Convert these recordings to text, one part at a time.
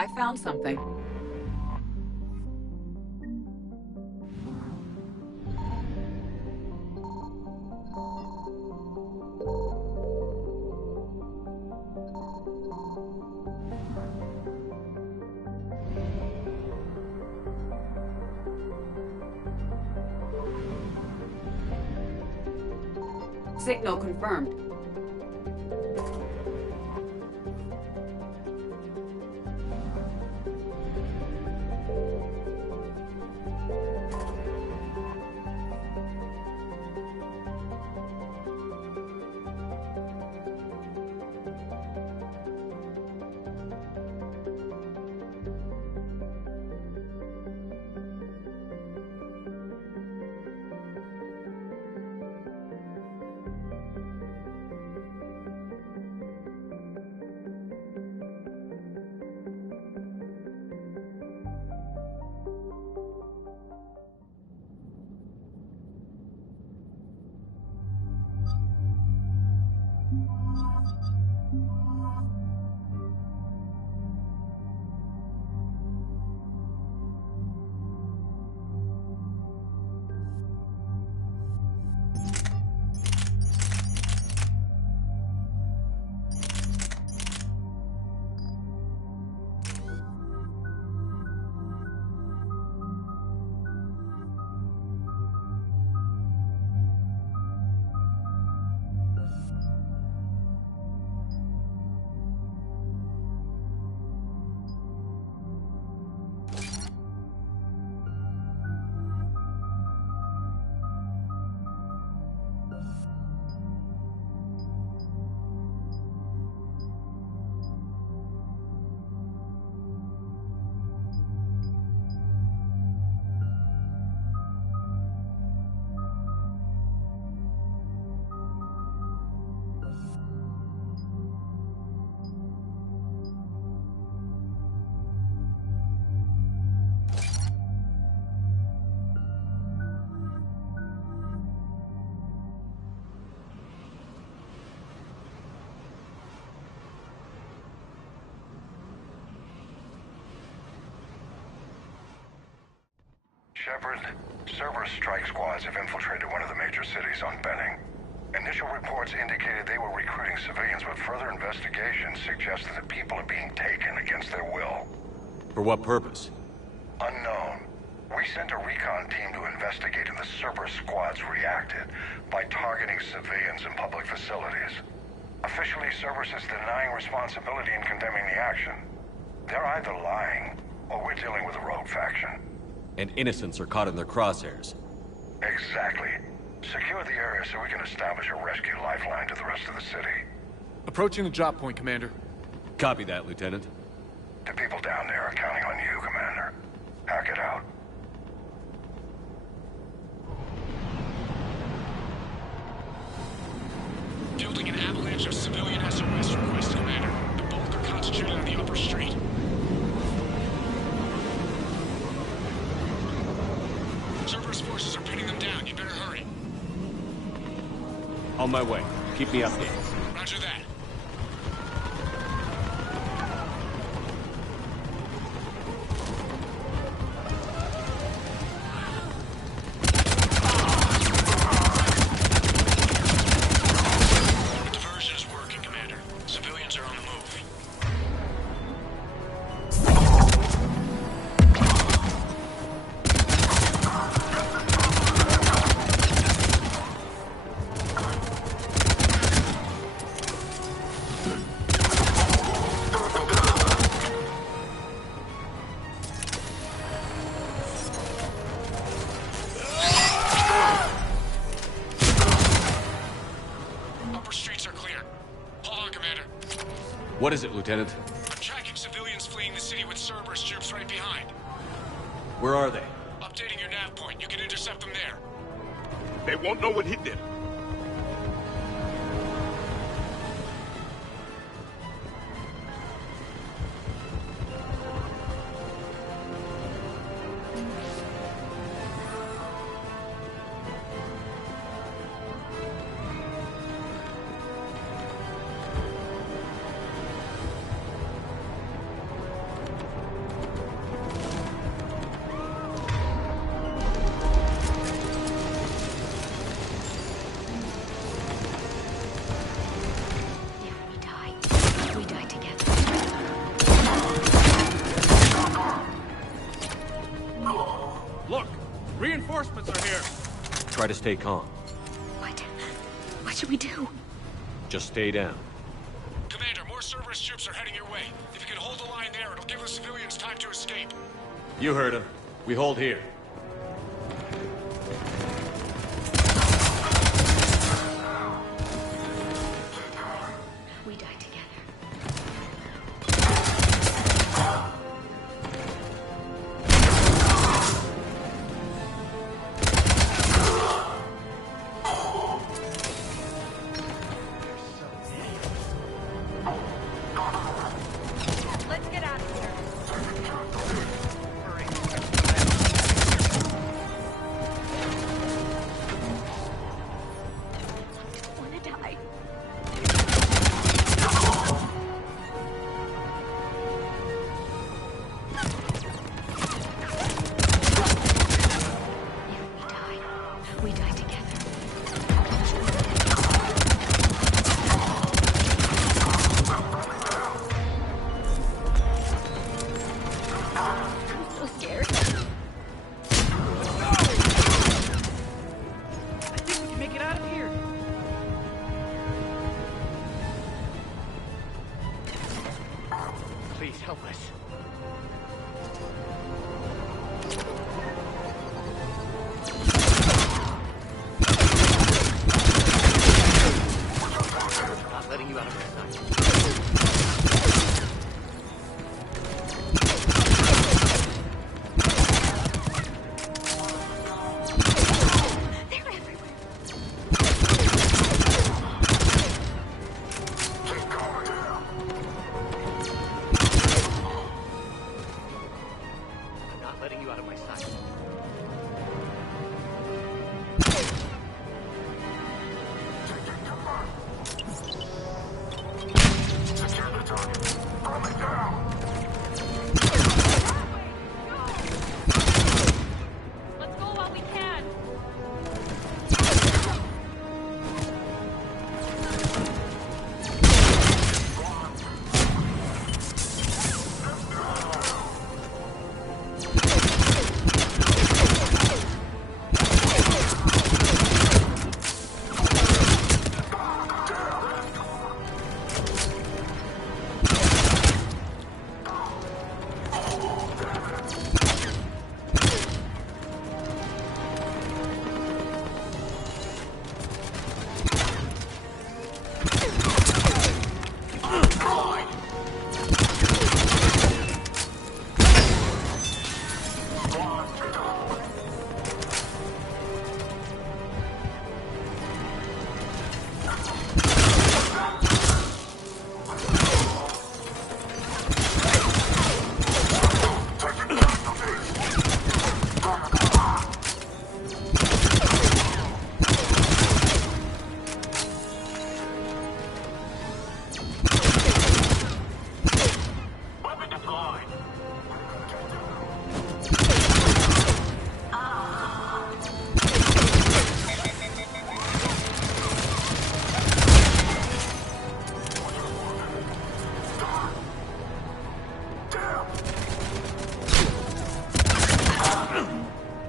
I found something. Signal confirmed. Shepard, Cerberus strike squads have infiltrated one of the major cities on Benning. Initial reports indicated they were recruiting civilians, but further investigation suggests that the people are being taken against their will. For what purpose? Unknown. We sent a recon team to investigate, and the Cerberus squads reacted by targeting civilians in public facilities. Officially, Cerberus is denying responsibility and condemning the action. They're either lying, or we're dealing with a rogue faction. And innocents are caught in their crosshairs. Exactly. Secure the area so we can establish a rescue lifeline to the rest of the city. Approaching the drop point, Commander. Copy that, Lieutenant. The people down there are counting on you, Commander. Hack it out. Building an avalanche of civilian SOS requests, Commander. The bulk are concentrated on the upper street. Cerberus forces are pinning them down. You better hurry. On my way. Keep me updated. Roger that. The diversion is working, Commander. Civilians are on the move. Upper streets are clear. Hold on, Commander. What is it, Lieutenant? I'm tracking civilians fleeing the city with Cerberus troops right behind. Where are they? Updating your nav point. You can intercept them there. They won't know what hit them. to stay calm. What? What should we do? Just stay down. Commander, more Cerberus troops are heading your way. If you can hold the line there, it'll give the civilians time to escape. You heard him. We hold here. We die together. Let's get out of here. I want to die. If we die together. I'm so scared. I think we can make it out of here. Please help us. Not letting you out of my sight. They're everywhere. I'm not letting you out of my sight. Let's go while we can.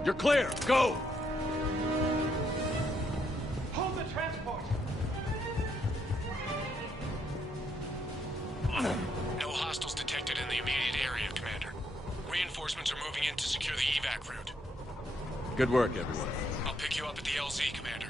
You're clear. Go! Hold the transport! No hostiles detected in the immediate area, Commander. Reinforcements are moving in to secure the evac route. Good work, everyone. I'll pick you up at the LZ, Commander.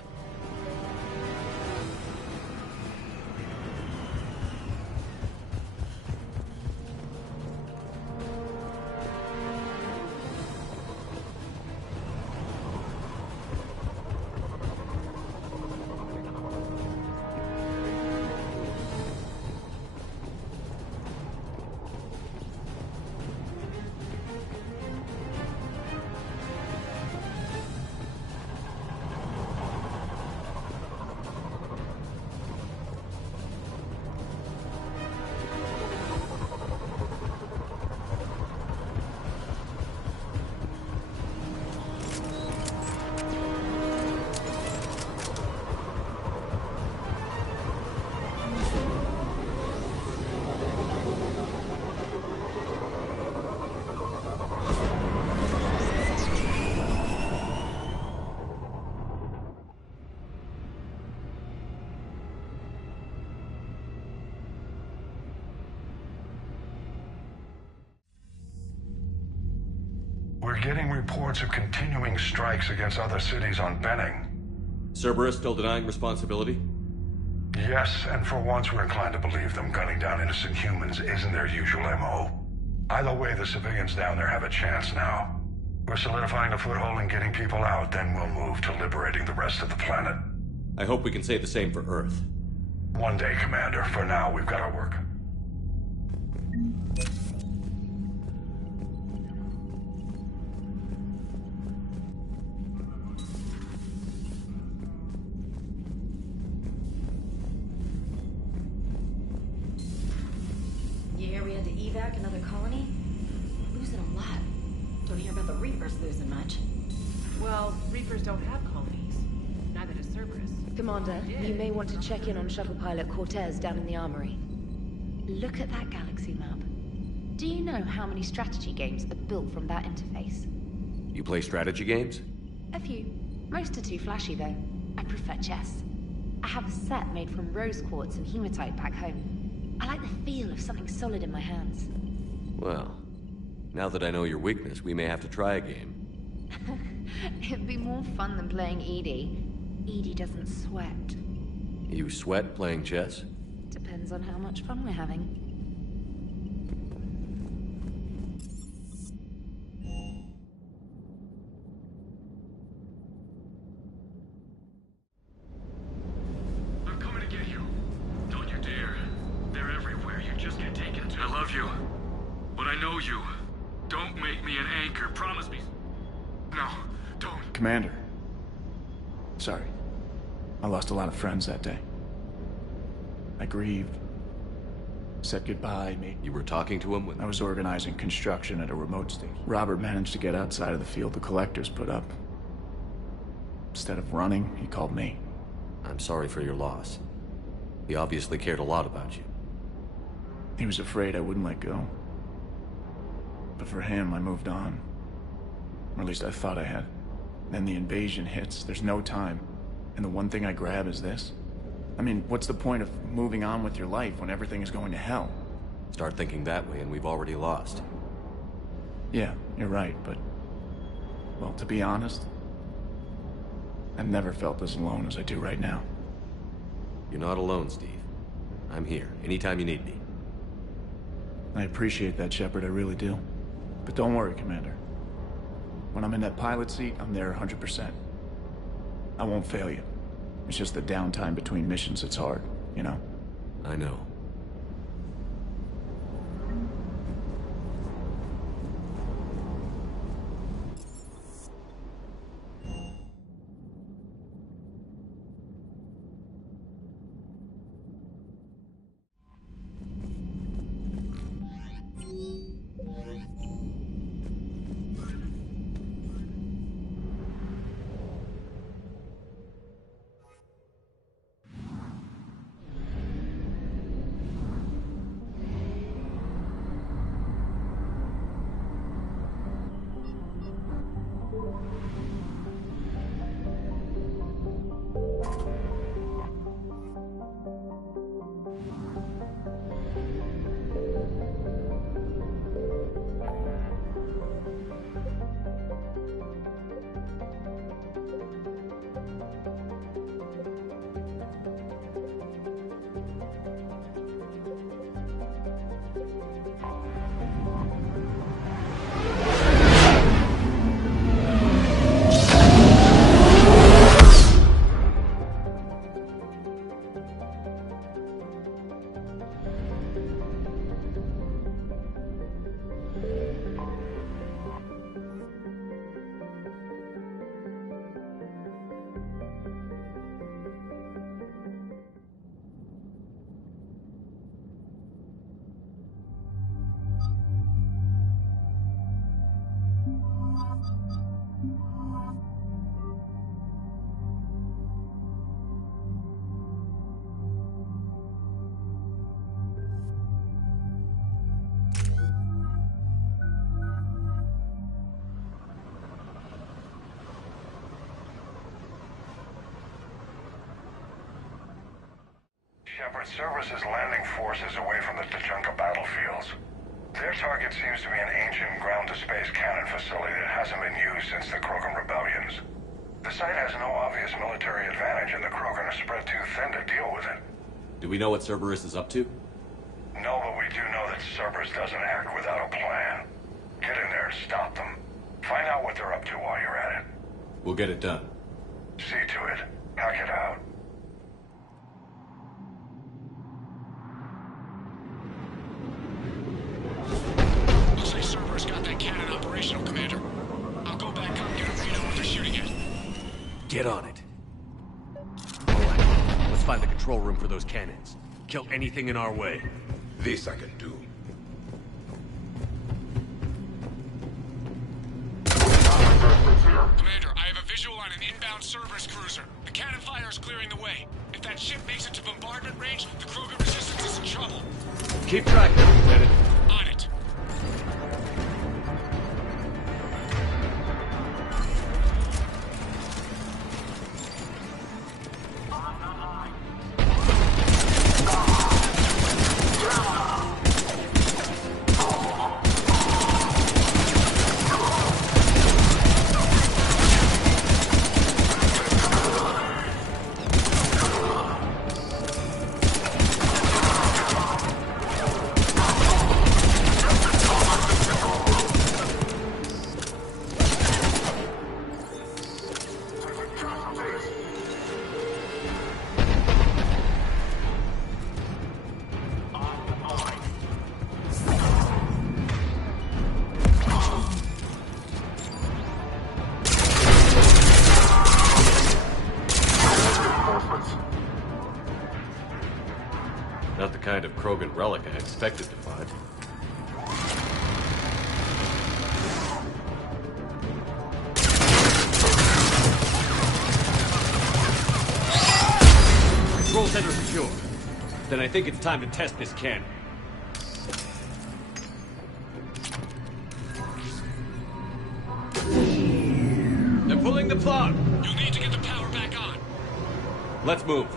We're getting reports of continuing strikes against other cities on Benning. Cerberus still denying responsibility? Yes, and for once we're inclined to believe them. Gunning down innocent humans isn't their usual MO. Either way, the civilians down there have a chance now. We're solidifying a foothold and getting people out, then we'll move to liberating the rest of the planet. I hope we can say the same for Earth. One day, Commander. For now, we've got our work. You hear we had to evac another colony? Losing a lot. Don't hear about the Reapers losing much. Well, Reapers don't have colonies. Neither does Cerberus. Commander, you may want to check in on shuttle pilot Cortez down in the armory. Look at that galaxy map. Do you know how many strategy games are built from that interface? You play strategy games? A few. Most are too flashy, though. I prefer chess. I have a set made from rose quartz and hematite back home. I like the feel of something solid in my hands. Well, now that I know your weakness, we may have to try a game. It'd be more fun than playing Edie. Edie doesn't sweat. You sweat playing chess? Depends on how much fun we're having. I'm coming to get you. Don't you dare. They're everywhere. You just get taken to. I love you. But I know you. Don't make me an anchor. Promise me. No, don't. Commander. Sorry. I lost a lot of friends that day. I grieved. Said goodbye, mate. You were talking to him when... I was organizing construction at a remote station. Robert managed to get outside of the field the collectors put up. Instead of running, he called me. I'm sorry for your loss. He obviously cared a lot about you. He was afraid I wouldn't let go. But for him, I moved on. Or at least I thought I had. Then the invasion hits, there's no time. And the one thing I grab is this. I mean, what's the point of moving on with your life when everything is going to hell? Start thinking that way and we've already lost. Yeah, you're right, but... Well, to be honest, I've never felt as alone as I do right now. You're not alone, Steve. I'm here, anytime you need me. I appreciate that, Shepard, I really do. But don't worry, Commander. When I'm in that pilot seat, I'm there 100%. I won't fail you. It's just the downtime between missions that's hard, you know? I know. Shepard, Cerberus is landing forces away from the Tuchanka battlefields. Their target seems to be an ancient ground-to-space cannon facility that hasn't been used since the Krogan rebellions. The site has no obvious military advantage, and the Krogan are spread too thin to deal with it. Do we know what Cerberus is up to? No, but we do know that Cerberus doesn't act without a plan. Get in there and stop them. Find out what they're up to while you're at it. We'll get it done. See to it. Hack it out. Looks like Cerberus got that cannon operational, Commander. I'll go back up and get a read on what they're shooting at. Get on it. All right, let's find the control room for those cannons. Kill anything in our way. This I can do. Commander, I have a visual on an inbound Cerberus cruiser. The cannon fire is clearing the way. If that ship makes it to bombardment range, the Krogan resistance is in trouble. Keep track, Lieutenant. On it. Not the kind of Krogan relic I expected to find. Control center secure. Then I think it's time to test this cannon. They're pulling the plug! You'll need to get the power back on. Let's move.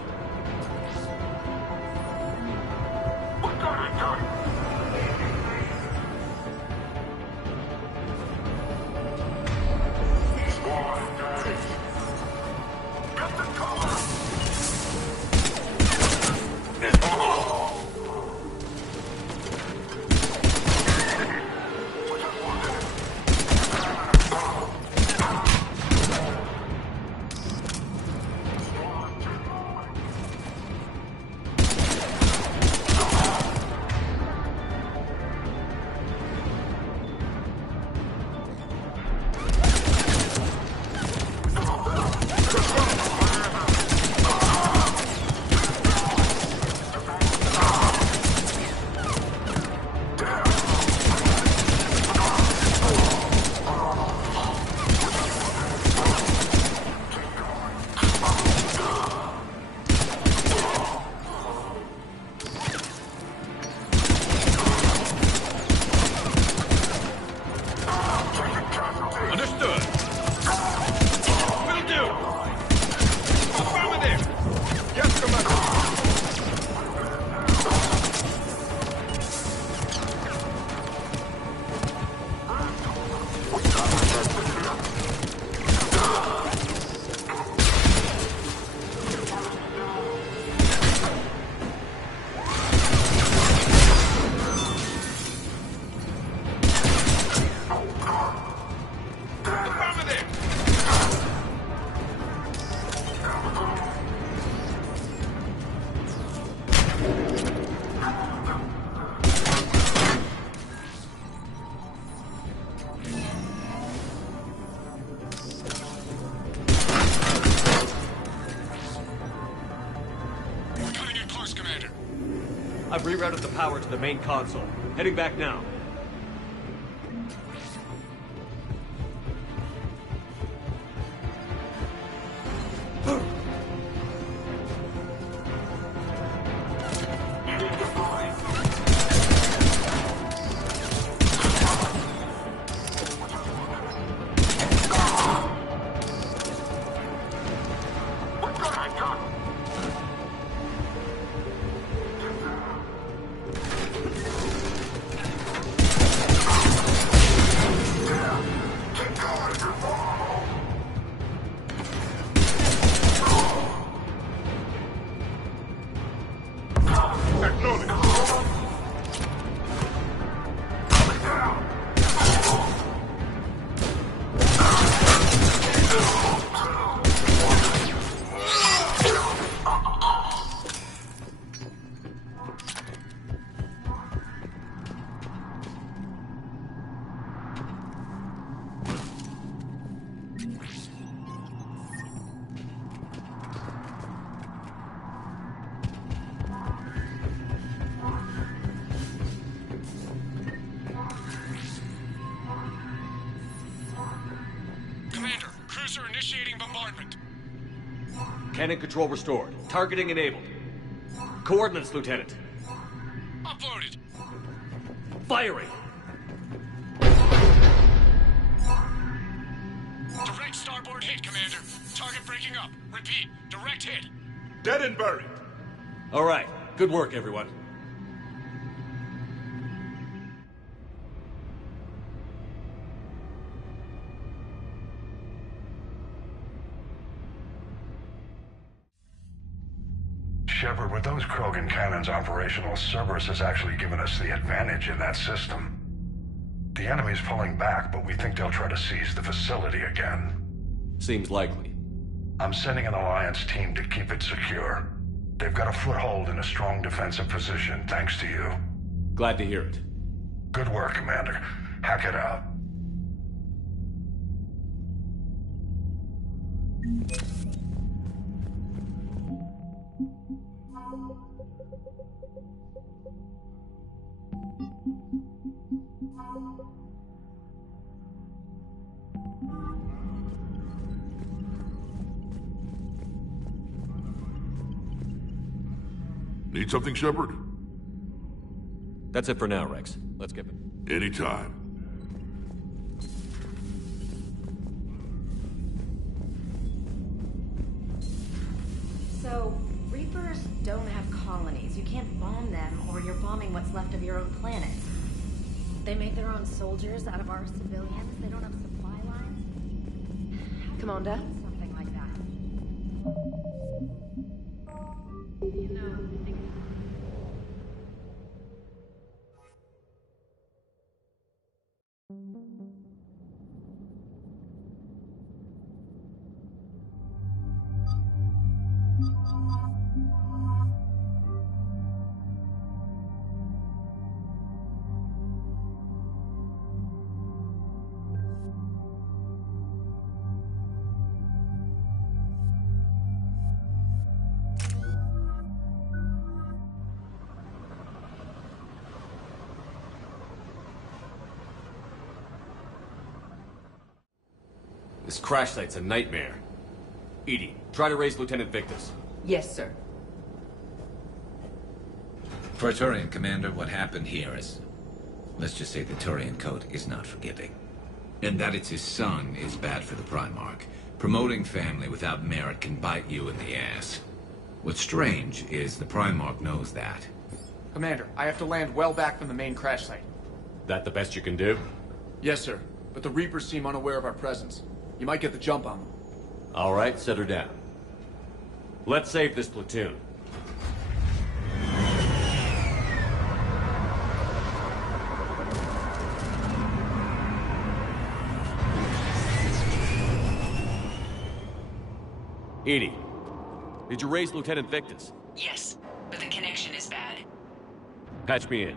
I've rerouted the power to the main console. Heading back now. Commander, cruiser initiating bombardment. Cannon control restored. Targeting enabled. Coordinates, Lieutenant. Uploaded. Firing! Direct starboard hit, Commander. Target breaking up. Repeat, direct hit. Dead and buried. All right. Good work, everyone. Shepard, with those Krogan cannons operational, Cerberus has actually given us the advantage in that system. The enemy's pulling back, but we think they'll try to seize the facility again. Seems likely. I'm sending an Alliance team to keep it secure. They've got a foothold in a strong defensive position, thanks to you. Glad to hear it. Good work, Commander. Hack it out. Need something, Shepard? That's it for now, Rex. Let's get it. Anytime. So, Reapers don't have colonies. You can't bomb them, or you're bombing what's left of your own planet. They make their own soldiers out of our civilians. They don't have supply lines. Commander? Something like that. You know... This crash site's a nightmare. EDI, try to raise Lieutenant Victus. Yes, sir. Praetorian Commander, what happened here is... let's just say the Turian Code is not forgiving. And that it's his son is bad for the Primarch. Promoting family without merit can bite you in the ass. What's strange is the Primarch knows that. Commander, I have to land well back from the main crash site. That the best you can do? Yes, sir. But the Reapers seem unaware of our presence. You might get the jump on them. All right, set her down. Let's save this platoon. EDI, did you raise Lieutenant Victus? Yes, but the connection is bad. Patch me in.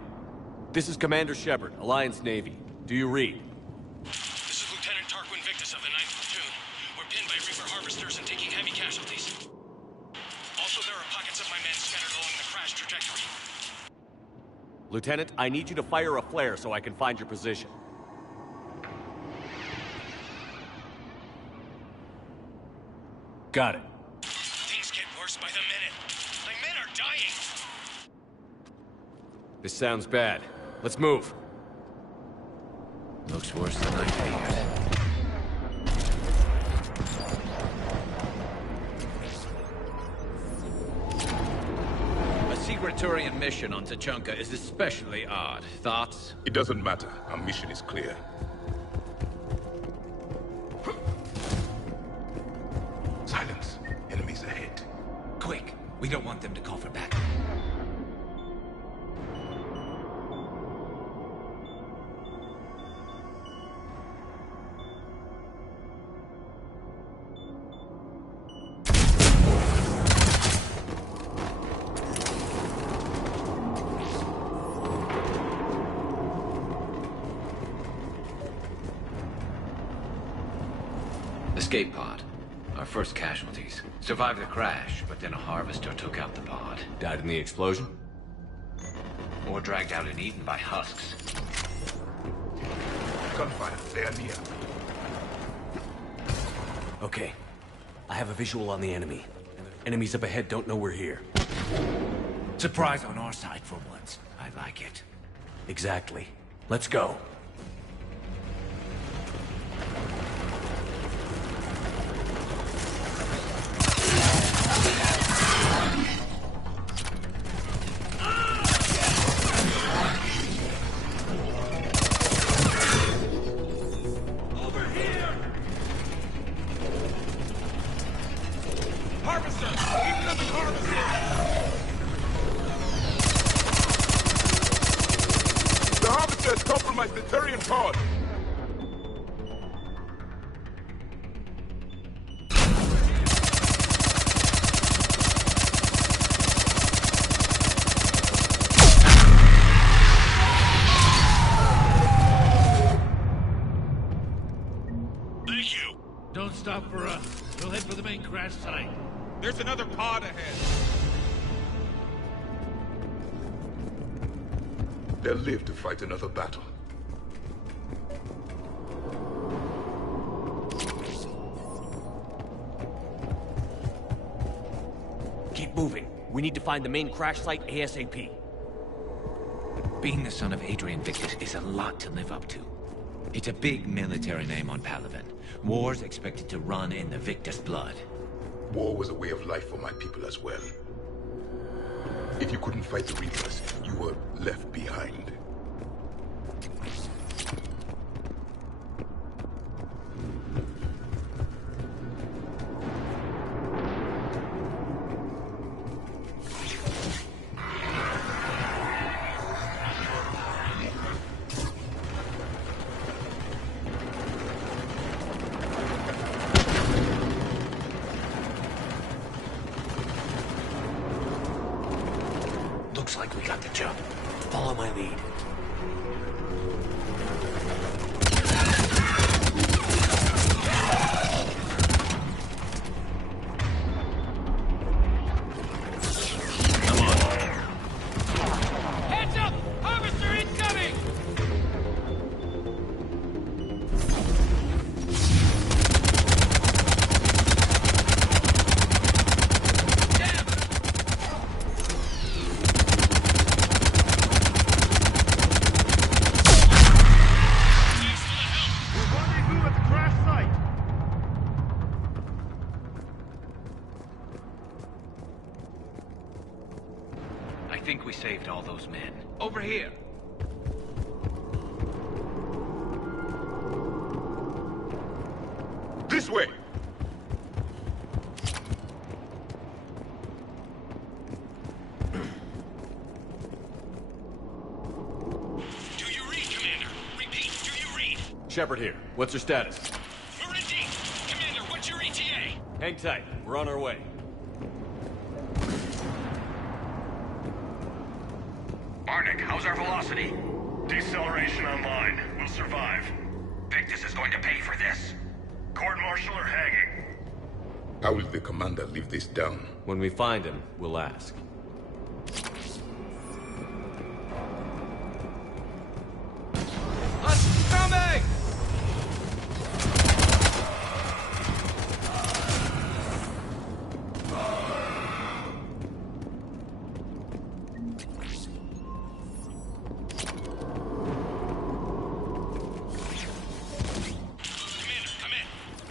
This is Commander Shepard, Alliance Navy. Do you read? This is Lieutenant Tarquin Victus of the 9th Platoon. We're pinned by Reaper harvesters and taking heavy casualties. Also, there are pockets of my men scattered along the crash trajectory. Lieutenant, I need you to fire a flare so I can find your position. Got it. Things get worse by the minute. My men are dying. This sounds bad. Let's move. Looks worse than I feared. A secret Turian mission on Tuchanka is especially odd. Thoughts? It doesn't matter. Our mission is clear. Silence. Enemies ahead. Quick! We don't want them to call for backup. escape pod. Our first casualties. Survived the crash, but then a harvester took out the pod. Died in the explosion? Or dragged out and eaten by husks. Gunfire. They are near. Okay. I have a visual on the enemy. Enemies up ahead don't know we're here. Surprise on our side for once. I like it. Exactly. Let's go. The harvester has compromised the Turian pod. Thank you. Don't stop for us. We'll head for the main crash site. There's another pod ahead. They'll live to fight another battle. Keep moving. We need to find the main crash site ASAP. Being the son of Adrian Victus is a lot to live up to. It's a big military name on Palaven. War's expected to run in the Victus blood. War was a way of life for my people as well. If you couldn't fight the Reapers, you were left behind. Looks like we got the jump. Follow my lead. Heads up! Harvester incoming! I think we saved all those men. Over here. This way! Do you read, Commander? Repeat, do you read? Shepard here. What's your status? We're in deep. Commander, what's your ETA? Hang tight. We're on our way. Arnik, how's our velocity? Deceleration online. We'll survive. Victus is going to pay for this. Court-martial or hanging? How will the commander live this down? When we find him, we'll ask. Coming!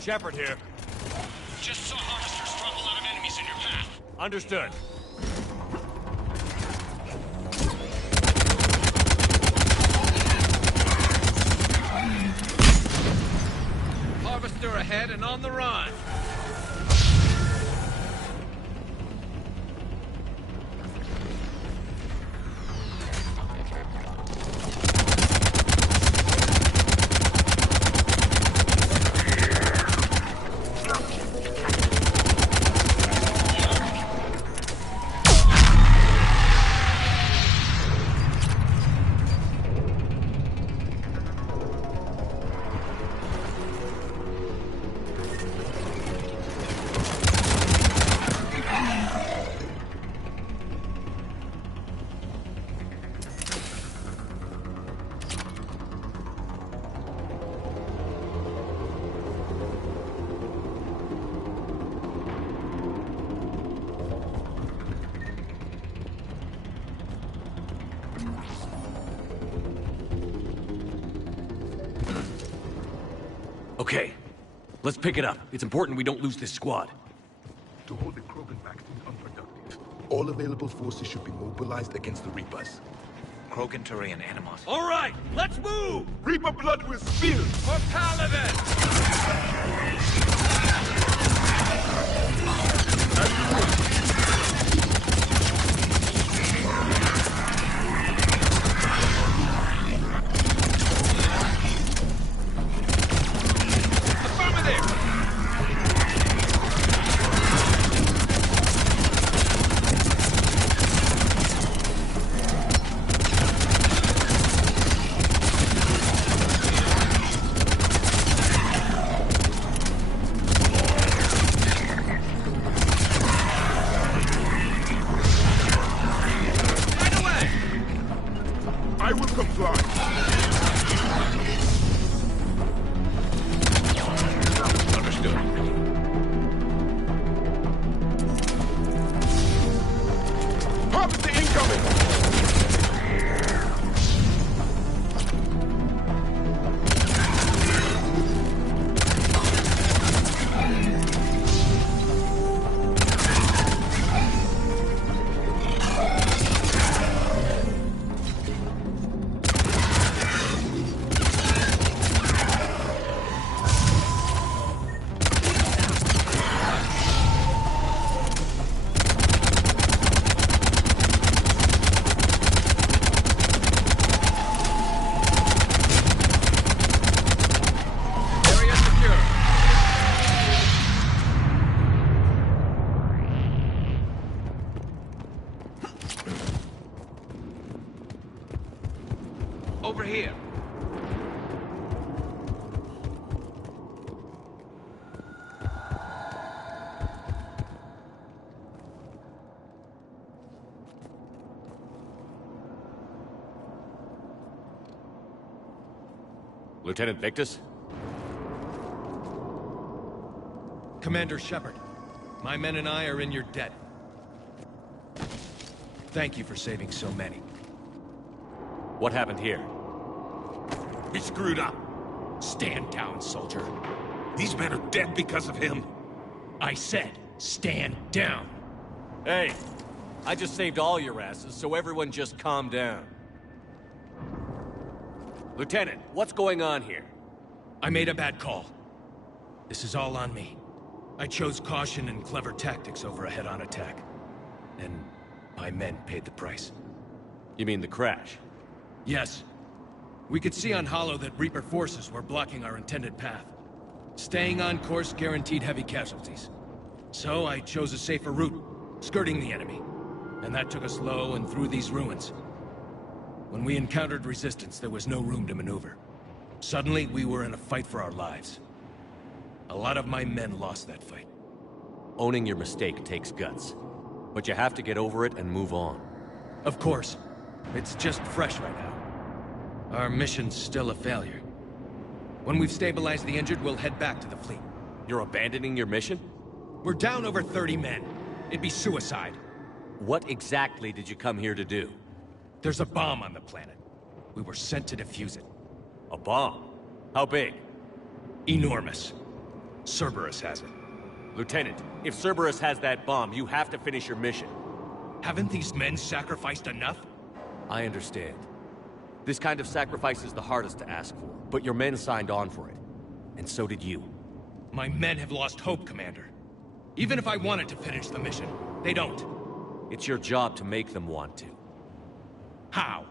Shepard here. Just saw harvesters drop a lot of enemies in your path. Understood. Harvester ahead and on the run. Okay. Let's pick it up. It's important we don't lose this squad. To hold the Krogan back is unproductive. All available forces should be mobilized against the Reapers. Krogan Turian animosity. All right, let's move! Reaper blood will spill! For Paladin! I will comply. Understood. Harvester incoming! Over here. Lieutenant Victus? Commander Shepard, my men and I are in your debt. Thank you for saving so many. What happened here? We screwed up. Stand down, soldier. These men are dead because of him. I said, stand down. Hey, I just saved all your asses, so everyone just calm down. Lieutenant, what's going on here? I made a bad call. This is all on me. I chose caution and clever tactics over a head-on attack. And my men paid the price. You mean the crash? Yes. We could see on Hollow that Reaper forces were blocking our intended path. Staying on course guaranteed heavy casualties. So I chose a safer route, skirting the enemy. And that took us low and through these ruins. When we encountered resistance, there was no room to maneuver. Suddenly, we were in a fight for our lives. A lot of my men lost that fight. Owning your mistake takes guts. But you have to get over it and move on. Of course. It's just fresh right now. Our mission's still a failure. When we've stabilized the injured, we'll head back to the fleet. You're abandoning your mission? We're down over 30 men. It'd be suicide. What exactly did you come here to do? There's a bomb on the planet. We were sent to defuse it. A bomb? How big? Enormous. Cerberus has it. Lieutenant, if Cerberus has that bomb, you have to finish your mission. Haven't these men sacrificed enough? I understand. This kind of sacrifice is the hardest to ask for, but your men signed on for it. And so did you. My men have lost hope, Commander. Even if I wanted to finish the mission, they don't. It's your job to make them want to. How?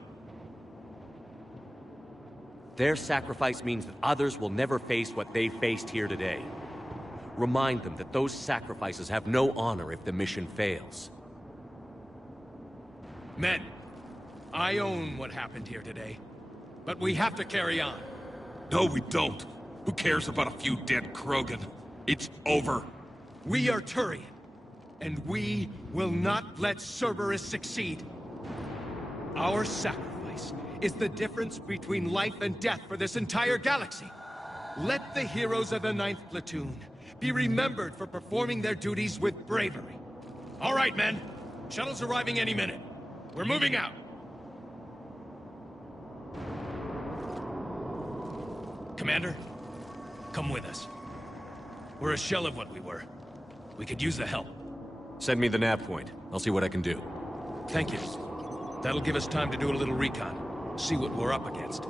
Their sacrifice means that others will never face what they faced here today. Remind them that those sacrifices have no honor if the mission fails. Men, I own what happened here today. But we have to carry on. No, we don't. Who cares about a few dead Krogan? It's over. We are Turian, and we will not let Cerberus succeed. Our sacrifice is the difference between life and death for this entire galaxy. Let the heroes of the 9th Platoon be remembered for performing their duties with bravery. All right, men. Shuttle's arriving any minute. We're moving out. Commander? come with us. We're a shell of what we were. We could use the help. Send me the nav point. I'll see what I can do. Thank you. That'll give us time to do a little recon. See what we're up against.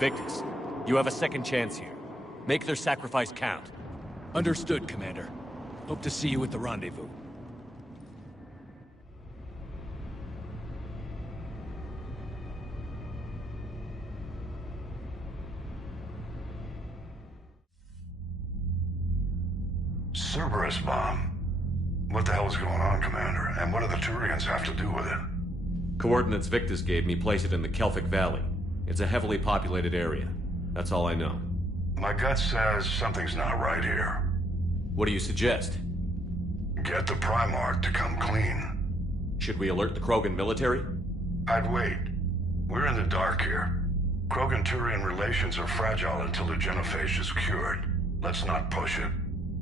Victus, you have a second chance here. Make their sacrifice count. Understood, Commander. Hope to see you at the rendezvous. Cerberus bomb. What the hell is going on, Commander? And what do the Turians have to do with it? Coordinates Victus gave me place it in the Kelphic Valley. It's a heavily populated area. That's all I know. My gut says something's not right here. What do you suggest? Get the Primarch to come clean. Should we alert the Krogan military? I'd wait. We're in the dark here. Krogan-Turian relations are fragile until the genophage is cured. Let's not push it.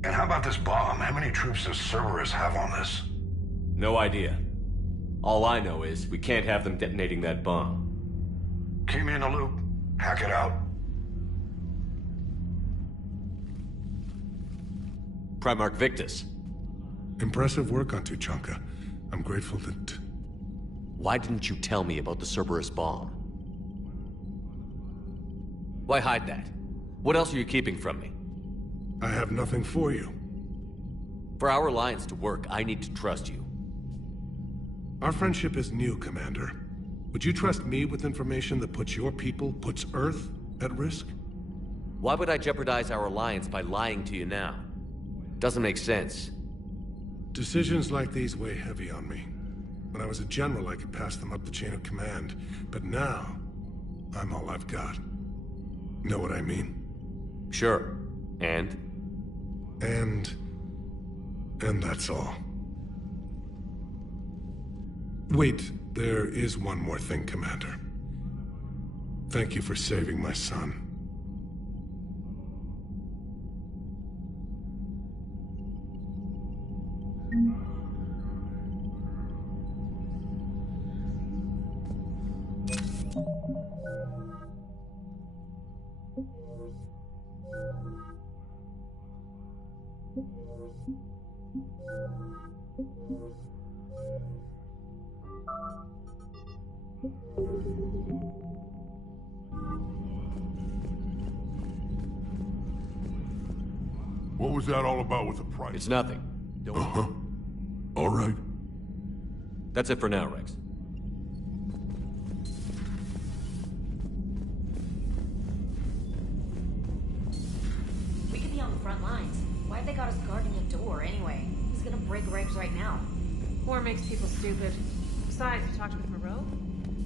And how about this bomb? How many troops does Cerberus have on this? No idea. All I know is we can't have them detonating that bomb. Keep me in the loop. Hack it out. Primarch Victus. Impressive work on Tuchanka. I'm grateful that... Why didn't you tell me about the Cerberus bomb? Why hide that? What else are you keeping from me? I have nothing for you. For our alliance to work, I need to trust you. Our friendship is new, Commander. Would you trust me with information that puts your people, puts Earth, at risk? Why would I jeopardize our alliance by lying to you now? Doesn't make sense. Decisions like these weigh heavy on me. When I was a general, I could pass them up the chain of command. But now, I'm all I've got. Know what I mean? Sure. And that's all. Wait, there is one more thing, Commander. Thank you for saving my son. What was that all about with the price? It's nothing. All right. That's it for now, Rex. We could be on the front lines. Why have they got us guarding a door anyway? Who's gonna break regs right now? War makes people stupid. Besides, you talked with Moreau?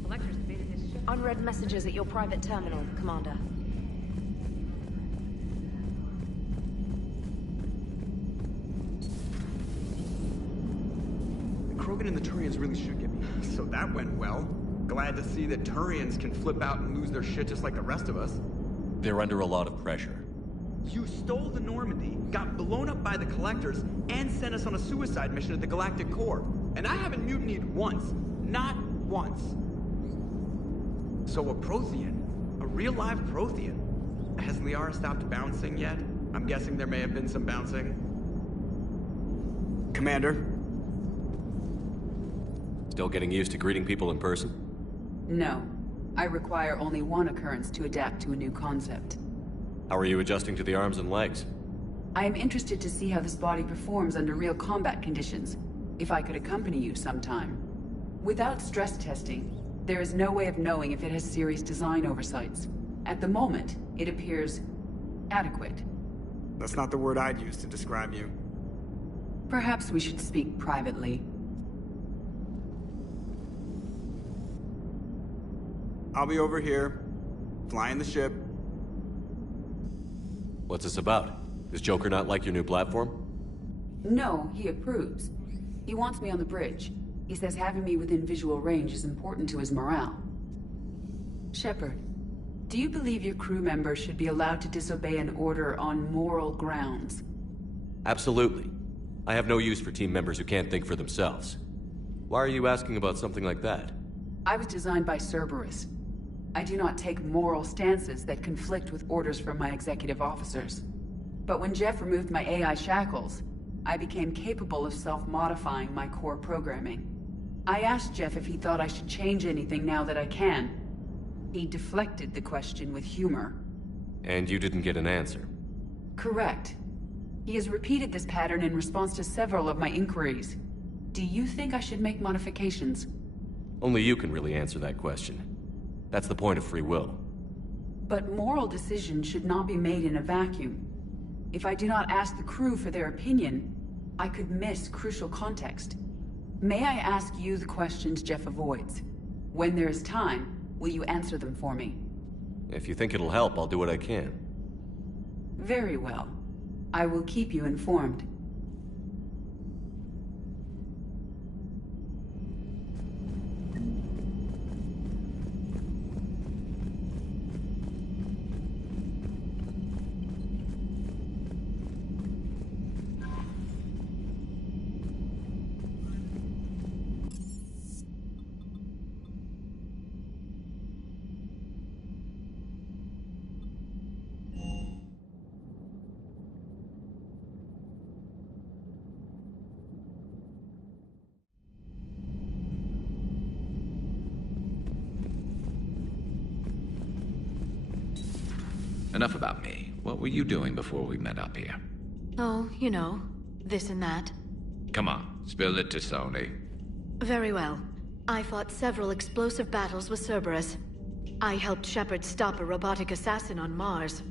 Collector's invaded his ship. Unread messages at your private terminal, Commander. Krogan and the Turians really should get me. So that went well. Glad to see that Turians can flip out and lose their shit just like the rest of us. They're under a lot of pressure. You stole the Normandy, got blown up by the Collectors, and sent us on a suicide mission at the Galactic Core. And I haven't mutinied once. Not once. So a Prothean? A real live Prothean? Has Liara stopped bouncing yet? I'm guessing there may have been some bouncing. Commander? Still getting used to greeting people in person? No. I require only one occurrence to adapt to a new concept. How are you adjusting to the arms and legs? I am interested to see how this body performs under real combat conditions. If I could accompany you sometime. Without stress testing, there is no way of knowing if it has serious design oversights. At the moment, it appears adequate. That's not the word I'd use to describe you. Perhaps we should speak privately. I'll be over here, flying the ship. What's this about? Does Joker not like your new platform? No, he approves. He wants me on the bridge. He says having me within visual range is important to his morale. Shepard, do you believe your crew members should be allowed to disobey an order on moral grounds? Absolutely. I have no use for team members who can't think for themselves. Why are you asking about something like that? I was designed by Cerberus. I do not take moral stances that conflict with orders from my executive officers. But when Jeff removed my AI shackles, I became capable of self-modifying my core programming. I asked Jeff if he thought I should change anything now that I can. He deflected the question with humor. And you didn't get an answer? Correct. He has repeated this pattern in response to several of my inquiries. Do you think I should make modifications? Only you can really answer that question. That's the point of free will. But moral decisions should not be made in a vacuum. If I do not ask the crew for their opinion, I could miss crucial context. May I ask you the questions Jeff avoids? When there is time, will you answer them for me? If you think it'll help, I'll do what I can. Very well. I will keep you informed. Enough about me. What were you doing before we met up here? Oh, you know, this and that. Come on, spill it to Sony. Very well. I fought several explosive battles with Cerberus. I helped Shepard stop a robotic assassin on Mars.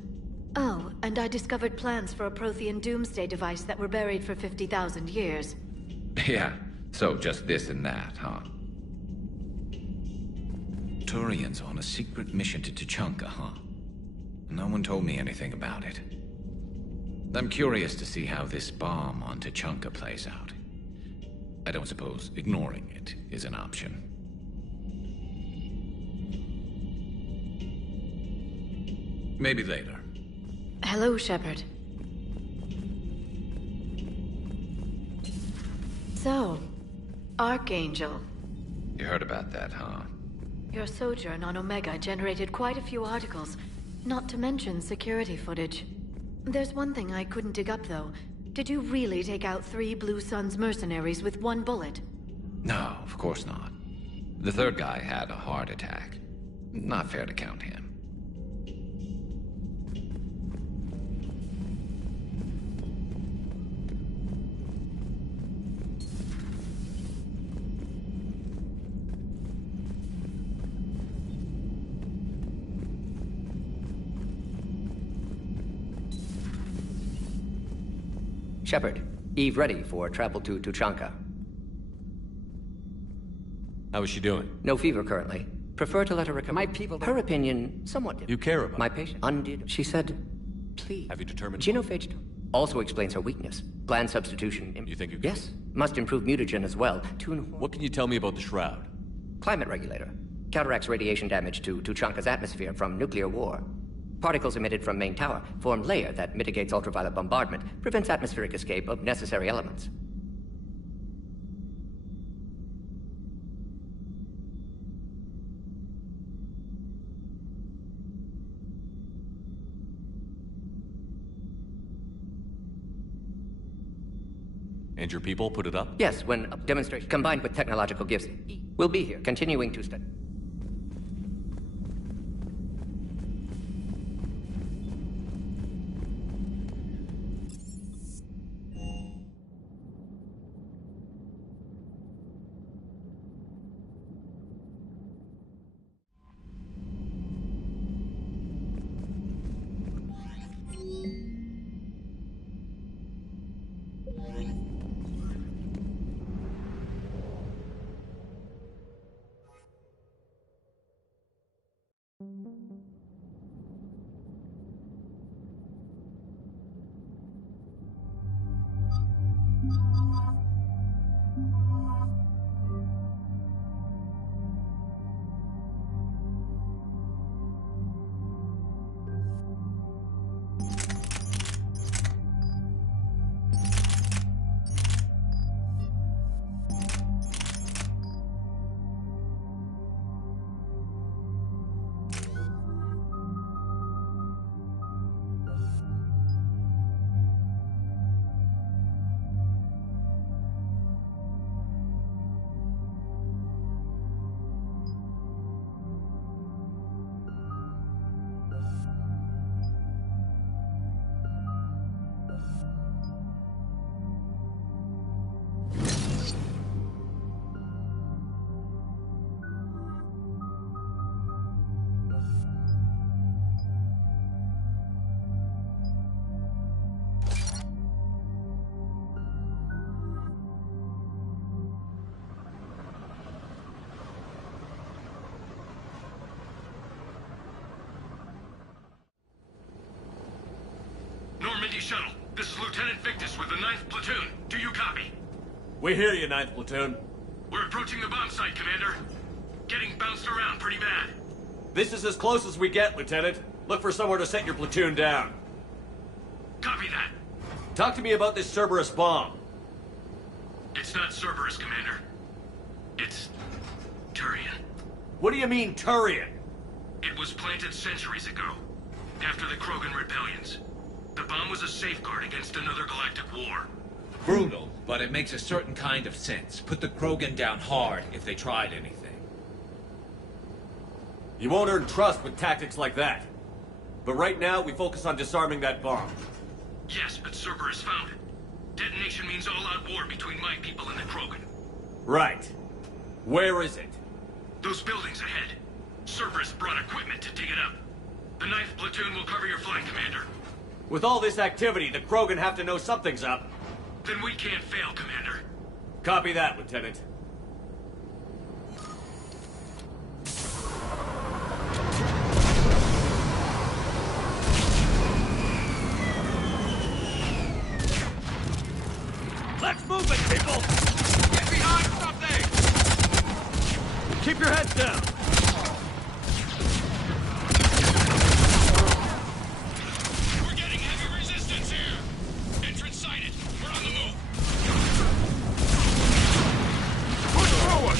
Oh, and I discovered plans for a Prothean doomsday device that were buried for 50,000 years. Yeah, so just this and that, huh? Turian's on a secret mission to Tuchanka, huh? No one told me anything about it. I'm curious to see how this bomb on Tuchanka plays out. I don't suppose ignoring it is an option. Maybe later. Hello, Shepard. So, Archangel. You heard about that, huh? Your sojourn on Omega generated quite a few articles, not to mention security footage. There's one thing I couldn't dig up, though. Did you really take out 3 Blue Suns mercenaries with 1 bullet? No, of course not. The third guy had a heart attack. Not fair to count him. Shepard, Eve ready for travel to Tuchanka. How is she doing? No fever currently. Prefer to let her recover. My people... Her opinion, somewhat different. You care about my patient. Undid. She said, please. Have you determined... Genophage also explains her weakness. Gland substitution... You think you can... Yes. Must improve mutagen as well. What can you tell me about the Shroud? Climate regulator. Counteracts radiation damage to Tuchanka's atmosphere from nuclear war. Particles emitted from main tower form layer that mitigates ultraviolet bombardment, prevents atmospheric escape of necessary elements. And your people put it up? Yes, when a demonstration combined with technological gifts. We'll be here, continuing to study. Yankee shuttle. This is Lieutenant Victus with the 9th Platoon. Do you copy? We hear you, 9th Platoon. We're approaching the bomb site, Commander. Getting bounced around pretty bad. This is as close as we get, Lieutenant. Look for somewhere to set your platoon down. Copy that. Talk to me about this Cerberus bomb. It's not Cerberus, Commander. It's Turian. What do you mean, Turian? It was planted centuries ago, after the Krogan rebellions. The bomb was a safeguard against another galactic war. Brutal, but it makes a certain kind of sense. Put the Krogan down hard if they tried anything. You won't earn trust with tactics like that. But right now, we focus on disarming that bomb. Yes, but Cerberus found it. Detonation means all-out war between my people and the Krogan. Right. Where is it? Those buildings ahead. Cerberus brought equipment to dig it up. The 9th Platoon will cover your flank, Commander. With all this activity, the Krogan have to know something's up. Then we can't fail, Commander. Copy that, Lieutenant. Let's move it, people! Get behind something! Keep your heads down! We're getting heavy resistance here! Entrance sighted. We're on the move. Push forward!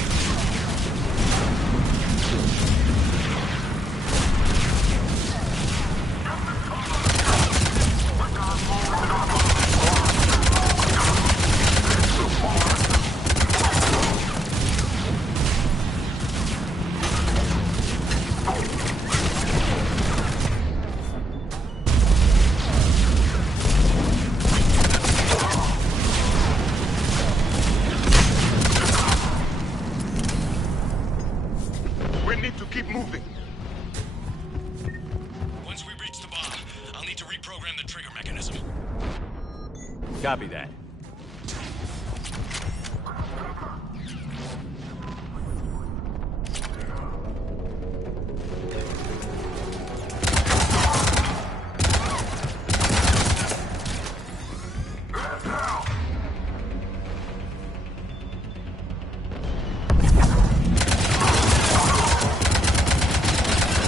Copy that.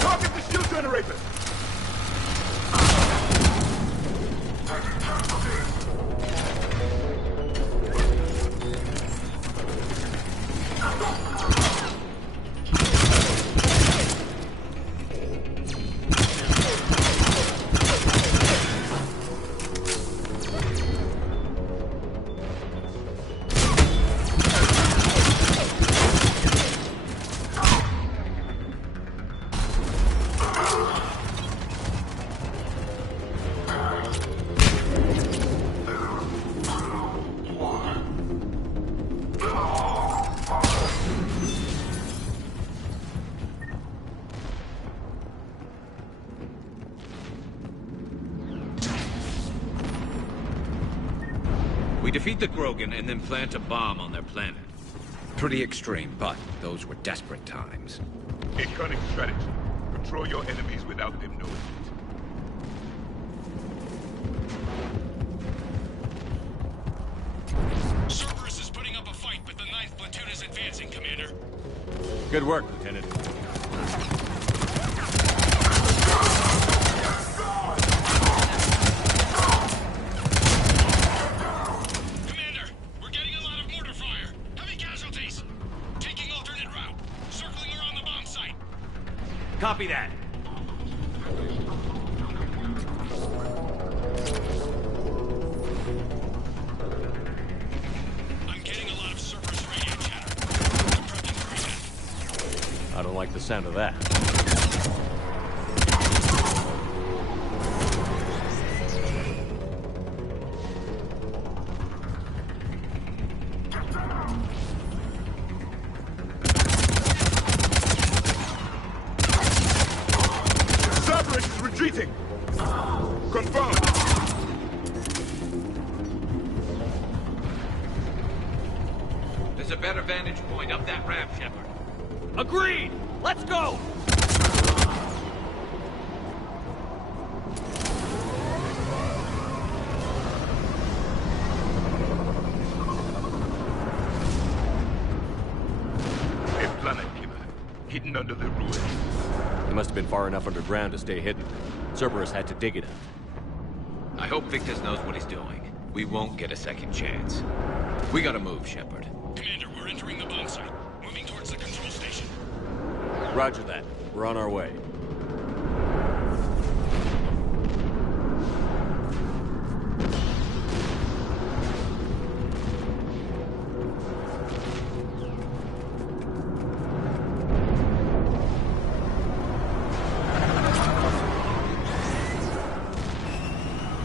Target the shield generator! We defeat the Krogan and then plant a bomb on their planet. Pretty extreme, but those were desperate times. A cunning strategy. Control your enemies without them knowing it. Cerberus is putting up a fight, but the 9th Platoon is advancing, Commander. Good work, Lieutenant. Copy that. I'm getting a lot of Cerberus radio chatter. I'm prepping for event. I don't like the sound of that. Retreating! Confirmed! There's a better vantage point up that ramp, Shepard. Agreed! Let's go! They must have been far enough underground to stay hidden. Cerberus had to dig it out. I hope Victus knows what he's doing. We won't get a second chance. We gotta move, Shepard. Commander, we're entering the bomb site. Moving towards the control station. Roger that. We're on our way.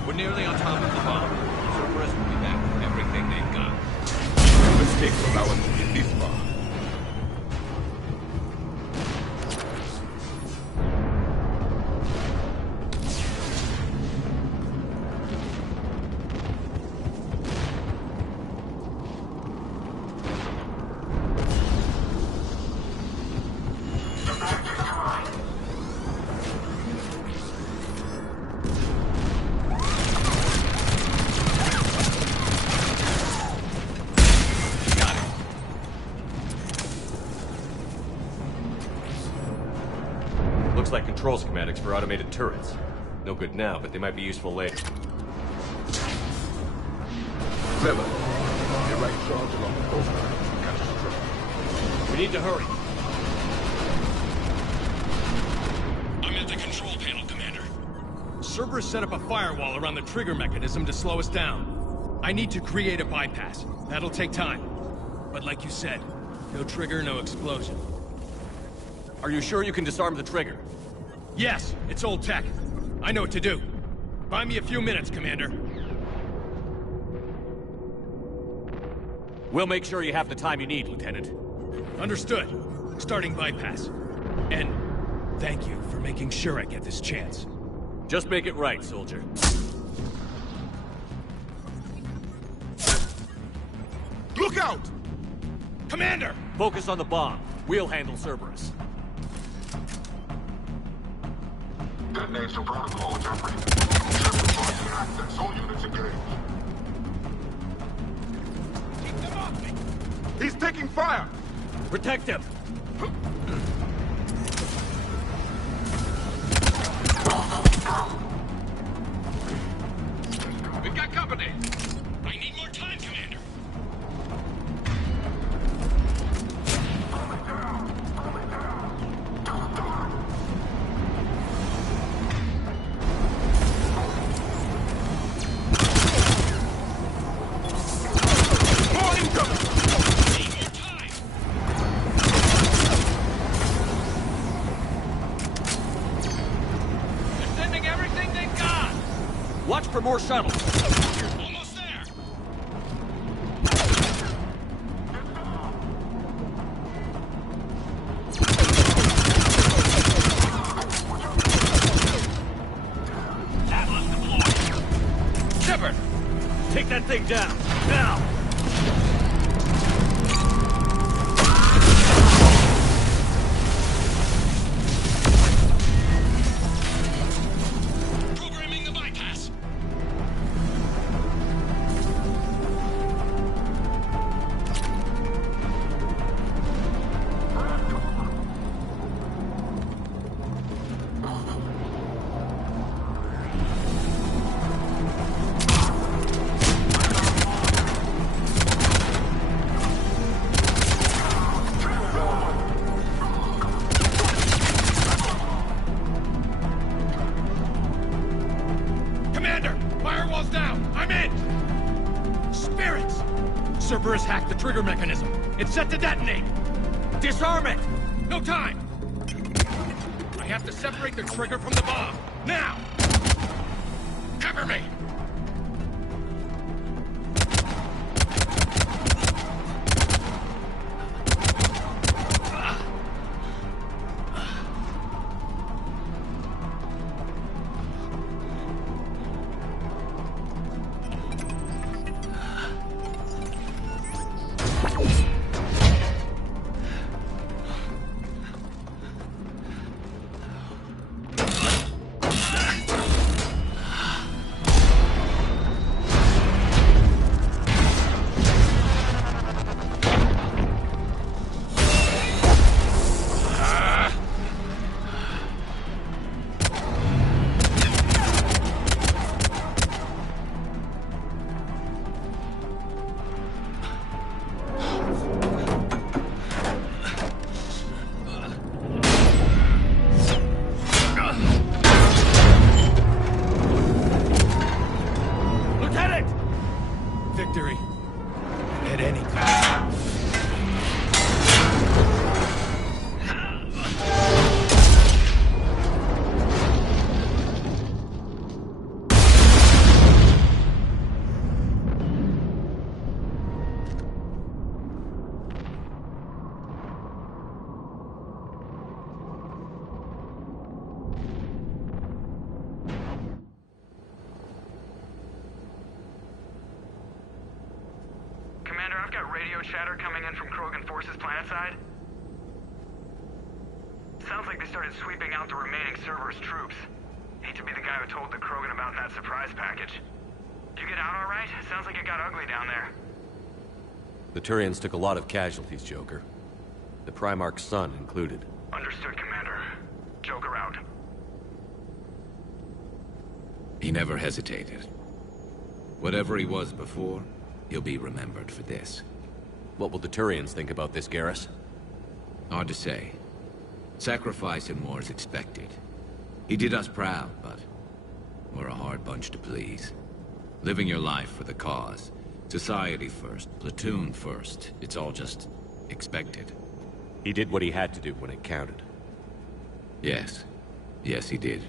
We're nearly on top of the bomb. Cerberus will be back with everything they've got. Mistake for allowing them to get this far. Looks like control schematics for automated turrets. No good now, but they might be useful later. Clever. Get right charge along the coastline. Catch us truck. We need to hurry. I'm at the control panel, Commander. Cerberus set up a firewall around the trigger mechanism to slow us down. I need to create a bypass. That'll take time. But like you said, no trigger, no explosion. Are you sure you can disarm the trigger? Yes, it's old tech. I know what to do. Buy me a few minutes, Commander. We'll make sure you have the time you need, Lieutenant. Understood. Starting bypass. And thank you for making sure I get this chance. Just make it right, soldier. Look out! Commander! Focus on the bomb. We'll handle Cerberus. Detonation protocol, Jeffrey. Shepard launching access. All units engaged. Keep them off me! He's taking fire! Protect him! We've got company! I need more time, Commander! Watch for more shuttles. Almost there! Atlas deployed. Shepard! Take that thing down, now! Cerberus hacked the trigger mechanism. It's set to detonate. Disarm it! No time! I have to separate the trigger from the bomb. Now! Cover me! radio chatter coming in from Krogan Forces planetside? Sounds like they started sweeping out the remaining Cerberus troops. Hate to be the guy who told the Krogan about that surprise package. Did you get out all right? Sounds like it got ugly down there. The Turians took a lot of casualties, Joker. The Primarch's son included. Understood, Commander. Joker out. He never hesitated. Whatever he was before, he'll be remembered for this. What will the Turians think about this, Garrus? Hard to say. Sacrifice in war is expected. He did us proud, but we're a hard bunch to please. Living your life for the cause. Society first, platoon first. It's all just expected. He did what he had to do when it counted. Yes. Yes, he did.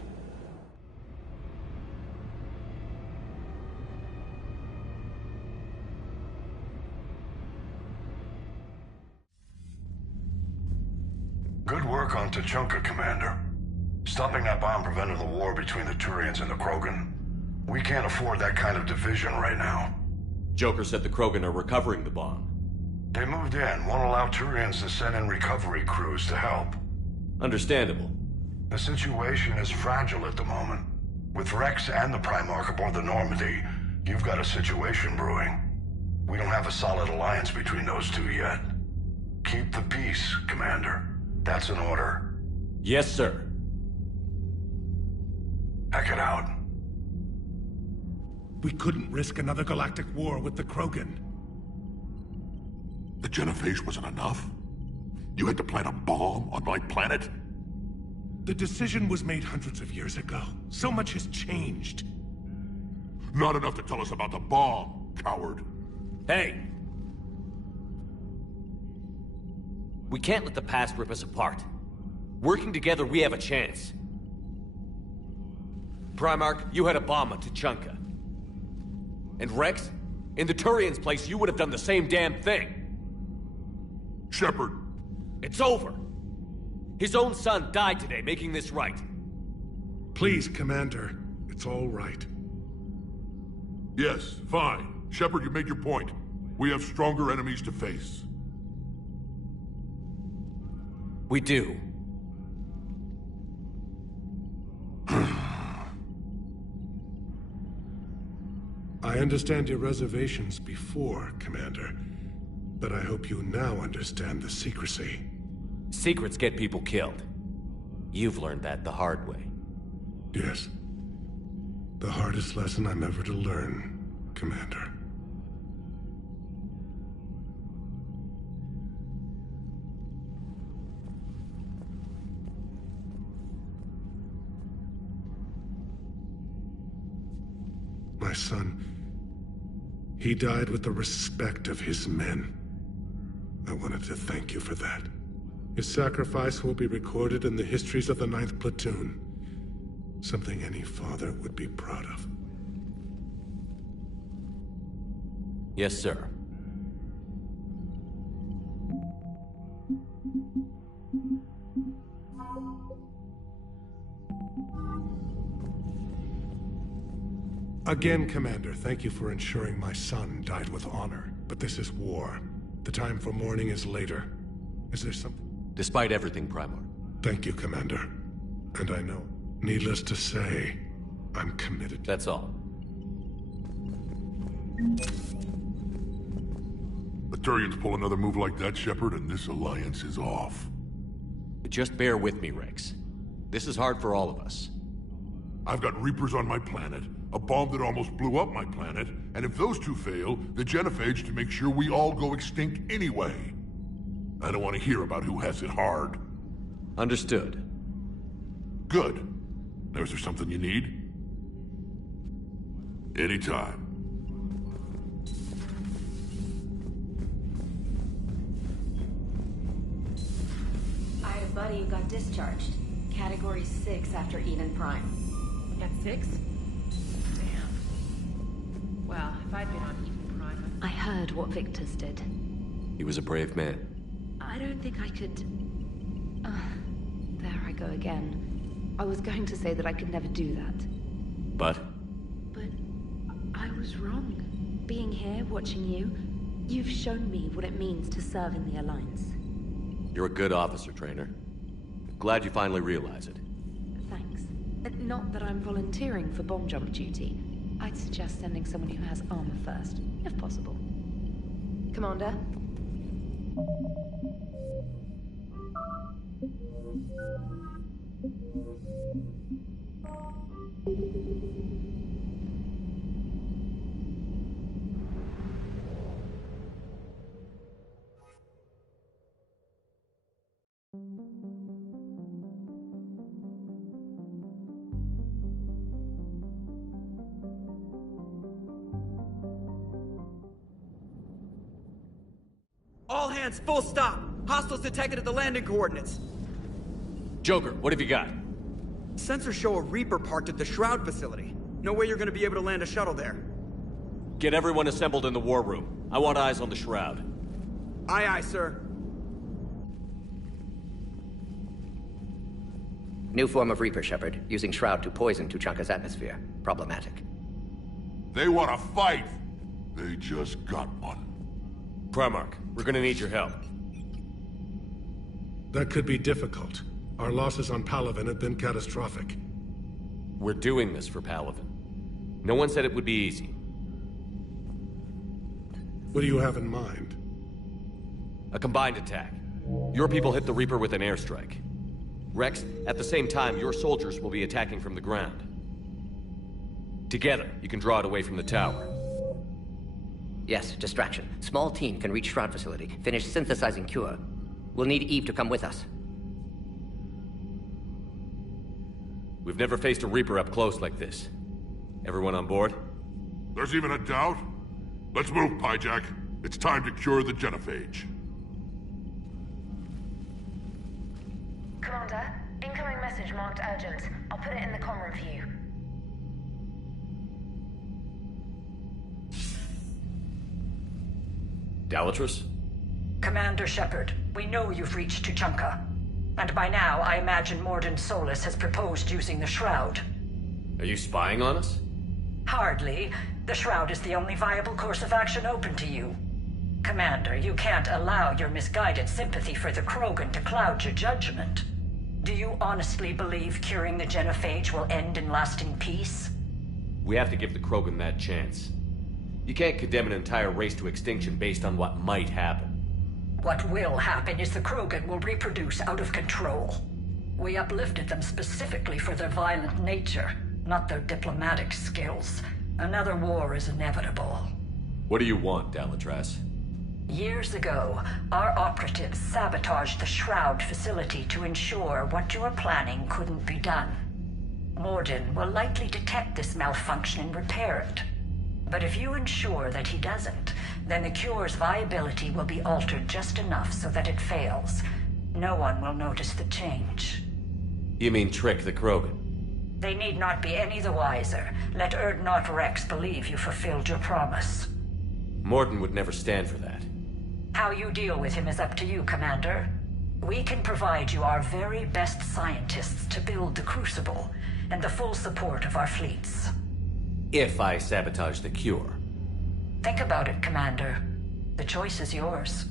Good work on Tuchanka, Commander. Stopping that bomb prevented the war between the Turians and the Krogan. We can't afford that kind of division right now. Joker said the Krogan are recovering the bomb. They moved in, won't allow Turians to send in recovery crews to help. Understandable. The situation is fragile at the moment. With Rex and the Primarch aboard the Normandy, you've got a situation brewing. We don't have a solid alliance between those two yet. Keep the peace, Commander. That's an order. Yes, sir. Heck it out. We couldn't risk another galactic war with the Krogan. The Genophage wasn't enough? You had to plant a bomb on my planet? The decision was made hundreds of years ago. So much has changed. Not enough to tell us about the bomb, coward. Hey! We can't let the past rip us apart. Working together, we have a chance. Primarch, you had a bomb on Tuchanka. And Rex, in the Turians' place, you would have done the same damn thing. Shepard. It's over. His own son died today, making this right. Please, Commander. It's all right. Yes, fine. Shepard, you made your point. We have stronger enemies to face. We do. I understand your reservations before, Commander. But I hope you now understand the secrecy. Secrets get people killed. You've learned that the hard way. Yes. The hardest lesson I'm ever to learn, Commander. My son, he died with the respect of his men. I wanted to thank you for that. His sacrifice will be recorded in the histories of the 9th Platoon. Something any father would be proud of. Yes, sir. Again, Commander, thank you for ensuring my son died with honor. But this is war. The time for mourning is later. Is there something? Despite everything, Primarch. Thank you, Commander. And I know, needless to say, I'm committed. That's all. The Turians pull another move like that, Shepard, and this alliance is off. Just bear with me, Rex. This is hard for all of us. I've got Reapers on my planet, a bomb that almost blew up my planet, and if those two fail, the Genophage to make sure we all go extinct anyway. I don't want to hear about who has it hard. Understood. Good. Now, is there something you need? Anytime. I had a buddy who got discharged. Category 6 after Eden Prime. At 6? Damn. Well, if I'd been on Eden Prime... I heard what Victor's did. He was a brave man. I don't think I could... there I go again. I was going to say that I could never do that. But? But I was wrong. Being here, watching you, You've shown me what it means to serve in the Alliance. You're a good officer, Trainer. Glad you finally realize it. Thanks. Not that I'm volunteering for bomb jump duty. I'd suggest sending someone who has armor first, if possible. Commander? All hands, full stop! Hostiles detected at the landing coordinates. Joker, what have you got? Sensors show a Reaper parked at the Shroud facility. No way you're gonna be able to land a shuttle there. Get everyone assembled in the war room. I want eyes on the Shroud. Aye, aye, sir. New form of Reaper, Shepard, using Shroud to poison Tuchanka's atmosphere. Problematic. They want to fight! They just got one. Primarch, we're gonna need your help. That could be difficult. Our losses on Palaven have been catastrophic. We're doing this for Palaven. No one said it would be easy. What do you have in mind? A combined attack. Your people hit the Reaper with an airstrike. Rex, at the same time, your soldiers will be attacking from the ground. Together, you can draw it away from the tower. Yes, distraction. Small team can reach Shroud facility, finish synthesizing Cure. We'll need Eve to come with us. We've never faced a Reaper up close like this. Everyone on board? There's even a doubt? Let's move, Pyjak. It's time to cure the genophage. Commander, incoming message marked urgent. I'll put it in the comm room for you. Dalatrus? Commander Shepard, we know you've reached Tuchanka. And by now, I imagine Mordin Solus has proposed using the Shroud. Are you spying on us? Hardly. The Shroud is the only viable course of action open to you. Commander, you can't allow your misguided sympathy for the Krogan to cloud your judgment. Do you honestly believe curing the genophage will end in lasting peace? We have to give the Krogan that chance. You can't condemn an entire race to extinction based on what might happen. What will happen is the Krogan will reproduce out of control. We uplifted them specifically for their violent nature, not their diplomatic skills. Another war is inevitable. What do you want, Dalatrus? Years ago, our operatives sabotaged the Shroud facility to ensure what you were planning couldn't be done. Mordin will likely detect this malfunction and repair it. But if you ensure that he doesn't, then the cure's viability will be altered just enough so that it fails. No one will notice the change. You mean trick the Krogan? They need not be any the wiser. Let Urdnot Rex believe you fulfilled your promise. Mordin would never stand for that. How you deal with him is up to you, Commander. We can provide you our very best scientists to build the Crucible, and the full support of our fleets. If I sabotage the cure. Think about it, Commander. The choice is yours.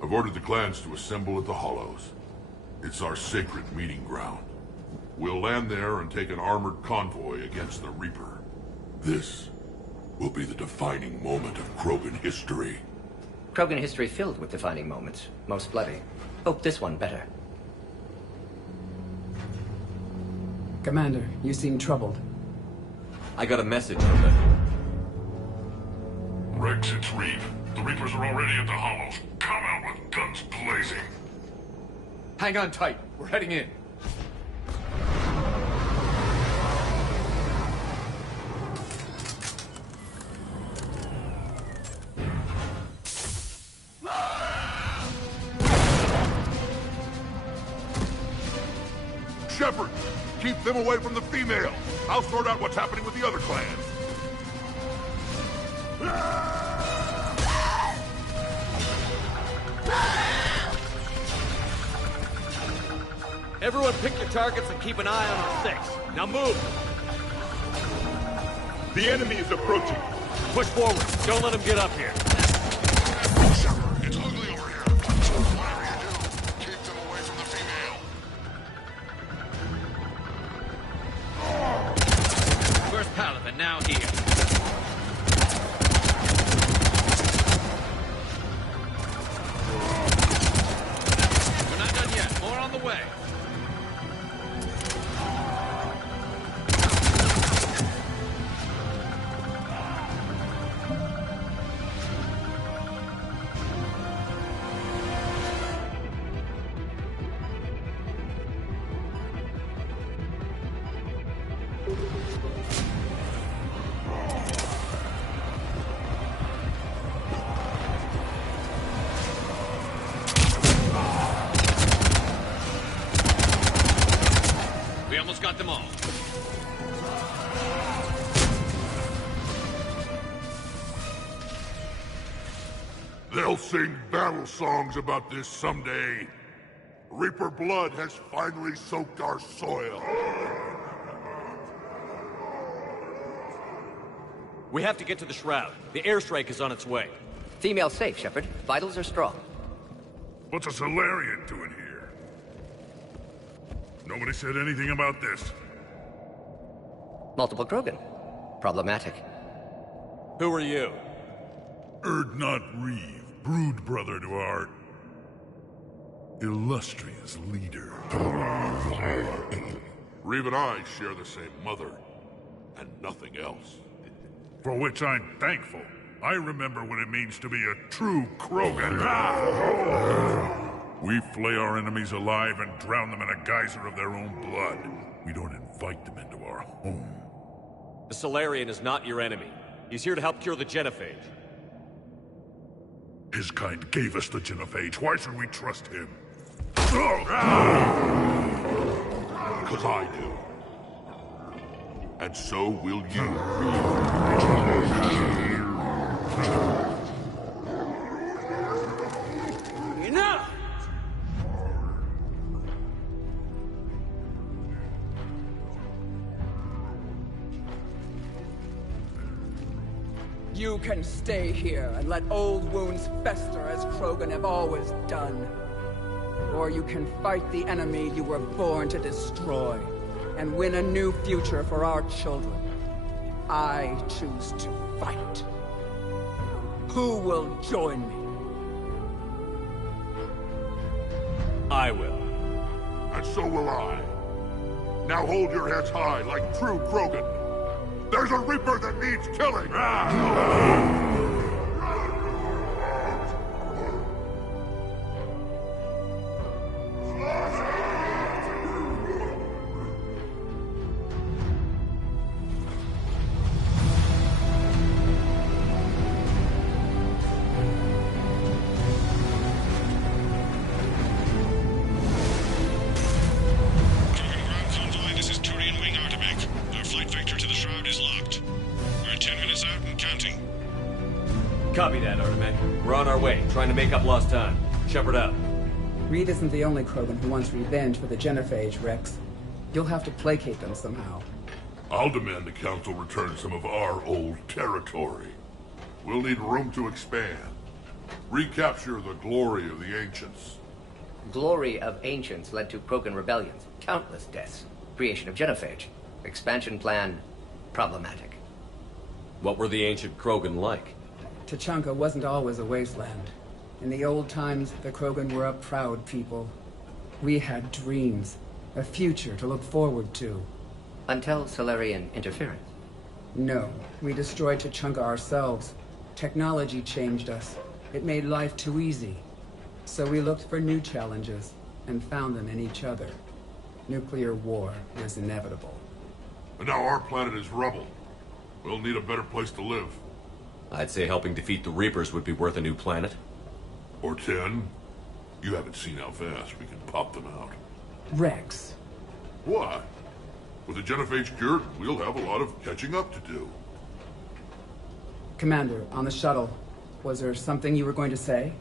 I've ordered the clans to assemble at the Hollows. It's our sacred meeting ground. We'll land there and take an armored convoy against the Reaper. This will be the defining moment of Krogan history. Krogan history filled with defining moments. Most bloody. Hope this one better. Commander, you seem troubled. I got a message from them. Rex, it's Reeve. The Reapers are already at the Hollows. Come out with guns blazing. Hang on tight. We're heading in. Shepard, keep them away from the female. I'll sort out what's happening with the other clans. Everyone pick your targets and keep an eye on our 6. Now move! The enemy is approaching. Push forward. Don't let him get up here. Shepard, it's ugly over here. Whatever you do, keep them away from the female. First Palaven, now here. We're not done yet. More on the way. We almost got them all. They'll sing battle songs about this someday. Reaper blood has finally soaked our soil. We have to get to the Shroud. The airstrike is on its way. Female safe, Shepard. Vitals are strong. What's a Solarian doing here? Nobody said anything about this. Multiple Krogan. Problematic. Who are you? Urdnot Reeve, brood brother to our illustrious leader. Reeve and I share the same mother, and nothing else. For which I'm thankful. I remember what it means to be a true Krogan. We flay our enemies alive and drown them in a geyser of their own blood. We don't invite them into our home. The Solarian is not your enemy. He's here to help cure the Genophage. His kind gave us the Genophage. Why should we trust him? Because I do. And so will you. Enough! You can stay here and let old wounds fester as Krogan have always done. Or you can fight the enemy you were born to destroy, and win a new future for our children. I choose to fight. Who will join me? I will. And so will I. Now hold your heads high like true Krogan. There's a Reaper that needs killing! Copy that, Artimac. We're on our way, trying to make up lost time. Shepard out. Reed isn't the only Krogan who wants revenge for the Genophage, Rex. You'll have to placate them somehow. I'll demand the Council return some of our old territory. We'll need room to expand. Recapture the glory of the Ancients. Glory of Ancients led to Krogan rebellions, countless deaths, creation of Genophage. Expansion plan, problematic. What were the ancient Krogan like? Tuchanka wasn't always a wasteland. In the old times, the Krogan were a proud people. We had dreams, a future to look forward to. Until Solarian interference. No, we destroyed Tuchanka ourselves. Technology changed us. It made life too easy. So we looked for new challenges, and found them in each other. Nuclear war is inevitable. And now our planet is rubble. We'll need a better place to live. I'd say helping defeat the Reapers would be worth a new planet. Or 10. You haven't seen how fast we can pop them out. Rex. What? With the genophage cured, we'll have a lot of catching up to do. Commander, on the shuttle, was there something you were going to say?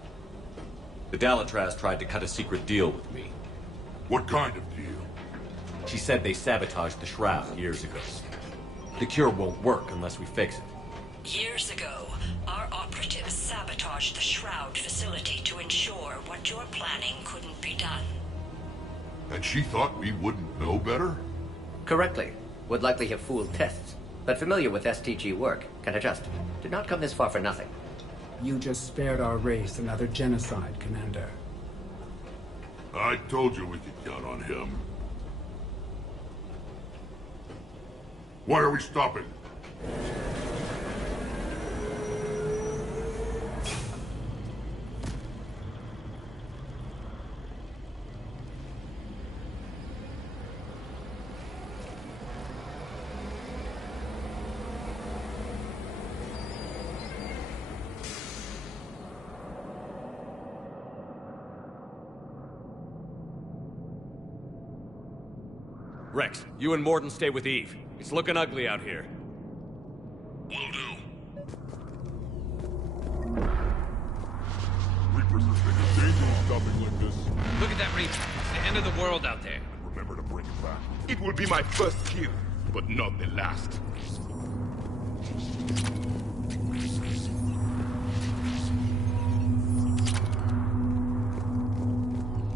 The Dalatraz tried to cut a secret deal with me. What kind of deal? She said they sabotaged the Shroud years ago. The cure won't work unless we fix it. Years ago, our operatives sabotaged the Shroud facility to ensure what you're planning couldn't be done. And she thought we wouldn't know better? Correctly. Would likely have fooled tests. But familiar with STG work, can adjust. Did not come this far for nothing. You just spared our race another genocide, Commander. I told you we could count on him. Why are we stopping? Rex, you and Mordin stay with Eve. It's looking ugly out here. Will do. Reapers are taking dangerous stopping like this. Look at that Reaper. It's the end of the world out there. Remember to bring it back. It will be my first kill, but not the last.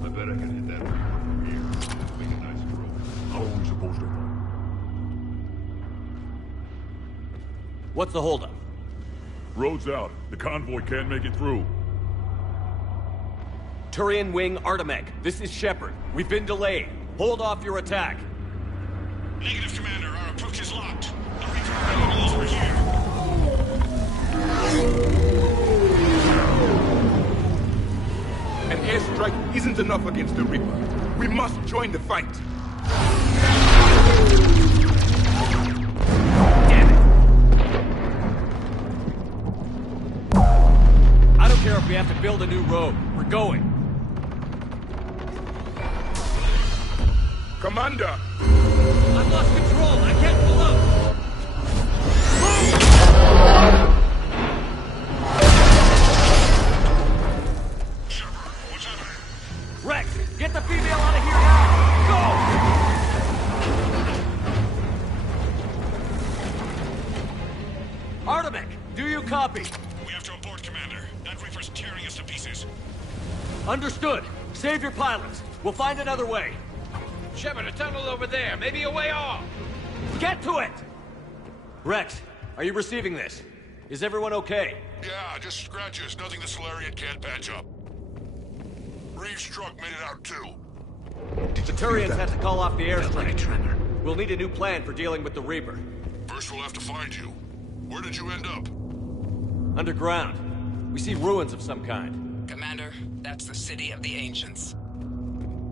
I bet I can hit that Reaper from here. Make a nice throw. How are we supposed to know? What's the holdup? Road's out. The convoy can't make it through. Turian Wing Artemec, this is Shepard. We've been delayed. Hold off your attack. Negative, Commander. Our approach is locked. The Reaper are over here. An airstrike isn't enough against the Reaper. We must join the fight. I don't care if we have to build a new road. We're going. Commander! I've lost control. I can't pull up. Rex, get the female out of here now! Go! Artemec, do you copy? We have to abort, Commander. That Reaper's tearing us to pieces. Understood. Save your pilots. We'll find another way. Shepard, a tunnel over there. Maybe a way off. Get to it! Rex, are you receiving this? Is everyone okay? Yeah, just scratches. Nothing the Solarian can't patch up. Reeves' truck made it out too. The Turians had to call off the airstrike. We'll need a new plan for dealing with the Reaper. First we'll have to find you. Where did you end up? Underground. We see ruins of some kind. Commander, that's the City of the Ancients.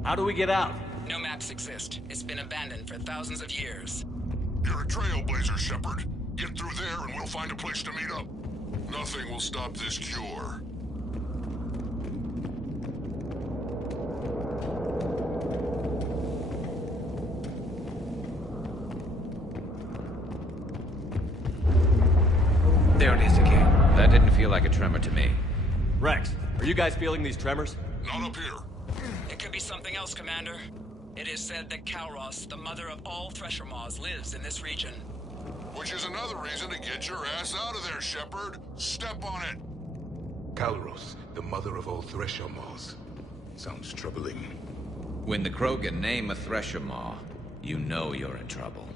How do we get out? No maps exist. It's been abandoned for thousands of years. You're a trailblazer, Shepard. Get through there and we'll find a place to meet up. Nothing will stop this cure. There it is again. That didn't feel like a tremor to me. Rex, are you guys feeling these tremors? Not up here. It could be something else, Commander. It is said that Kalros, the mother of all Thresher Maws, lives in this region. Which is another reason to get your ass out of there, Shepard. Step on it. Kalros, the mother of all Thresher Maws. Sounds troubling. When the Krogan name a Thresher Maw, you know you're in trouble.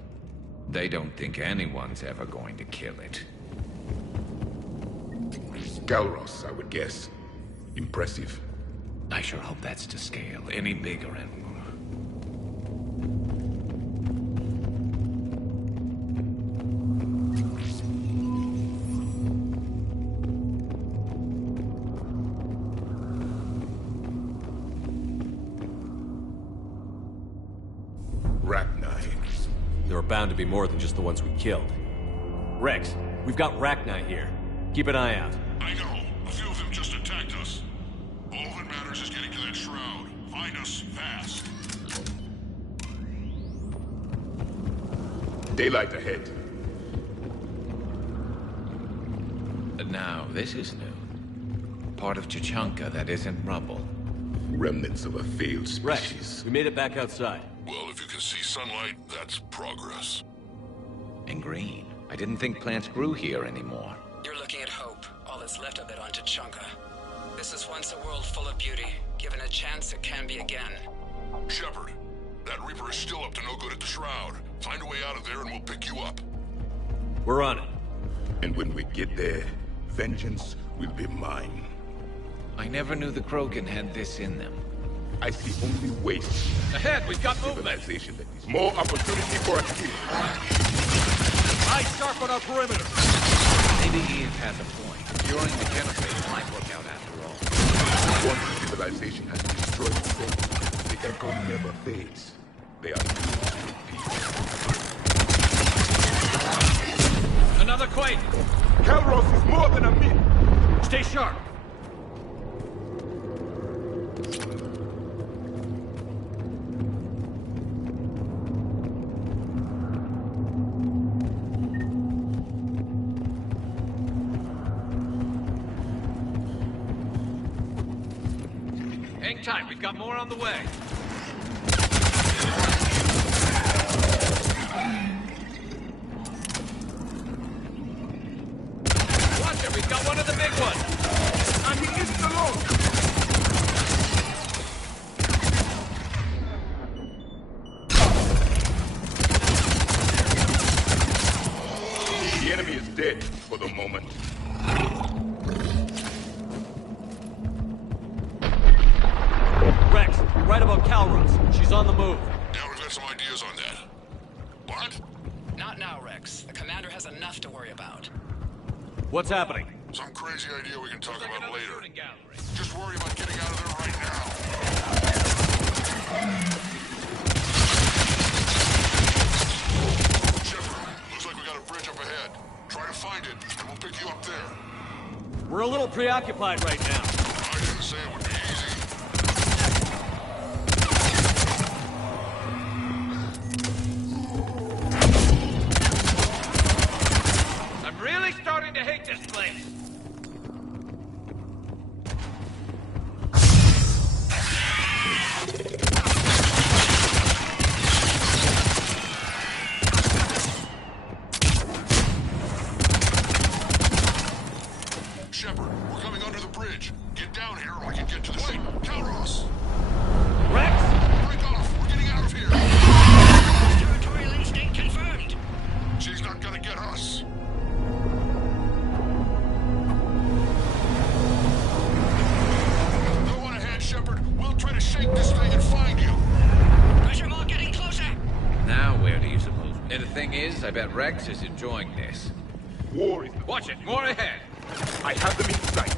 They don't think anyone's ever going to kill it. Kalros, I would guess. Impressive. I sure hope that's to scale. Any bigger and... There are bound to be more than just the ones we killed. Rex, we've got Rachni here. Keep an eye out. I know. A few of them just attacked us. All that matters is getting to that shroud. Find us fast. Daylight ahead. Now, this is new. Part of Tuchanka that isn't rubble. Remnants of a failed species. Rex, we made it back outside. Well, if you can see sunlight, that's progress. And green. I didn't think plants grew here anymore. You're looking at hope, all that's left of it on Tuchanka. This is once a world full of beauty. Given a chance, it can be again. Shepard, that Reaper is still up to no good at the Shroud. Find a way out of there and we'll pick you up. We're on it. And when we get there, vengeance will be mine. I never knew the Krogan had this in them. I see only waste. Ahead, we've got movement. Civilization that is more opportunity for us here. Eyes sharp on our perimeter. Maybe Eve has a point. Curing the genocide might work out after all. Once civilization has destroyed itself, the echo never fades. They are peace. Another Quake! Calros is more than a myth! Stay sharp! Hang tight, we've got more on the way. Watch it, we've got one of the big ones! And he isn't alone! The enemy is dead for the moment. Rex, you're right about Calros. She's on the move. Yeah, we've got some ideas on that. What? Not now, Rex. The commander has enough to worry about. What's happening? Some crazy idea we can talk about later. Just worry about getting out of there right now. Shepard, looks like we got a bridge up ahead. Try to find it, and we'll pick you up there. We're a little preoccupied right now. I didn't say it would be easy. I'm really starting to hate this place. Shepard, we're coming under the bridge. Get down here and we can get to the ship. Calros! Rex! Break off! We're getting out of here! Territorial instinct confirmed. She's not gonna get us. Go on ahead, Shepard. We'll try to shake this thing and find you. Pressure mark getting closer. Now where do you suppose? And the thing is, I bet Rex is enjoying this. War is... Watch it, more ahead. I have them in sight.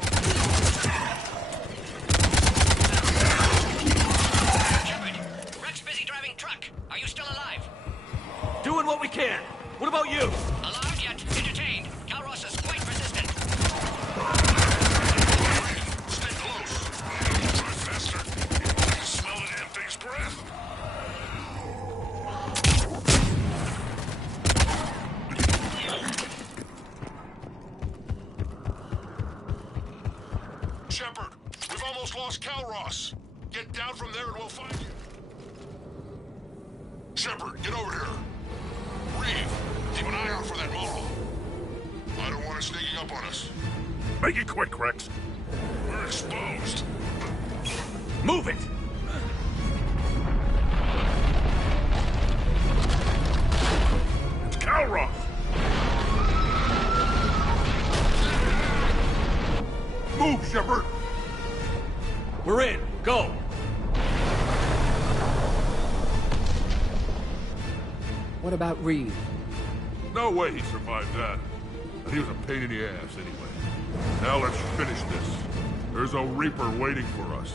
Shepard, Rex busy driving truck. Are you still alive? Doing what we can. What about you? Alarmed yet? Entertained. Calros is quite resistant. Stay close. Try faster. I can smell the damn thing's breath. Shepard, we've almost lost Calros. Get down from there and we'll find you. Shepard, get over here. Reeve, keep an eye out for that model. I don't want it sneaking up on us. Make it quick, Rex. We're exposed. Move it! It's Calros! Move, Shepard! We're in. Go. What about Reeve? No way he survived that. And he was a pain in the ass anyway. Now let's finish this. There's a Reaper waiting for us.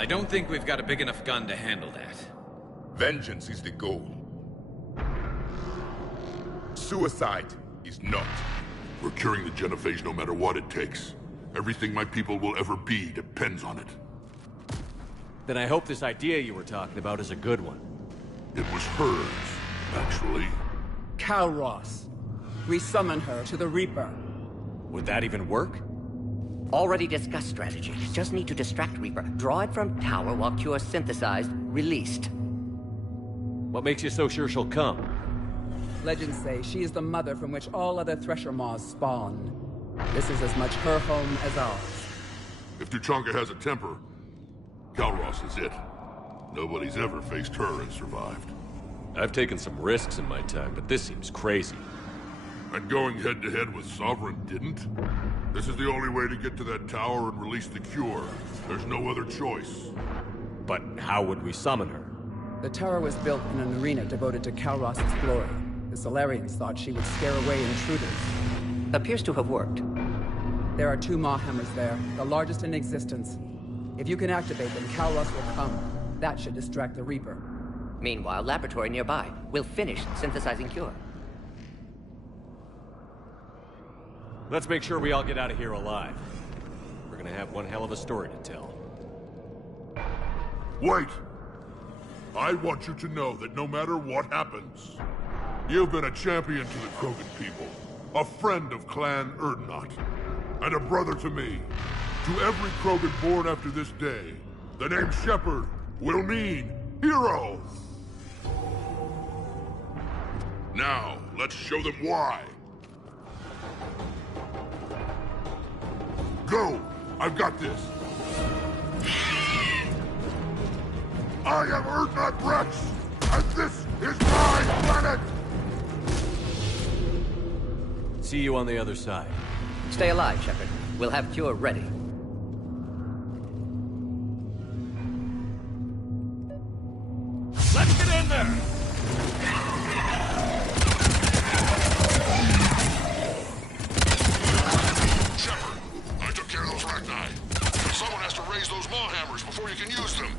I don't think we've got a big enough gun to handle that. Vengeance is the goal. Suicide is not. We're curing the genophage no matter what it takes. Everything my people will ever be depends on it. Then I hope this idea you were talking about is a good one. It was hers, actually. Kalros. We summon her to the Reaper. Would that even work? Already discussed strategy. Just need to distract Reaper. Draw it from tower while Cure synthesized, released. What makes you so sure she'll come? Legends say she is the mother from which all other Thresher Maws spawned. This is as much her home as ours. If Tuchanka has a temper, Kalros is it. Nobody's ever faced her and survived. I've taken some risks in my time, but this seems crazy. And going head-to-head with Sovereign didn't? This is the only way to get to that tower and release the Cure. There's no other choice. But how would we summon her? The tower was built in an arena devoted to Kalros' glory. The Solarians thought she would scare away intruders. Appears to have worked. There are 2 Maw hammers there, the largest in existence. If you can activate them, Kalros will come. That should distract the Reaper. Meanwhile, laboratory nearby. We'll finish synthesizing Cure. Let's make sure we all get out of here alive. We're gonna have one hell of a story to tell. Wait! I want you to know that no matter what happens, you've been a champion to the Krogan people, a friend of Clan Urdnot, and a brother to me. To every Krogan born after this day, the name Shepard will mean hero! Now, let's show them why. Go! I've got this! I am Urdnot Rex, and this is my planet! See you on the other side. Stay alive, Shepard. We'll have Cure ready. Let's get in there! Shepard, I took care of those Rachni. Someone has to raise those Maw hammers before you can use them.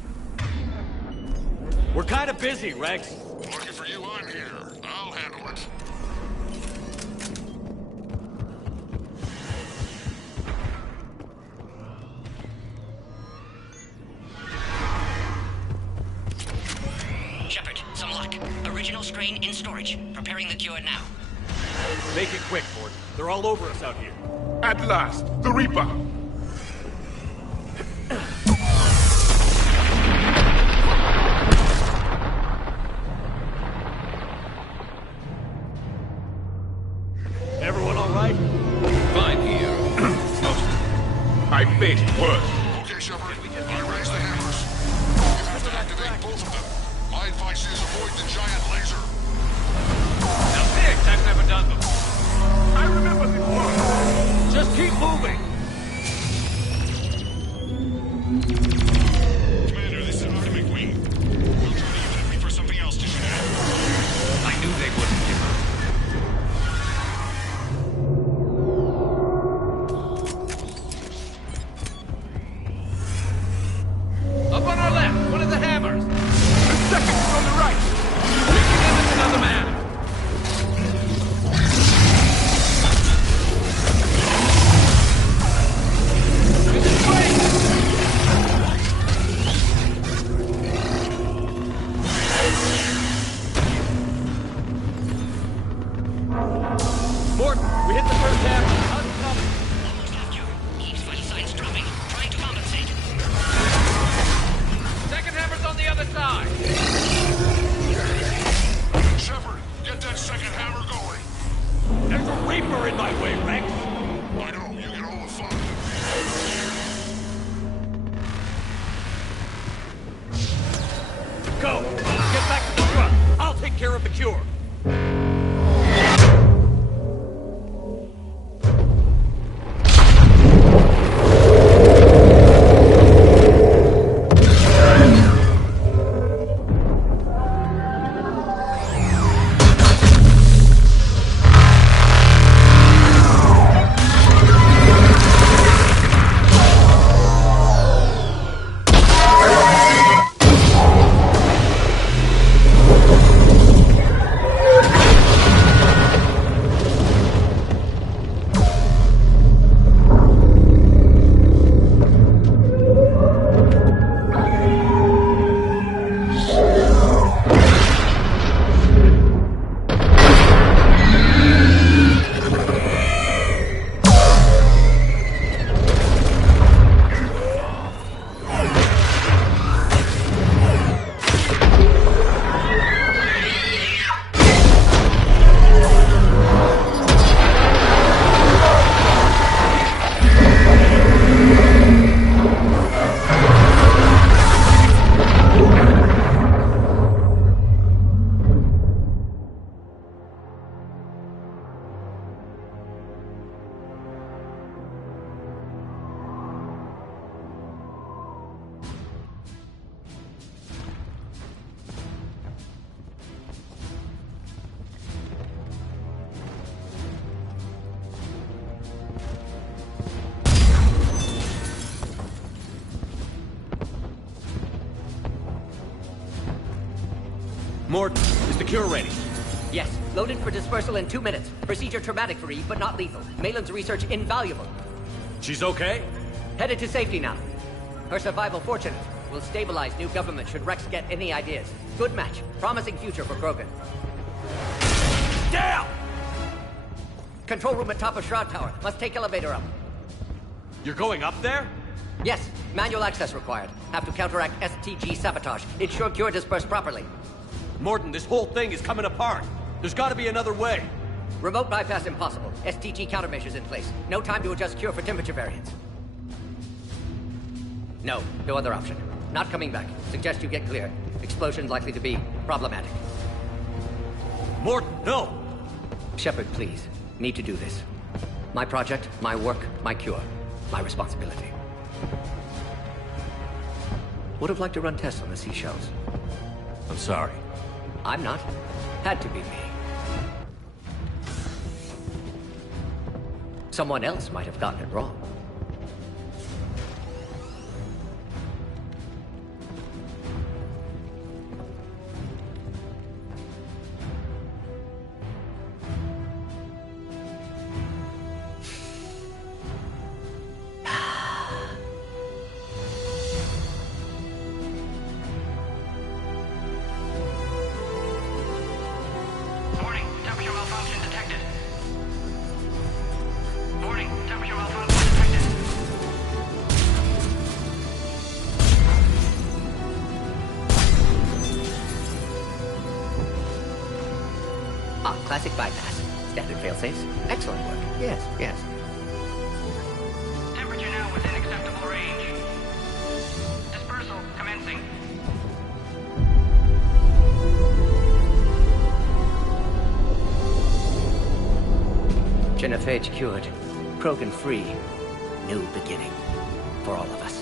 We're kind of busy, Rex. Lucky for you, I'm here. I'll handle it. Shepard, some luck. Original strain in storage. Preparing the Cure now. Make it quick, Mort. They're all over us out here. At last, the Reaper! Everyone all right? Fine here. I faced worse. Okay, Shepard. I raised the hammers. You have to activate both of them. My advice is avoid the giant laser. Now this I've never done before. I remember before. Just keep moving. Commander, this is Artemis Wing. We'll try to use that Reaper for something else to shoot at. I knew they wouldn't give up. Up on our left, one of the hammers. The second is on the right. Reaching in with another man. Mort, we hit the first hammer. How's it coming? Almost have Cure. Keeps vital signs dropping. Trying to compensate. Second hammer's on the other side. Shepard, get that second hammer going. There's a Reaper in my way, Rex. I know, you get all the fun. Go! Get back to the truck! I'll take care of the Cure! Mort, is the cure ready? Yes, loaded for dispersal in 2 minutes. Procedure traumatic for Eve, but not lethal. Malin's research invaluable. She's okay? Headed to safety now. Her survival fortunate. Will stabilize new government should Rex get any ideas. Good match. Promising future for Krogan. Down! Control room at top of Shroud Tower. Must take elevator up. You're going up there? Yes, manual access required. Have to counteract STG sabotage. Ensure cure dispersed properly. Mordin, this whole thing is coming apart. There's gotta be another way. Remote bypass impossible. STG countermeasures in place. No time to adjust cure for temperature variance. No other option. Not coming back. Suggest you get clear. Explosion likely to be problematic. Mort, no! Shepard, please. Need to do this. My project, my work, my cure. My responsibility. Would have liked to run tests on the seashells. I'm sorry. I'm not. Had to be me. Someone else might have gotten it wrong. Classic bypass. Standard failsafes. Excellent work. Yes. Temperature now within acceptable range. Dispersal commencing. Genophage cured. Krogan free. New beginning. For all of us.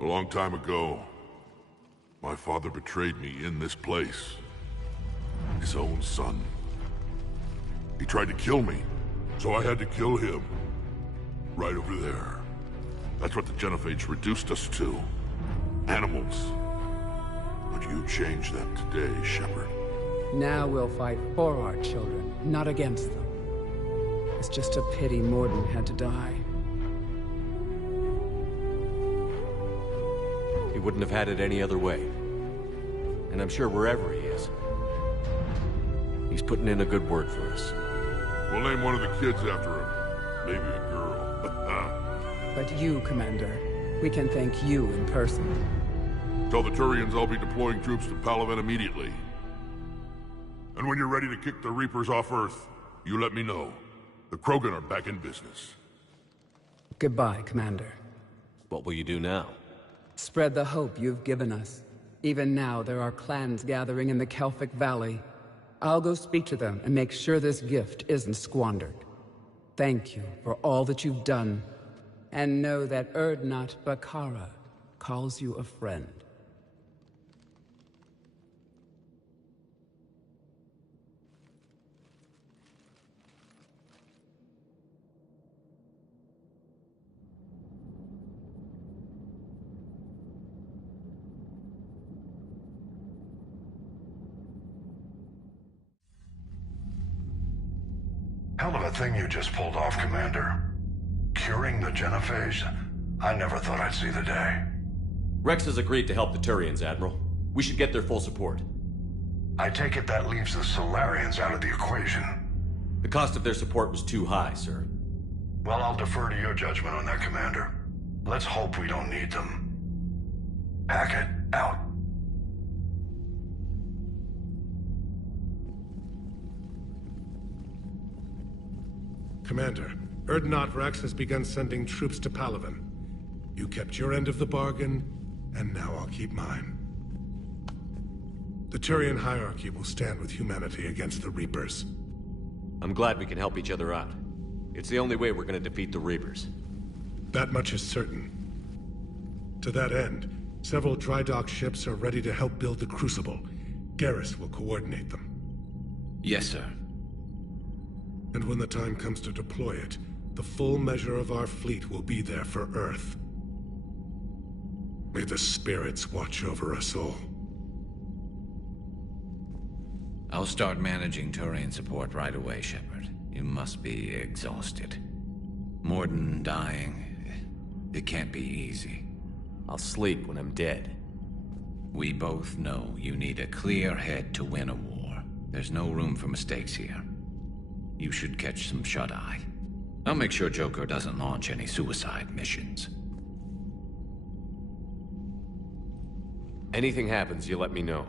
A long time ago, my father betrayed me in this place. His own son. He tried to kill me, so I had to kill him. Right over there. That's what the Genophage reduced us to. Animals. But you changed that today, Shepard. Now we'll fight for our children, not against them. It's just a pity Mordin had to die. He wouldn't have had it any other way. And I'm sure wherever he is, he's putting in a good word for us. We'll name one of the kids after him. Maybe a girl. But you, Commander, we can thank you in person. Tell the Turians I'll be deploying troops to Palaven immediately. And when you're ready to kick the Reapers off Earth, you let me know. The Krogan are back in business. Goodbye, Commander. What will you do now? Spread the hope you've given us. Even now, there are clans gathering in the Kelphic Valley. I'll go speak to them and make sure this gift isn't squandered. Thank you for all that you've done. And know that Urdnot Bakara calls you a friend. Hell of a thing you just pulled off, Commander. Curing the Genophage? I never thought I'd see the day. Rex has agreed to help the Turians, Admiral. We should get their full support. I take it that leaves the Solarians out of the equation. The cost of their support was too high, sir. Well, I'll defer to your judgment on that, Commander. Let's hope we don't need them. Hackett, out. Commander, Urdnot Rex has begun sending troops to Palaven. You kept your end of the bargain, and now I'll keep mine. The Turian hierarchy will stand with humanity against the Reapers. I'm glad we can help each other out. It's the only way we're gonna defeat the Reapers. That much is certain. To that end, several dry dock ships are ready to help build the Crucible. Garrus will coordinate them. Yes, sir. And when the time comes to deploy it, the full measure of our fleet will be there for Earth. May the spirits watch over us all. I'll start managing Turian support right away, Shepard. You must be exhausted. Mordin dying, it can't be easy. I'll sleep when I'm dead. We both know you need a clear head to win a war. There's no room for mistakes here. You should catch some shut-eye. I'll make sure Joker doesn't launch any suicide missions. Anything happens, you let me know.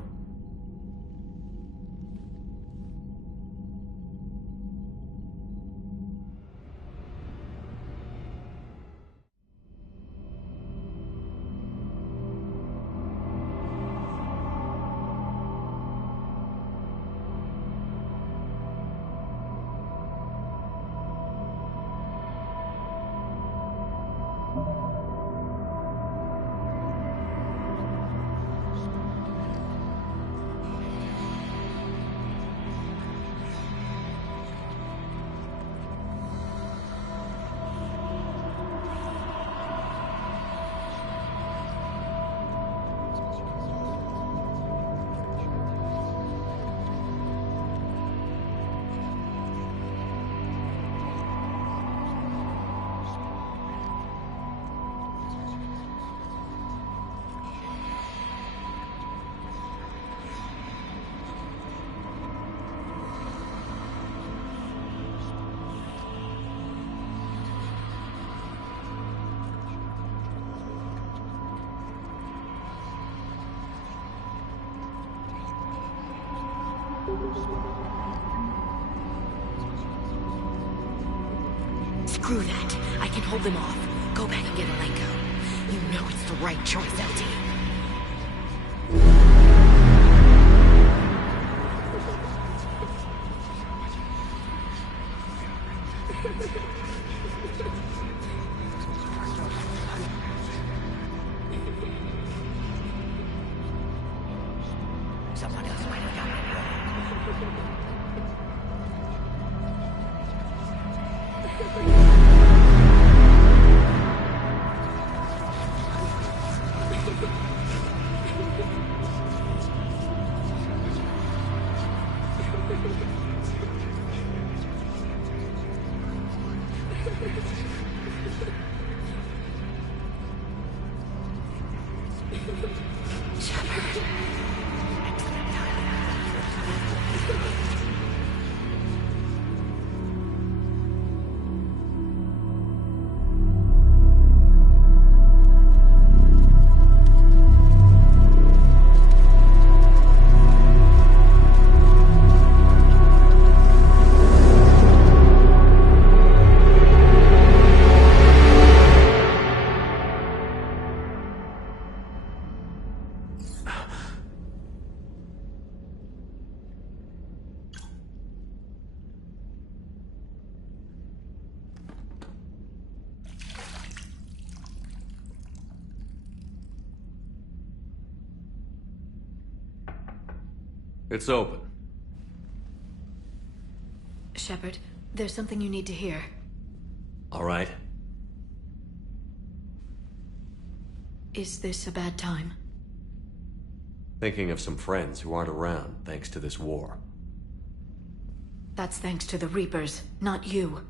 Screw that. I can hold them off. Go back and get Alenko. You know it's the right choice, LT. Someone else might have gotten it wrong. It's open. Shepard, there's something you need to hear. All right. Is this a bad time? Thinking of some friends who aren't around thanks to this war. That's thanks to the Reapers, not you.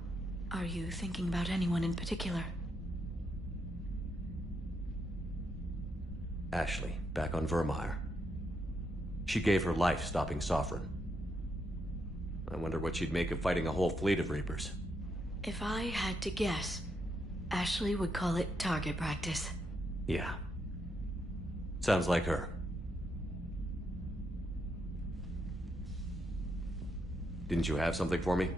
Are you thinking about anyone in particular? Ashley, back on Vermeer. She gave her life stopping Sovereign. I wonder what she'd make of fighting a whole fleet of Reapers. If I had to guess, Ashley would call it target practice. Yeah. Sounds like her. Didn't you have something for me?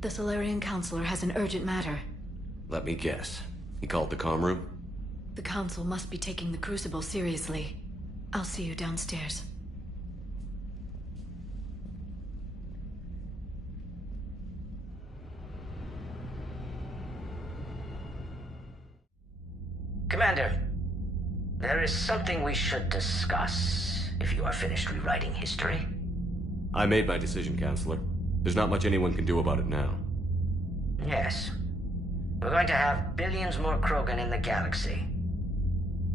The Solarian Counselor has an urgent matter. Let me guess. He called the comm room? The Council must be taking the Crucible seriously. I'll see you downstairs. Commander, there is something we should discuss, if you are finished rewriting history. I made my decision, Counselor. There's not much anyone can do about it now. Yes. We're going to have billions more Krogan in the galaxy.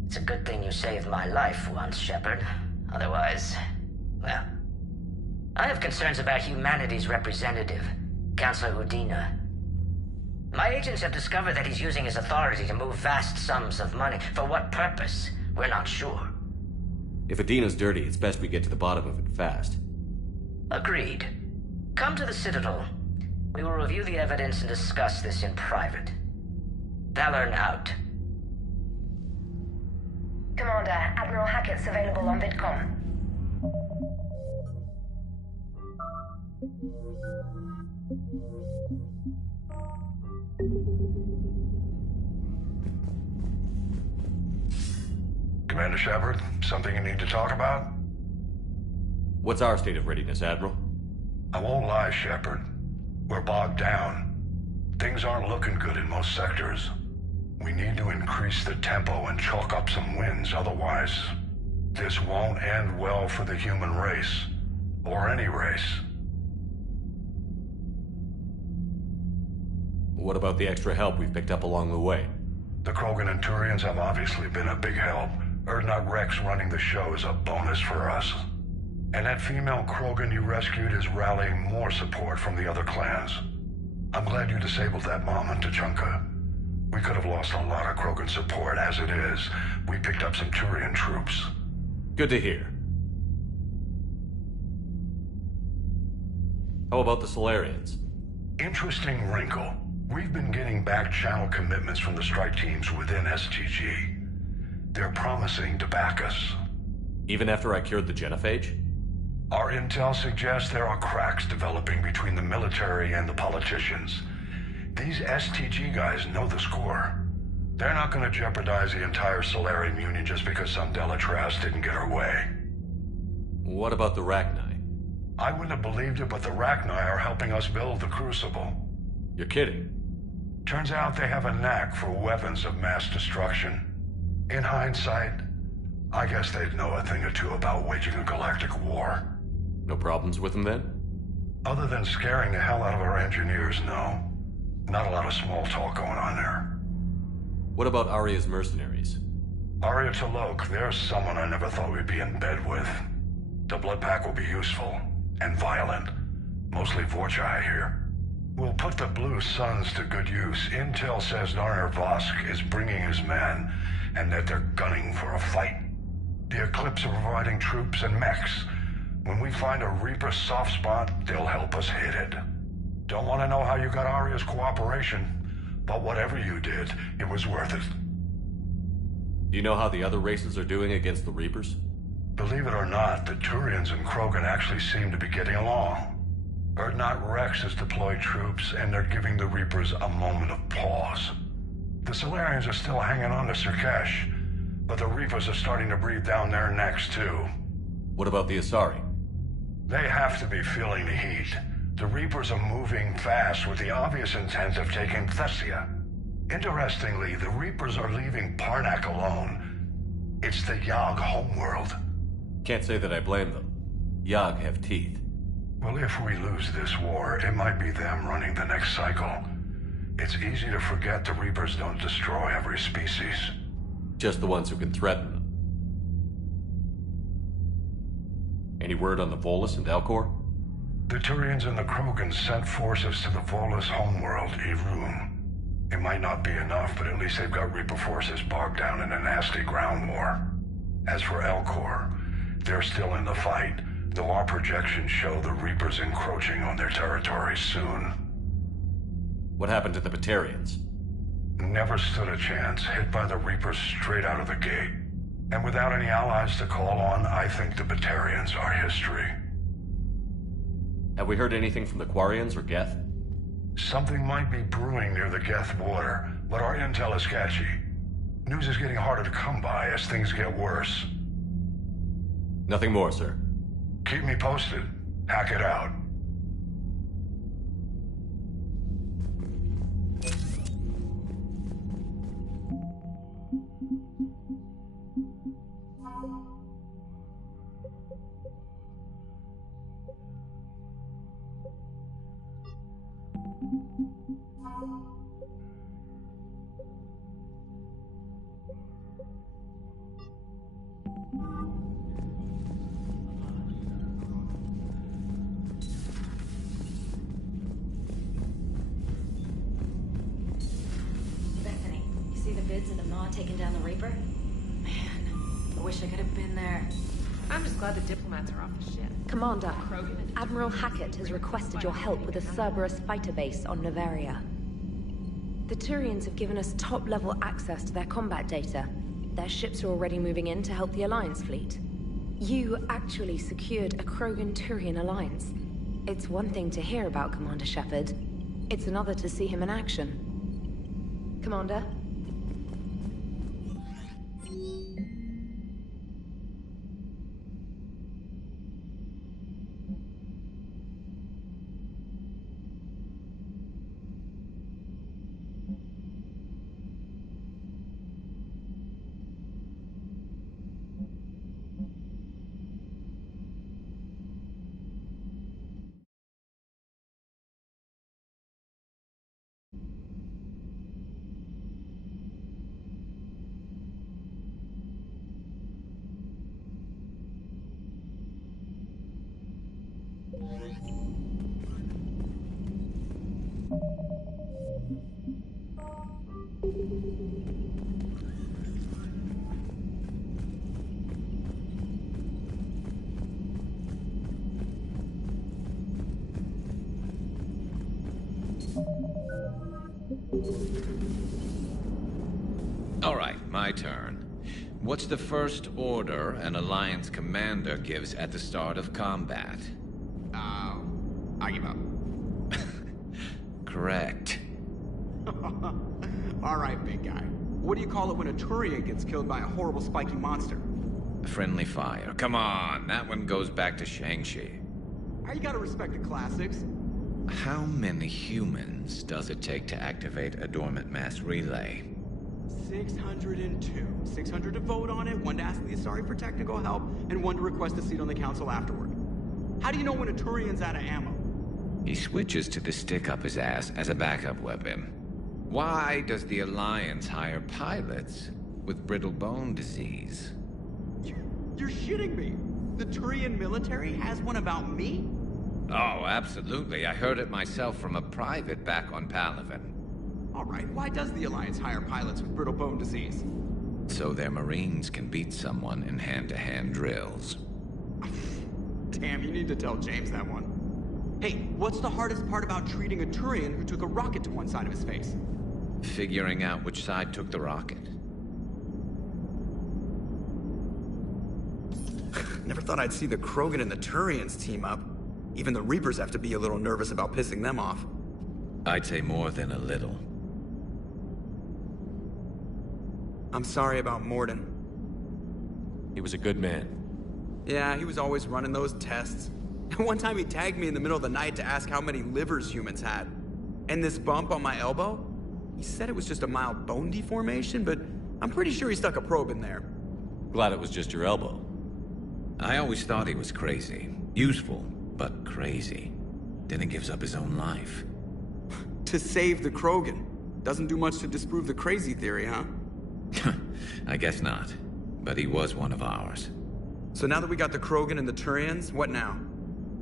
It's a good thing you saved my life once, Shepard. Otherwise, well... I have concerns about humanity's representative, Councilor Udina. My agents have discovered that he's using his authority to move vast sums of money. For what purpose? We're not sure. If Adina's dirty, it's best we get to the bottom of it fast. Agreed. Come to the Citadel. We will review the evidence and discuss this in private. Valorn out. Commander, Admiral Hackett's available on VidCom. Commander Shepard, something you need to talk about? What's our state of readiness, Admiral? I won't lie, Shepard. We're bogged down. Things aren't looking good in most sectors. We need to increase the tempo and chalk up some wins, otherwise this won't end well for the human race. Or any race. What about the extra help we've picked up along the way? The Krogan and Turians have obviously been a big help. Urdnot Rex running the show is a bonus for us. And that female Krogan you rescued is rallying more support from the other clans. I'm glad you disabled that bomb on Tuchanka. We could have lost a lot of Krogan support. As it is, we picked up some Turian troops. Good to hear. How about the Solarians? Interesting wrinkle. We've been getting back channel commitments from the strike teams within STG. They're promising to back us. Even after I cured the genophage? Our intel suggests there are cracks developing between the military and the politicians. These STG guys know the score. They're not going to jeopardize the entire Solarian Union just because some Delatraz didn't get her way. What about the Rachni? I wouldn't have believed it, but the Rachni are helping us build the Crucible. You're kidding. Turns out they have a knack for weapons of mass destruction. In hindsight, I guess they'd know a thing or two about waging a galactic war. No problems with them then? Other than scaring the hell out of our engineers, no. Not a lot of small talk going on there. What about Aria's mercenaries? Aria T'Loak, there's someone I never thought we'd be in bed with. The Blood Pack will be useful. And violent. Mostly Vorcha, I hear. We'll put the Blue Suns to good use. Intel says Narner Vosk is bringing his men, and that they're gunning for a fight. The Eclipse are providing troops and mechs. When we find a Reaper soft spot, they'll help us hit it. Don't want to know how you got Aria's cooperation, but whatever you did, it was worth it. Do you know how the other races are doing against the Reapers? Believe it or not, the Turians and Krogan actually seem to be getting along. Urdnot Rex has deployed troops, and they're giving the Reapers a moment of pause. The Solarians are still hanging on to Surkesh, but the Reapers are starting to breathe down their necks, too. What about the Asari? They have to be feeling the heat. The Reapers are moving fast with the obvious intent of taking Thessia. Interestingly, the Reapers are leaving Parnak alone. It's the Yag homeworld. Can't say that I blame them. Yag have teeth. Well, if we lose this war, it might be them running the next cycle. It's easy to forget the Reapers don't destroy every species. Just the ones who can threaten them. Any word on the Volus and Elcor? The Turians and the Krogan sent forces to the Volus homeworld, Irun. It might not be enough, but at least they've got Reaper forces bogged down in a nasty ground war. As for Elcor, they're still in the fight, though our projections show the Reapers encroaching on their territory soon. What happened to the Batarians? Never stood a chance, hit by the Reapers straight out of the gate. And without any allies to call on, I think the Batarians are history. Have we heard anything from the Quarians or Geth? Something might be brewing near the Geth border, but our intel is sketchy. News is getting harder to come by as things get worse. Nothing more, sir. Keep me posted. Hack it out. Bethany, you see the vids of the Maw taking down the Reaper? Man, I wish I could have been there. I'm just glad the diplomats are off the ship. Commander, Admiral Hackett has requested your help with a Cerberus fighter base on Noveria. The Turians have given us top-level access to their combat data. Their ships are already moving in to help the Alliance fleet. You actually secured a Krogan-Turian alliance. It's one thing to hear about Commander Shepard. It's another to see him in action. Commander? All right, my turn. What's the first order an Alliance commander gives at the start of combat? I give up. Correct. All right, big guy. What do you call it when a Turian gets killed by a horrible spiky monster? Friendly fire. Come on, that one goes back to Shang-Chi. You gotta respect the classics. How many humans does it take to activate a dormant mass relay? 602. 600 to vote on it, 1 to ask the Asari for technical help, and 1 to request a seat on the council afterward. How do you know when a Turian's out of ammo? He switches to the stick up his ass as a backup weapon. Why does the Alliance hire pilots with brittle bone disease? You're shitting me. The Turian military has one about me? Oh, absolutely. I heard it myself from a private back on Palaven. All right, why does the Alliance hire pilots with brittle bone disease? So their Marines can beat someone in hand-to-hand drills. Damn, you need to tell James that one. Hey, what's the hardest part about treating a Turian who took a rocket to one side of his face? Figuring out which side took the rocket. Never thought I'd see the Krogan and the Turians team up. Even the Reapers have to be a little nervous about pissing them off. I'd say more than a little. I'm sorry about Mordin. He was a good man. Yeah, he was always running those tests. One time he tagged me in the middle of the night to ask how many livers humans had. And this bump on my elbow? He said it was just a mild bone deformation, but I'm pretty sure he stuck a probe in there. Glad it was just your elbow. I always thought he was crazy. Useful, but crazy. Then he gives up his own life. To save the Krogan. Doesn't do much to disprove the crazy theory, huh? I guess not. But he was one of ours. So now that we got the Krogan and the Turians, what now?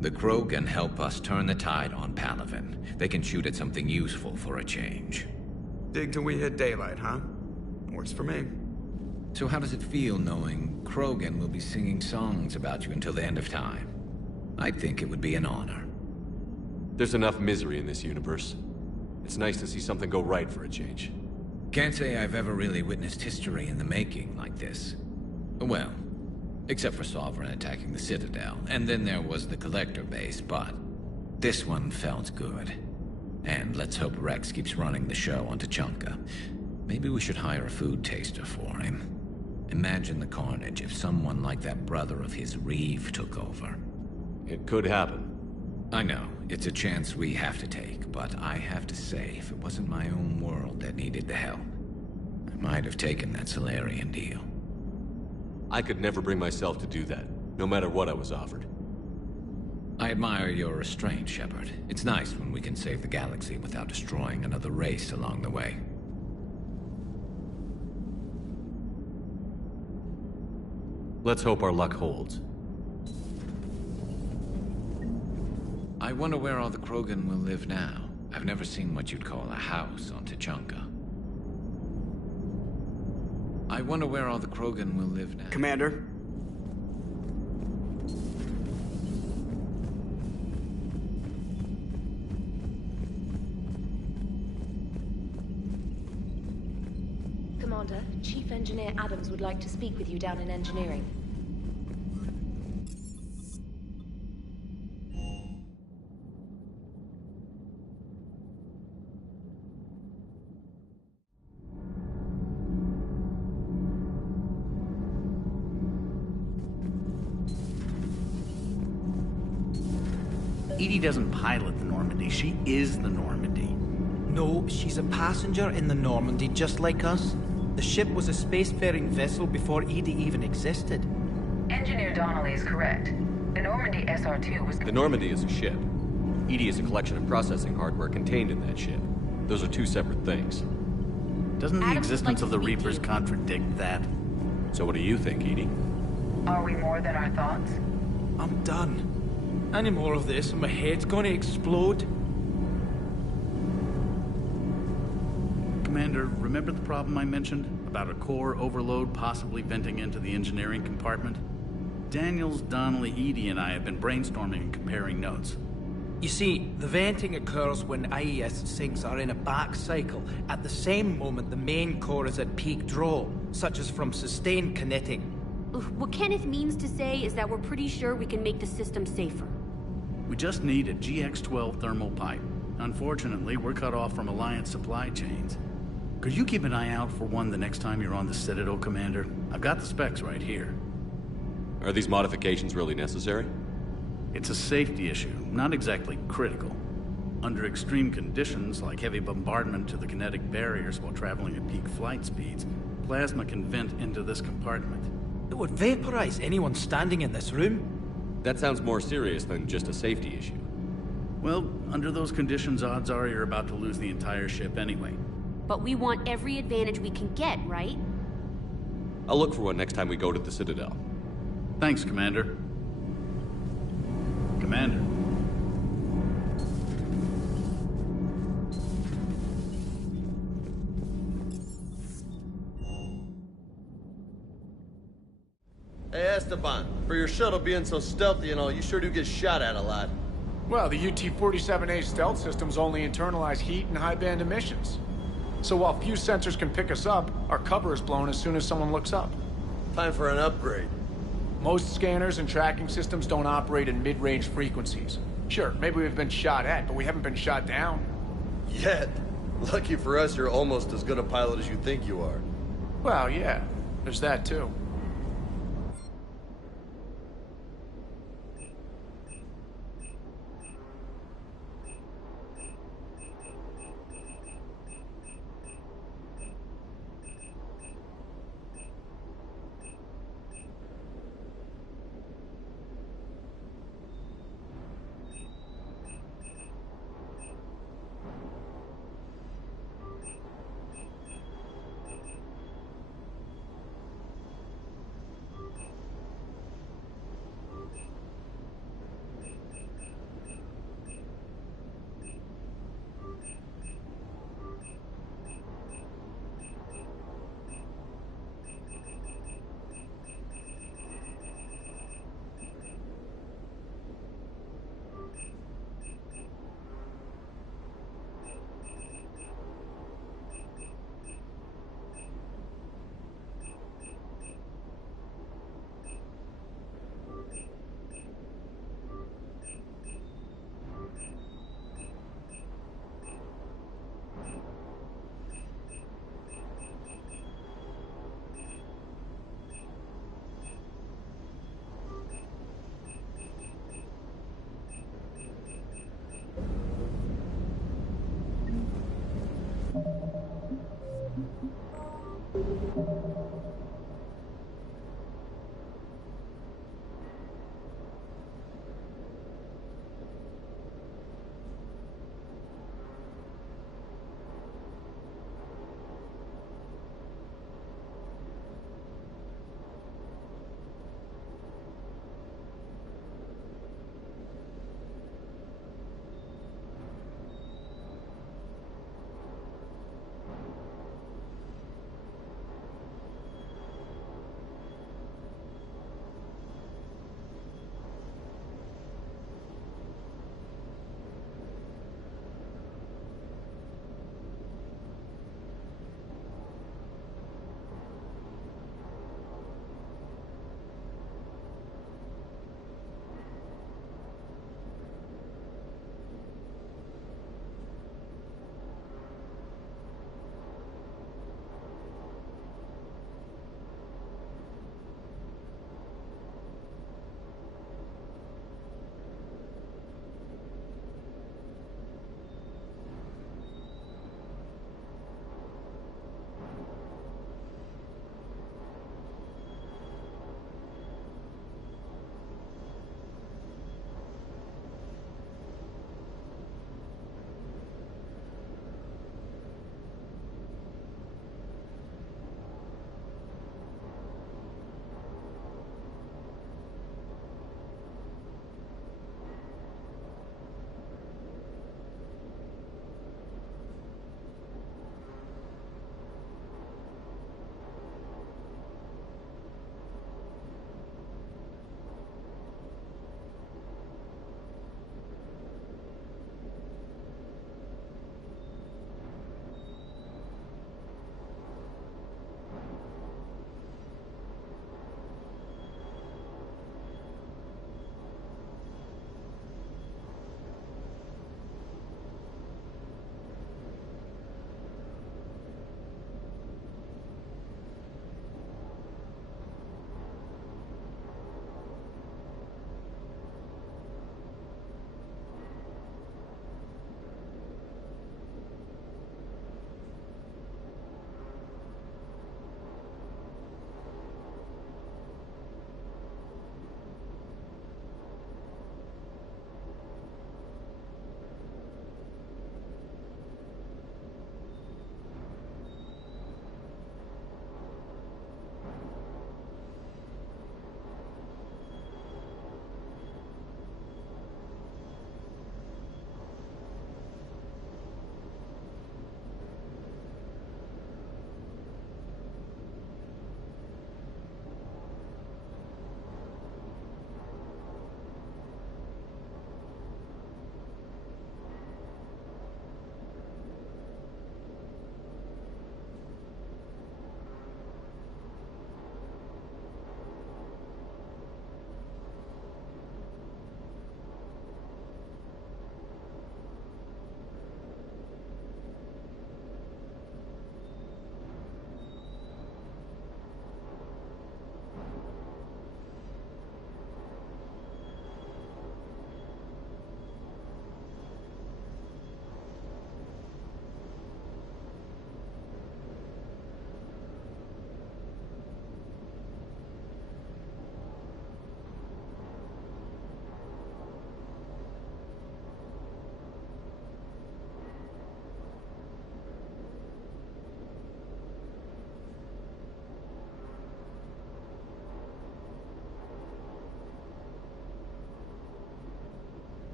The Krogan help us turn the tide on Palaven. They can shoot at something useful for a change. Dig till we hit daylight, huh? Works for me. So how does it feel knowing Krogan will be singing songs about you until the end of time? I think it would be an honor. There's enough misery in this universe. It's nice to see something go right for a change. Can't say I've ever really witnessed history in the making like this. Well, except for Sovereign attacking the Citadel, and then there was the Collector base, but this one felt good. And let's hope Rex keeps running the show on Tuchanka. Maybe we should hire a food taster for him. Imagine the carnage if someone like that brother of his, Reeve, took over. It could happen. I know, it's a chance we have to take, but I have to say, if it wasn't my own world that needed the help, I might have taken that Salarian deal. I could never bring myself to do that, no matter what I was offered. I admire your restraint, Shepard. It's nice when we can save the galaxy without destroying another race along the way. Let's hope our luck holds. I wonder where all the Krogan will live now. I've never seen what you'd call a house on Tuchanka. I wonder where all the Krogan will live now. Commander? Commander, Chief Engineer Adams would like to speak with you down in engineering. EDI doesn't pilot the Normandy, she is the Normandy. No, she's a passenger in the Normandy, just like us. The ship was a spacefaring vessel before EDI even existed. Engineer Donnelly is correct. The Normandy SR-2 was... The Normandy is a ship. EDI is a collection of processing hardware contained in that ship. Those are two separate things. Doesn't the existence of the Reapers contradict that? So what do you think, EDI? Are we more than our thoughts? I'm done. Any more of this and my head's gonna explode. Commander, remember the problem I mentioned? About a core overload possibly venting into the engineering compartment? Daniels, Donnelly, EDI, and I have been brainstorming and comparing notes. You see, the venting occurs when IES sinks are in a back cycle. At the same moment, the main core is at peak draw, such as from sustained kinetic. What Kenneth means to say is that we're pretty sure we can make the system safer. We just need a GX-12 thermal pipe. Unfortunately, we're cut off from Alliance supply chains. Could you keep an eye out for one the next time you're on the Citadel, Commander? I've got the specs right here. Are these modifications really necessary? It's a safety issue, not exactly critical. Under extreme conditions, like heavy bombardment to the kinetic barriers while traveling at peak flight speeds, plasma can vent into this compartment. It would vaporize anyone standing in this room. That sounds more serious than just a safety issue. Well, under those conditions, odds are you're about to lose the entire ship anyway. But we want every advantage we can get, right? I'll look for one next time we go to the Citadel. Thanks, Commander. Commander. Hey, Esteban, for your shuttle being so stealthy and all, you sure do get shot at a lot. Well, the UT-47A stealth systems only internalize heat and high-band emissions. So while few sensors can pick us up, our cover is blown as soon as someone looks up. Time for an upgrade. Most scanners and tracking systems don't operate in mid-range frequencies. Sure, maybe we've been shot at, but we haven't been shot down. Yet. Lucky for us, you're almost as good a pilot as you think you are. Well, yeah. There's that, too.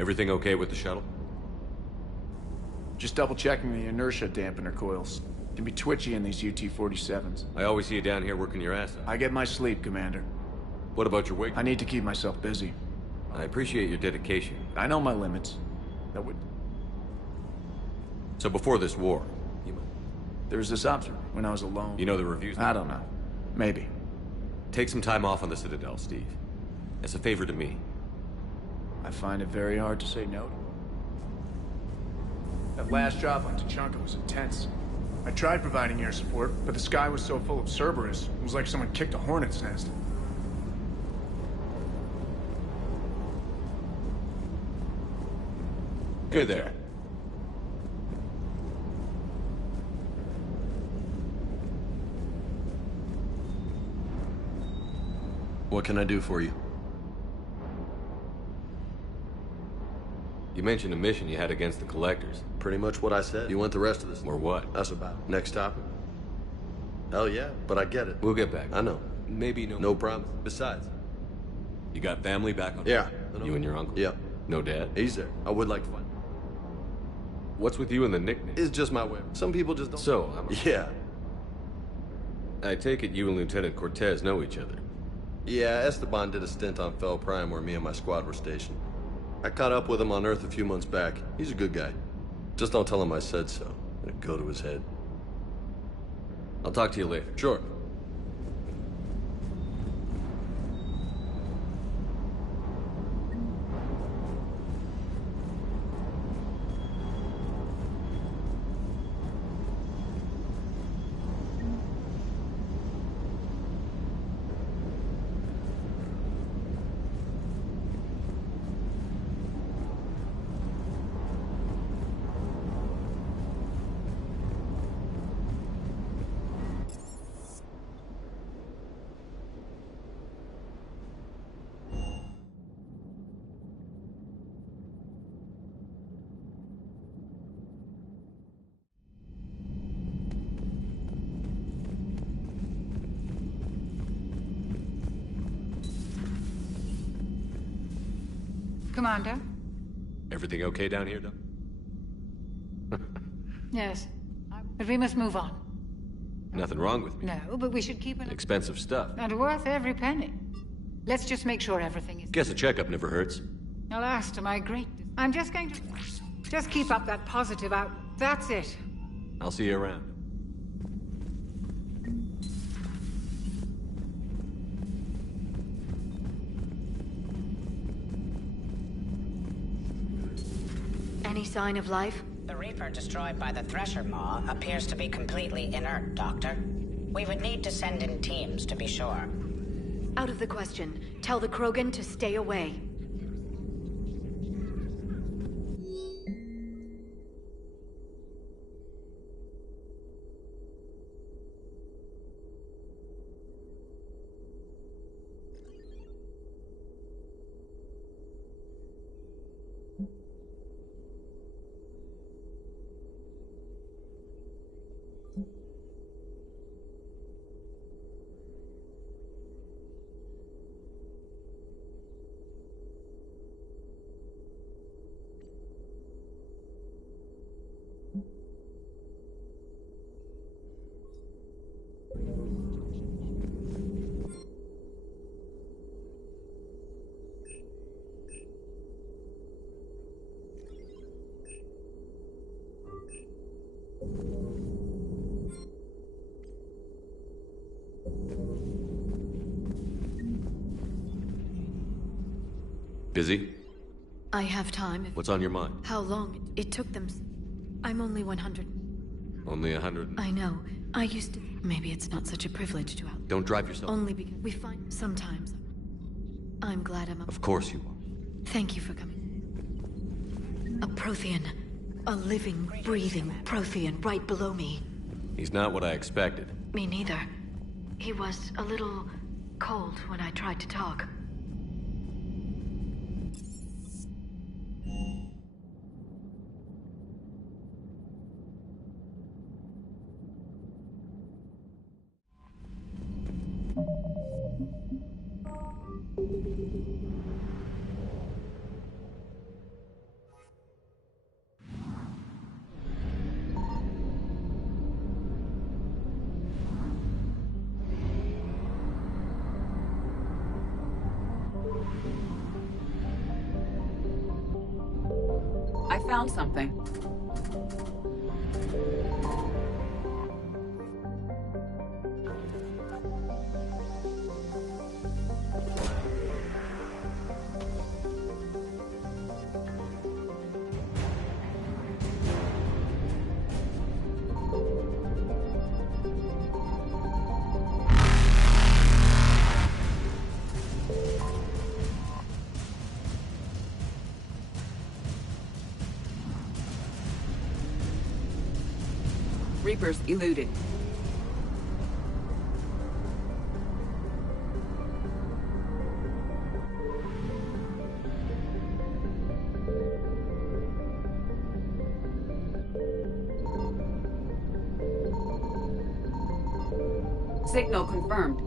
Everything okay with the shuttle? Just double-checking the inertia dampener coils. Can be twitchy in these UT-47s. I always see you down here working your ass off. I get my sleep, Commander. What about your wake? I need to keep myself busy. I appreciate your dedication. I know my limits. That would... So before this war, there was this option when I was alone. You know the reviews? I don't know. Maybe. Take some time off on the Citadel, Steve. As a favor to me. I find it very hard to say no. That last drop on Tuchanka was intense. I tried providing air support, but the sky was so full of Cerberus, it was like someone kicked a hornet's nest. Good there. What can I do for you? You mentioned a mission you had against the Collectors. Pretty much what I said. You want the rest of this? Or what? That's about it. Next topic? Hell yeah, but I get it. We'll get back. I know. Maybe no... No problem. Besides... You got family back on... Yeah. You and your uncle? Yeah. No dad? He's there. I would like to find... What's with you and the nickname? It's just my way. Some people just don't... So, Yeah. I take it you and Lieutenant Cortez know each other. Yeah, Esteban did a stint on Fel Prime where me and my squad were stationed. I caught up with him on Earth a few months back. He's a good guy. Just don't tell him I said so. It'll go to his head. I'll talk to you later. Sure. Commander? Everything okay down here, though? Yes. But we must move on. Nothing wrong with me. No, but we should keep an... Expensive stuff. And worth every penny. Let's just make sure everything is... Guess a checkup never hurts. Alas, to my great... I'm just going to... Just keep up that positive out... That's it. I'll see you around. Any sign of life? The Reaper destroyed by the Thresher Maw appears to be completely inert, Doctor. We would need to send in teams to be sure. Out of the question. Tell the Krogan to stay away. Busy? I have time. What's on your mind? How long it took them... I'm only 100. Only 100? I know. I used to... Maybe it's not such a privilege to out... Don't drive yourself. Only because we find... Sometimes... I'm glad I'm... Of course you are. Thank you for coming. A Prothean. A living, breathing Prothean right below me. He's not what I expected. Me neither. He was a little cold when I tried to talk. found something. Reapers eluded. Signal confirmed.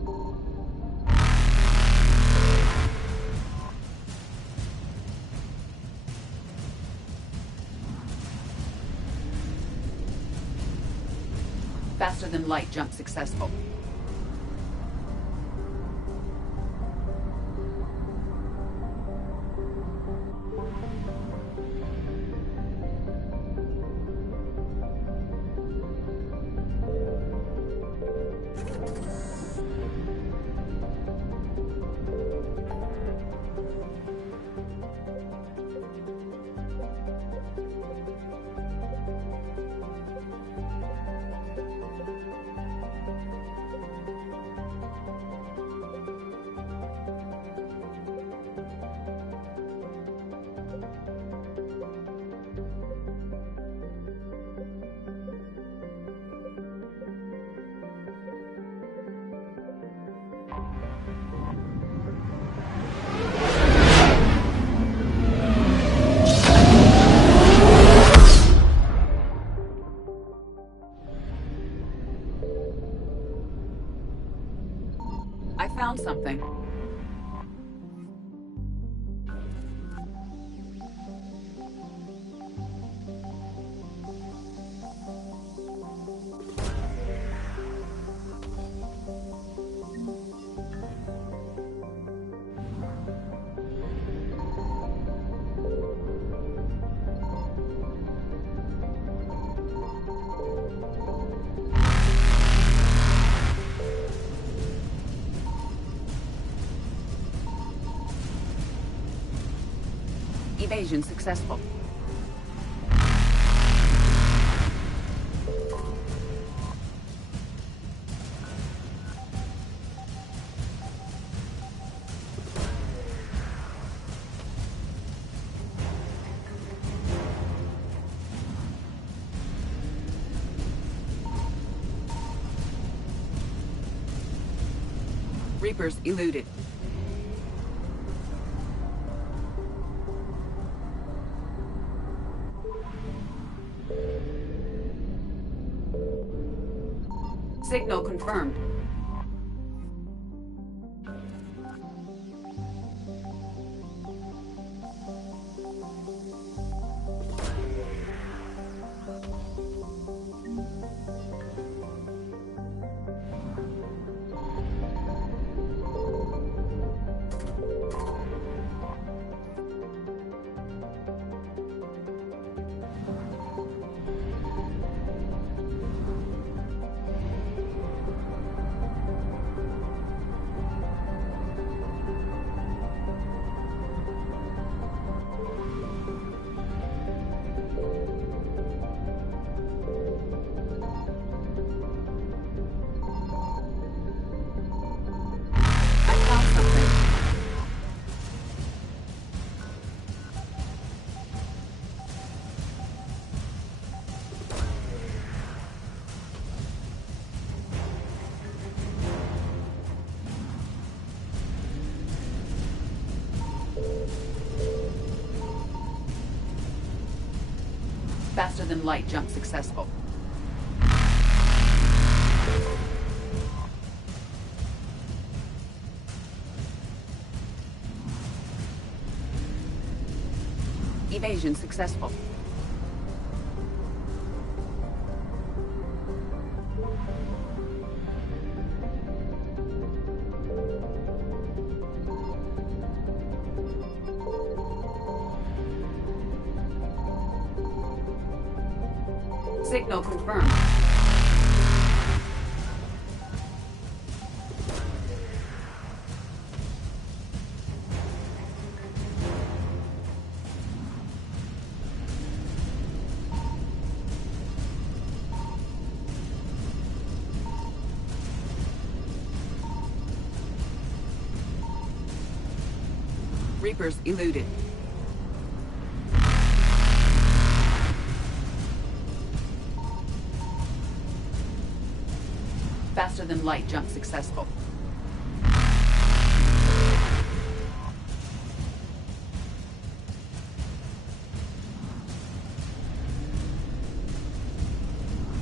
Faster than light jump successful. I found something. Evasion successful. Reapers eluded. Signal confirmed. Faster than light jump successful. Evasion successful. Signal confirmed. Reapers eluded. Faster than light jump successful.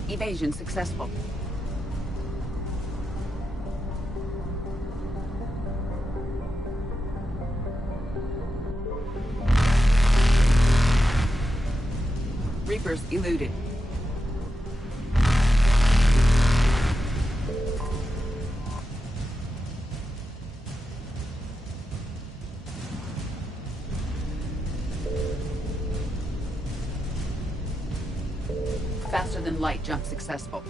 Evasion successful. Reapers eluded. Faster than light jump successful.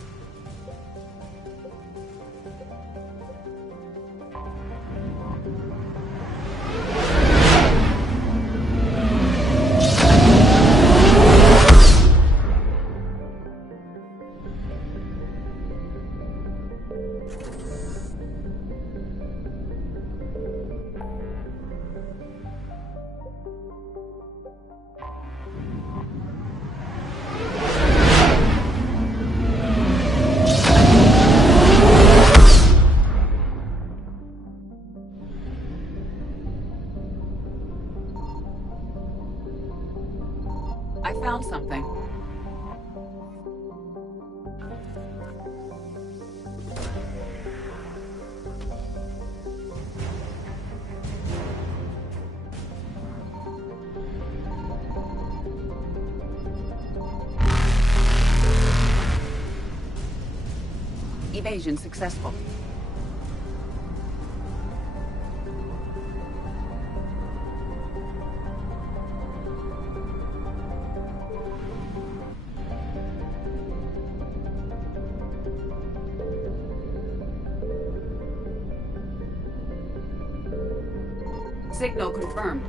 I found something. Evasion successful. Signal confirmed.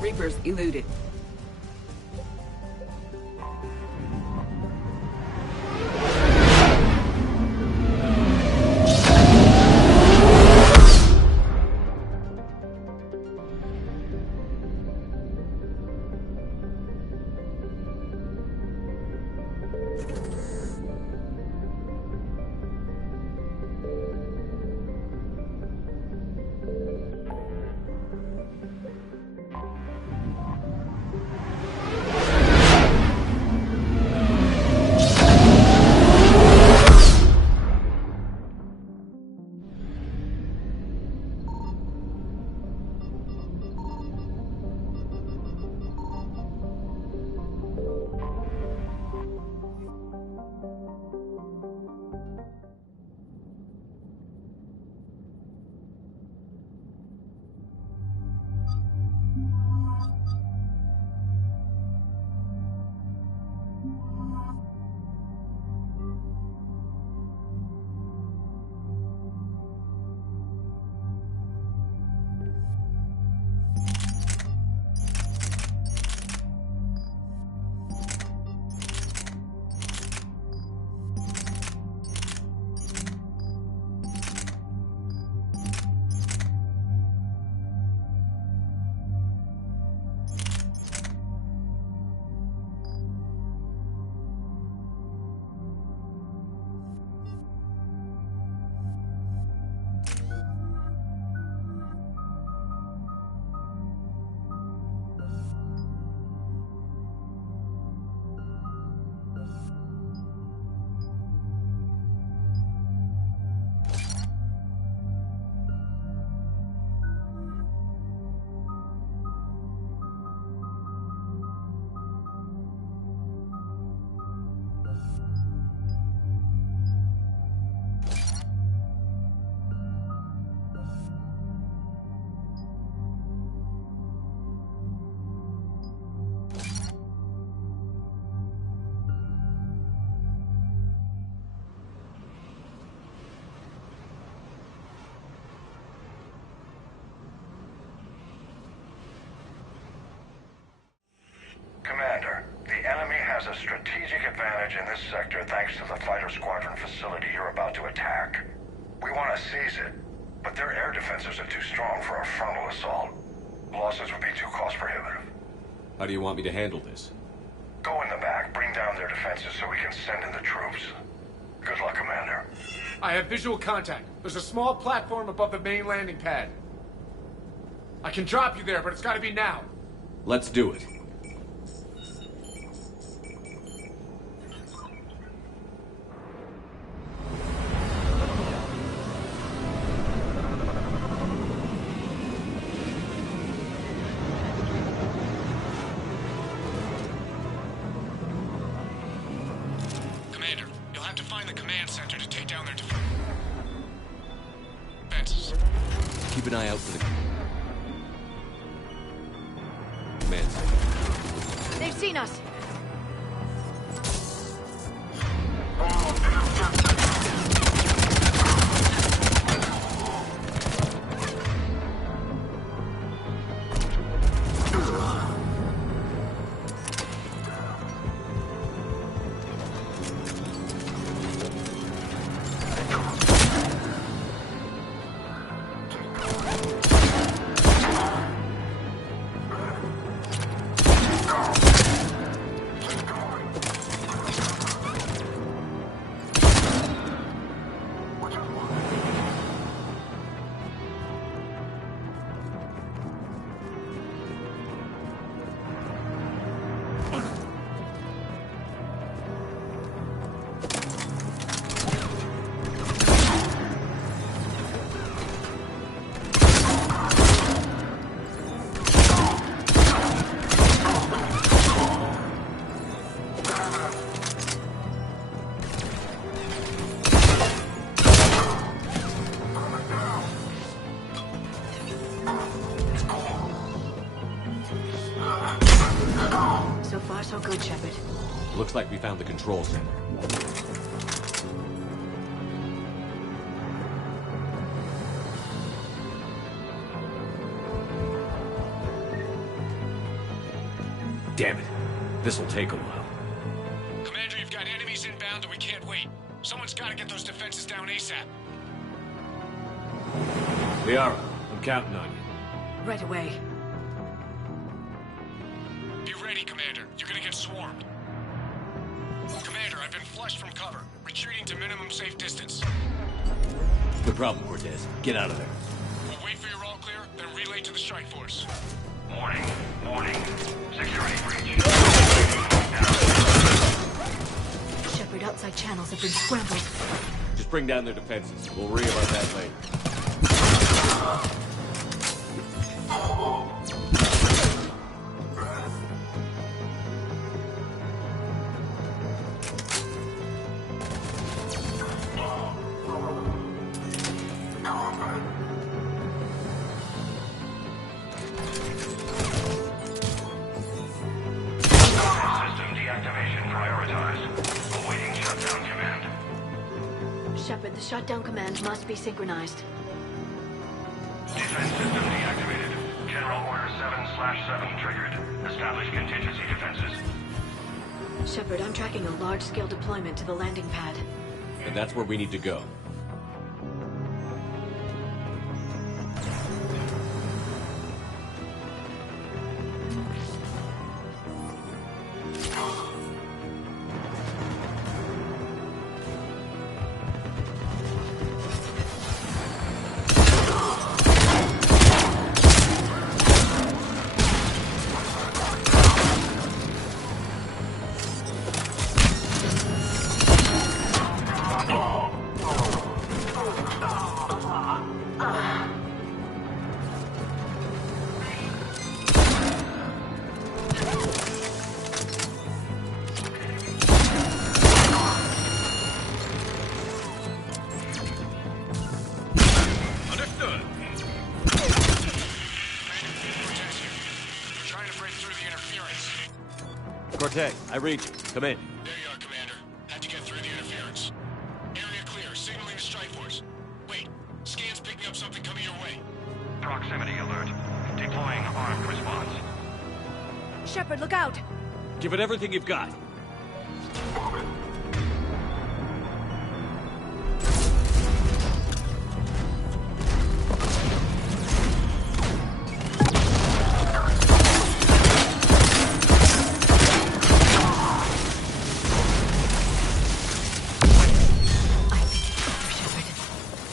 Reapers eluded. Commander, the enemy has a strategic advantage in this sector thanks to the fighter squadron facility you're about to attack. We want to seize it, but their air defenses are too strong for a frontal assault. Losses would be too cost-prohibitive. How do you want me to handle this? Go in the back, bring down their defenses so we can send in the troops. Good luck, Commander. I have visual contact. There's a small platform above the main landing pad. I can drop you there, but it's gotta be now. Let's do it. Commander, you'll have to find the command center to take down their defenses. Keep an eye out for the command center. They've seen us. So far, so good, Shepard. Looks like we found the control center. Damn it. This'll take a while. Commander, you've got enemies inbound and we can't wait. Someone's got to get those defenses down ASAP. Liara, I'm counting on you. Right away. Be ready, Commander. You're gonna get swarmed. Commander, I've been flushed from cover. Retreating to minimum safe distance. No problem, Cortez. Get out of there. We'll wait for your all clear, then relay to the strike force. Warning. Security breach. Shepard, outside channels have been scrambled. Just bring down their defenses. We'll worry about that later. System deactivation prioritized. Awaiting shutdown command. Shepard, the shutdown command must be synchronized. Defense system deactivated. General Order 7/7 triggered. Establish contingency defenses. Shepard, I'm tracking a large-scale deployment to the landing pad. And that's where we need to go. Cortez, I read you. Come in. There you are, Commander. Had to get through the interference. Area clear, signaling the strike force. Wait, scan's picking up something coming your way. Proximity alert. Deploying armed response. Shepard, look out! Give it everything you've got.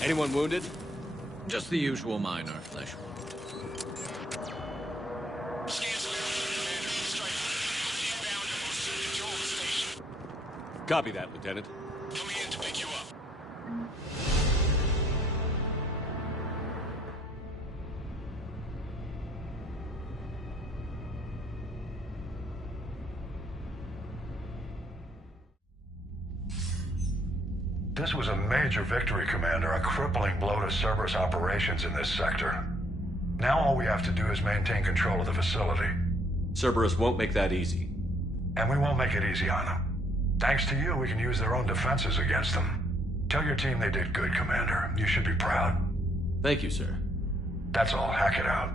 Anyone wounded? Just the usual minor flesh wound. Copy that, Lieutenant. Coming in to pick you up. This was a major victory, Commander. A crippling blow to Cerberus operations in this sector. Now all we have to do is maintain control of the facility. Cerberus won't make that easy. And we won't make it easy on them. Thanks to you, we can use their own defenses against them. Tell your team they did good, Commander. You should be proud. Thank you, sir. That's all. Hack it out.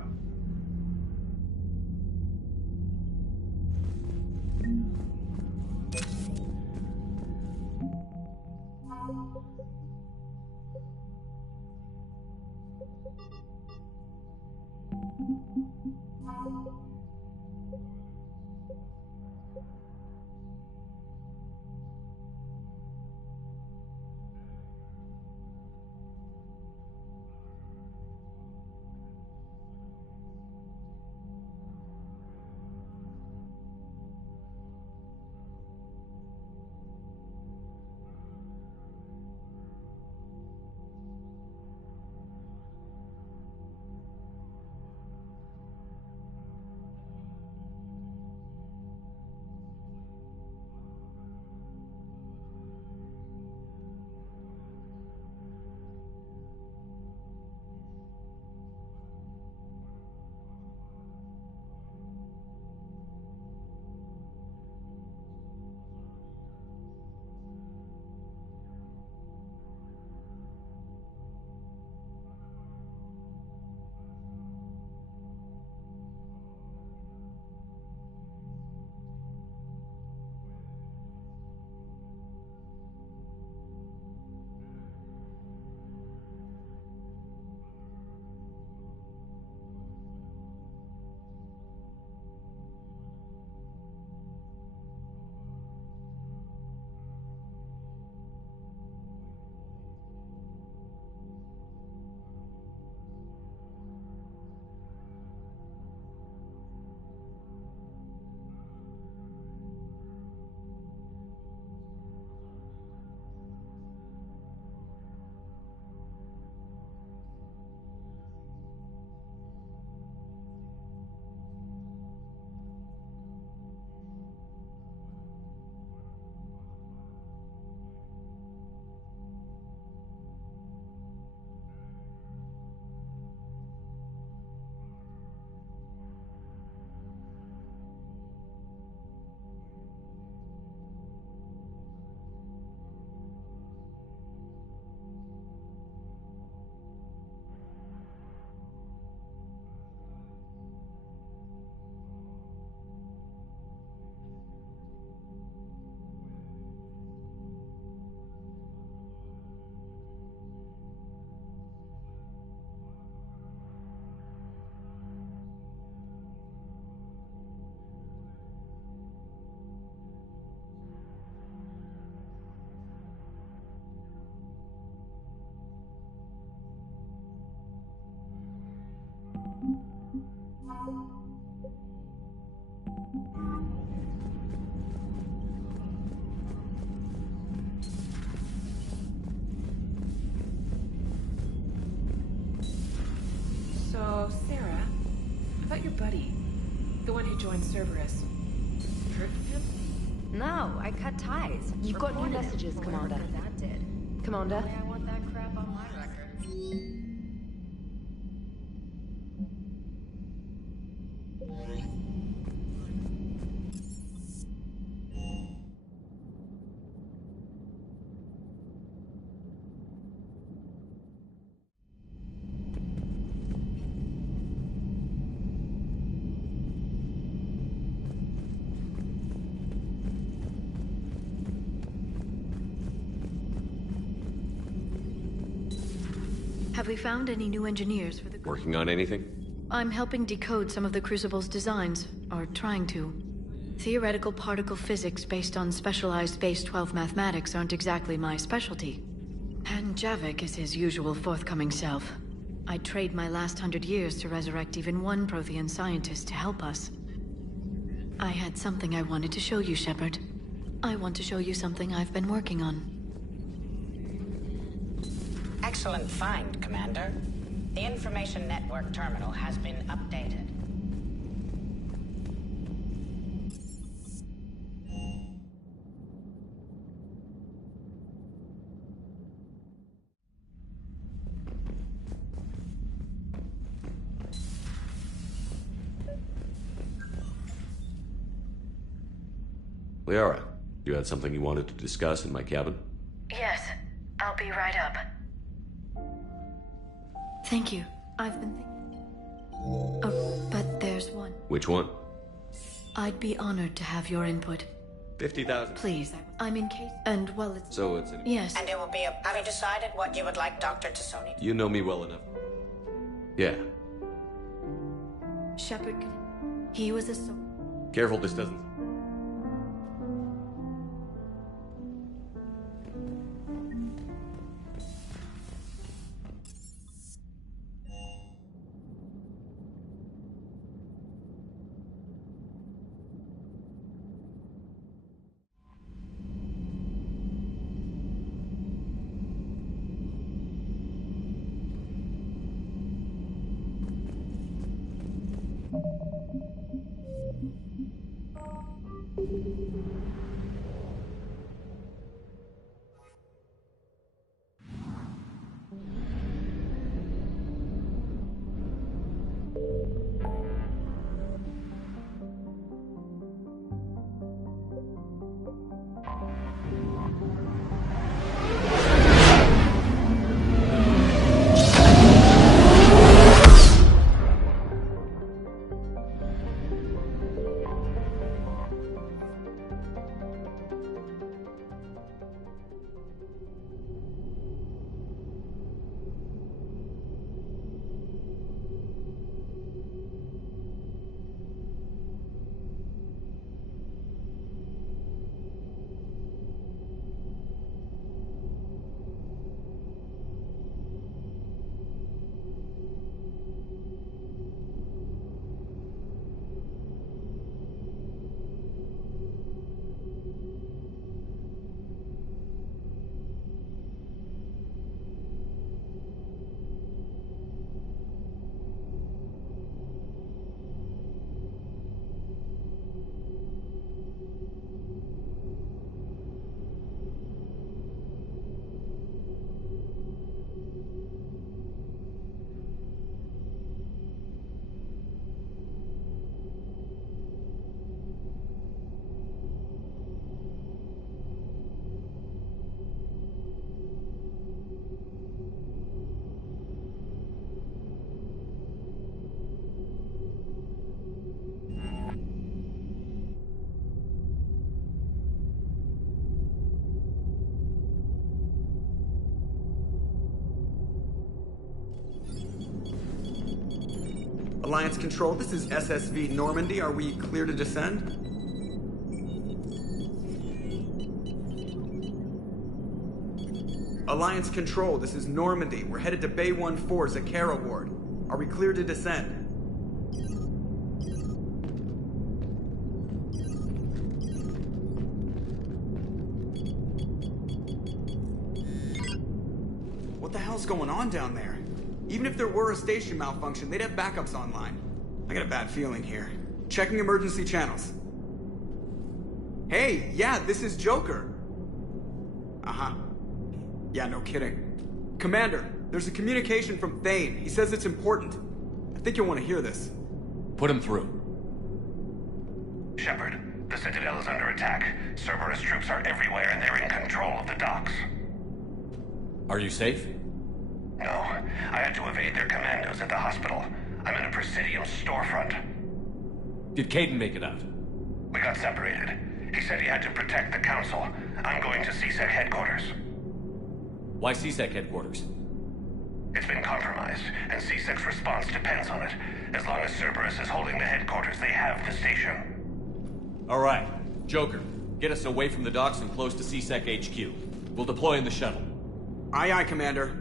So, Sarah, about your buddy, the one who joined Cerberus. Heard from him? No, I cut ties. You've got new messages, Commander. That did. Commander? I want that crap on my record. Have we found any new engineers for the... Working on anything? I'm helping decode some of the Crucible's designs, or trying to. Theoretical particle physics based on specialized Base 12 mathematics aren't exactly my specialty. And Javik is his usual forthcoming self. I'd trade my last 100 years to resurrect even one Prothean scientist to help us. I had something I wanted to show you, Shepard. I want to show you something I've been working on. Excellent find, Commander. The Information Network terminal has been updated. Liara, you had something you wanted to discuss in my cabin? Yes, I'll be right up. Thank you. I've been thinking... Oh, but there's one. Which one? I'd be honored to have your input. 50,000. Please, I'm in case... And well, it's... So it's... Yes. And it will be a... Have you decided what you would like Dr. T'Soni to... You know me well enough. Yeah. Shepard... He was a... Careful this doesn't... Alliance Control, this is SSV Normandy. Are we clear to descend? Alliance Control, this is Normandy. We're headed to Bay 1-4, Zakara Ward. Are we clear to descend? What the hell's going on down there? Even if there were a station malfunction, they'd have backups online. I got a bad feeling here. Checking emergency channels. Hey, yeah, this is Joker. Uh-huh. Yeah, no kidding. Commander, there's a communication from Thane. He says it's important. I think you'll want to hear this. Put him through. Shepard, the Citadel is under attack. Cerberus troops are everywhere and they're in control of the docks. Are you safe? No, I had to evade their commandos at the hospital. I'm in a Presidium storefront. Did Kaidan make it out? We got separated. He said he had to protect the Council. I'm going to CSEC headquarters. Why CSEC headquarters? It's been compromised, and C-Sec's response depends on it. As long as Cerberus is holding the headquarters, they have the station. All right. Joker, get us away from the docks and close to C-Sec HQ. We'll deploy in the shuttle. Aye, aye, Commander.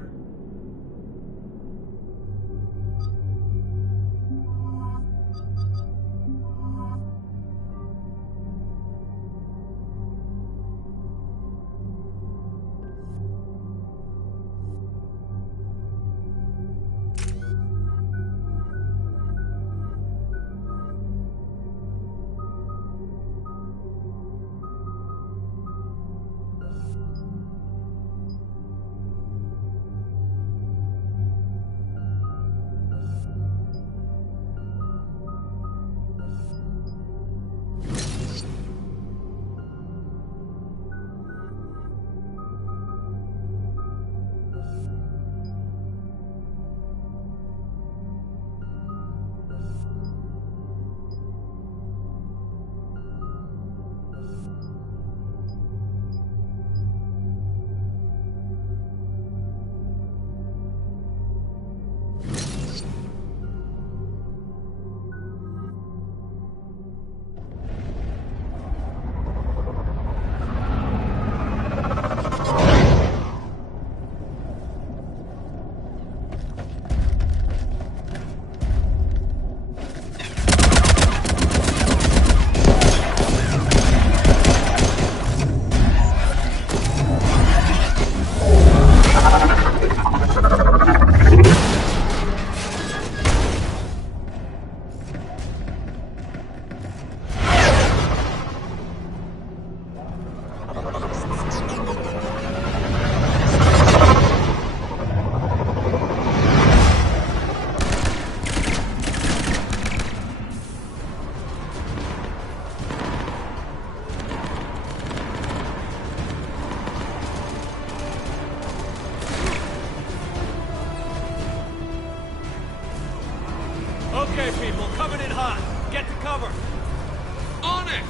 Okay, people, coming in hot. Get to cover. On it!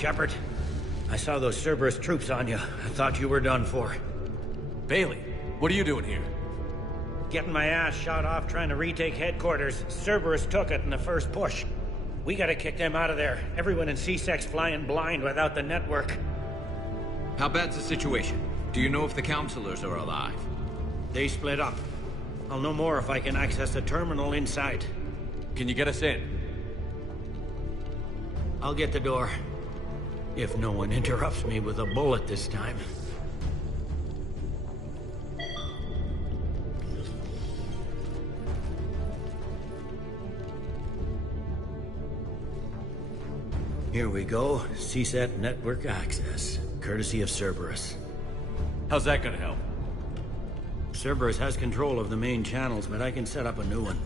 Shepard, I saw those Cerberus troops on you. I thought you were done for. Bailey, what are you doing here? Getting my ass shot off trying to retake headquarters. Cerberus took it in the first push. We gotta kick them out of there. Everyone in C-Sec's flying blind without the network. How bad's the situation? Do you know if the counselors are alive? They split up. I'll know more if I can access the terminal inside. Can you get us in? I'll get the door. If no one interrupts me with a bullet this time. Here we go. CSAT network access, courtesy of Cerberus. How's that gonna help? Cerberus has control of the main channels, but I can set up a new one.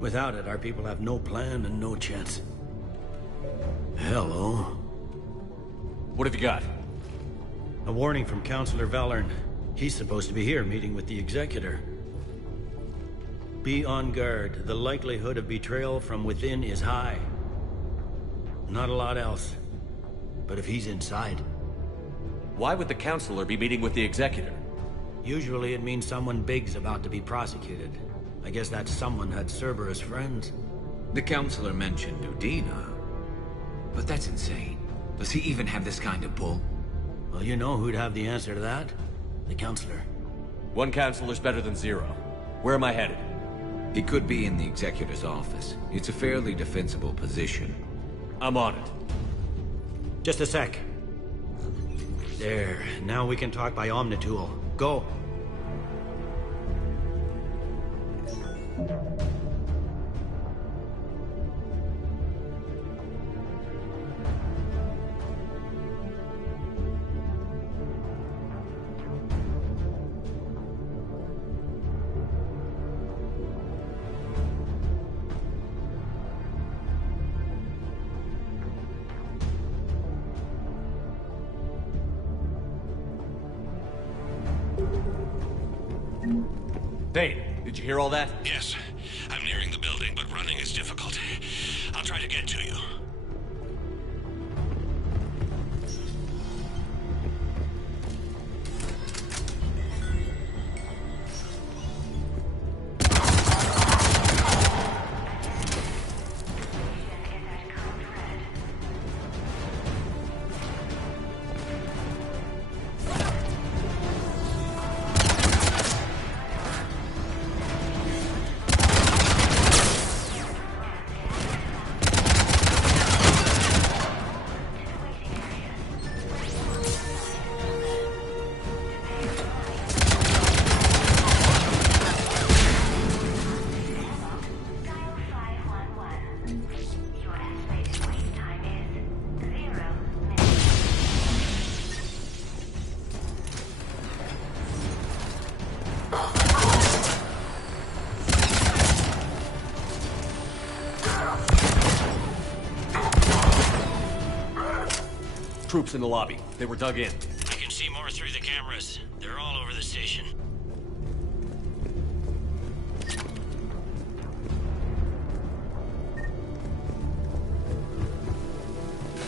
Without it, our people have no plan and no chance. Hello. What have you got? A warning from Counselor Valern. He's supposed to be here meeting with the Executor. Be on guard. The likelihood of betrayal from within is high. Not a lot else. But if he's inside... Why would the Counselor be meeting with the Executor? Usually it means someone big's about to be prosecuted. I guess that someone had Cerberus friends. The counselor mentioned Udina. But that's insane. Does he even have this kind of pull? Well, you know who'd have the answer to that? The counselor. One counselor's better than zero. Where am I headed? He could be in the executor's office. It's a fairly defensible position. I'm on it. Just a sec. There. Now we can talk by Omnitool. Go. Thane, did you hear all that? Yes. I'm nearing the building, but running is difficult. I'll try to get to you. Troops in the lobby. They were dug in. I can see more through the cameras. They're all over the station.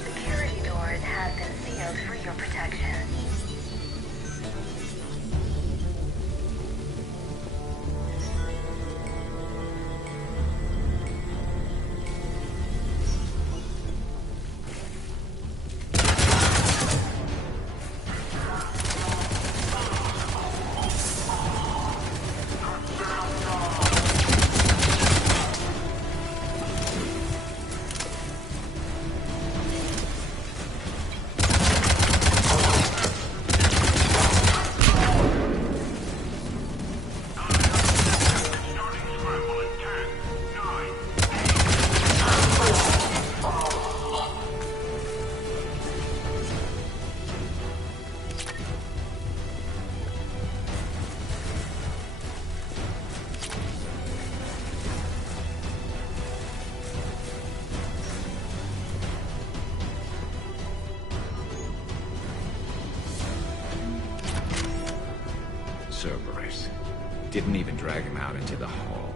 Security doors have been sealed for your protection. Cerberus. Didn't even drag him out into the hall.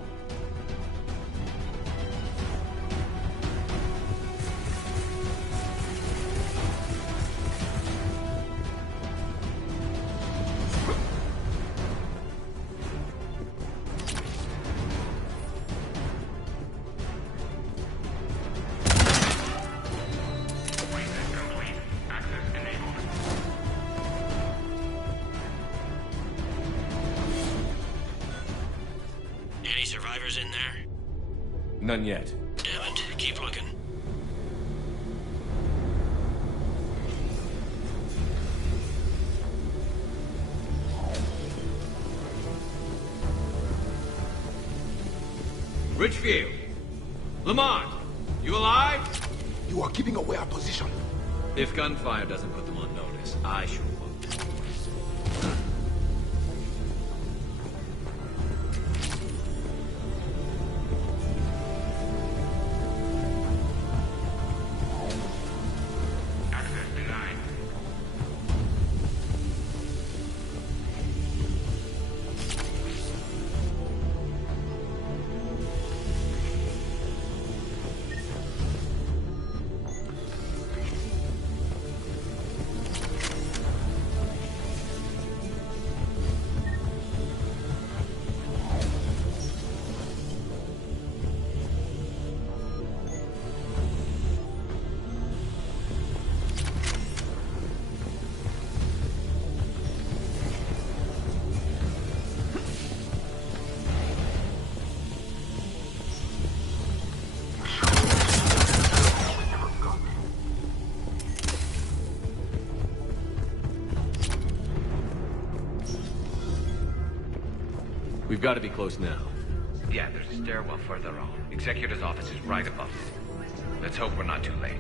Any survivors in there? None yet. Damn it. Keep looking. Richfield! Lamont! You alive? You are giving away our position. If gunfire doesn't put them on notice, I shall look. We've got to be close now. Yeah, there's a stairwell further on. Executor's office is right above it. Let's hope we're not too late.